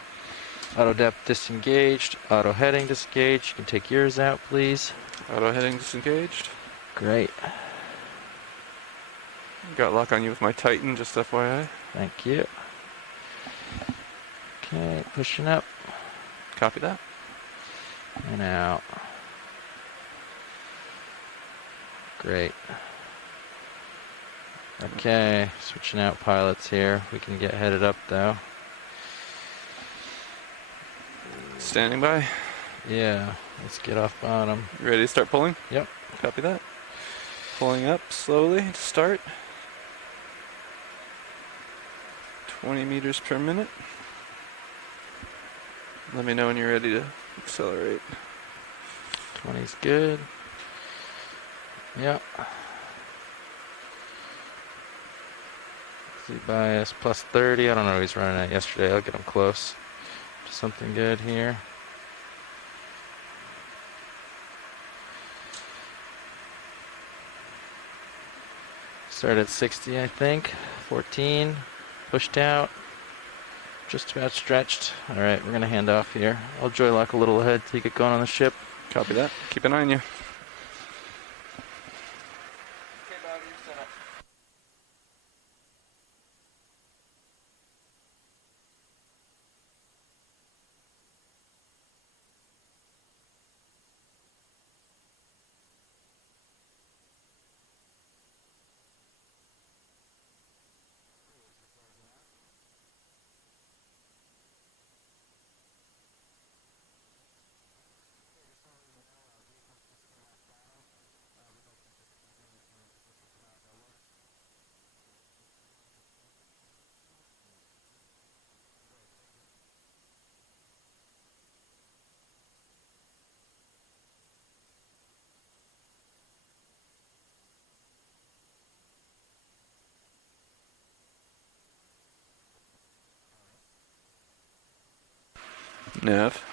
Auto depth disengaged, auto heading disengaged. You can take yours out, please. Auto heading disengaged. Great. Got lock on you with my Titan, just FYI. Thank you. Okay, pushing up. Copy that. And out. Great. Okay, switching out pilots here. We can get headed up though. Standing by. Yeah, let's get off bottom. You ready to start pulling? Yep. Copy that. Pulling up slowly to start. 20 meters per minute. Let me know when you're ready to accelerate. 20's good. Yep. Z bias plus 30. I don't know what he's running at yesterday. I'll get him close to something good here. Started at 60, I think. 14. Pushed out. Just about stretched. All right, we're going to hand off here. I'll joy lock a little ahead till you get going on the ship. Copy that. Keep an eye on you. Nav.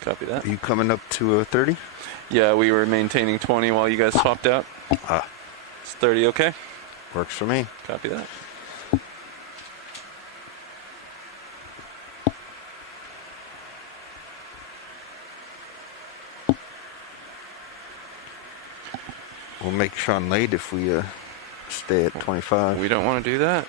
Copy that. Are you coming up to 30? Yeah, we were maintaining 20 while you guys swapped out. It's 30 okay? Works for me. Copy that. We'll make Sean late if we stay at 25. We don't want to do that.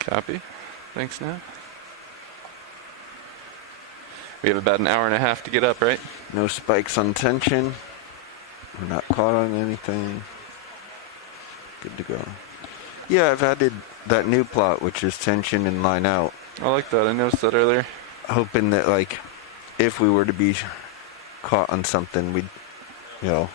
Copy. Thanks, Nav. We have about an hour and a half to get up, right? No spikes on tension. We're not caught on anything. Good to go. Yeah, I've added that new plot, which is tension and line out. I like that. I noticed that earlier. Hoping that, like, if we were to be caught on something, we'd, you know,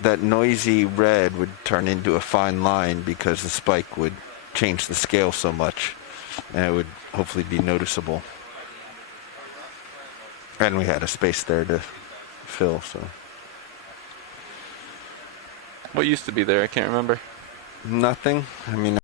that noisy red would turn into a fine line because the spike would change the scale so much, and it would hopefully be noticeable. And we had a space there to fill, so. What used to be there? I can't remember. Nothing. I mean,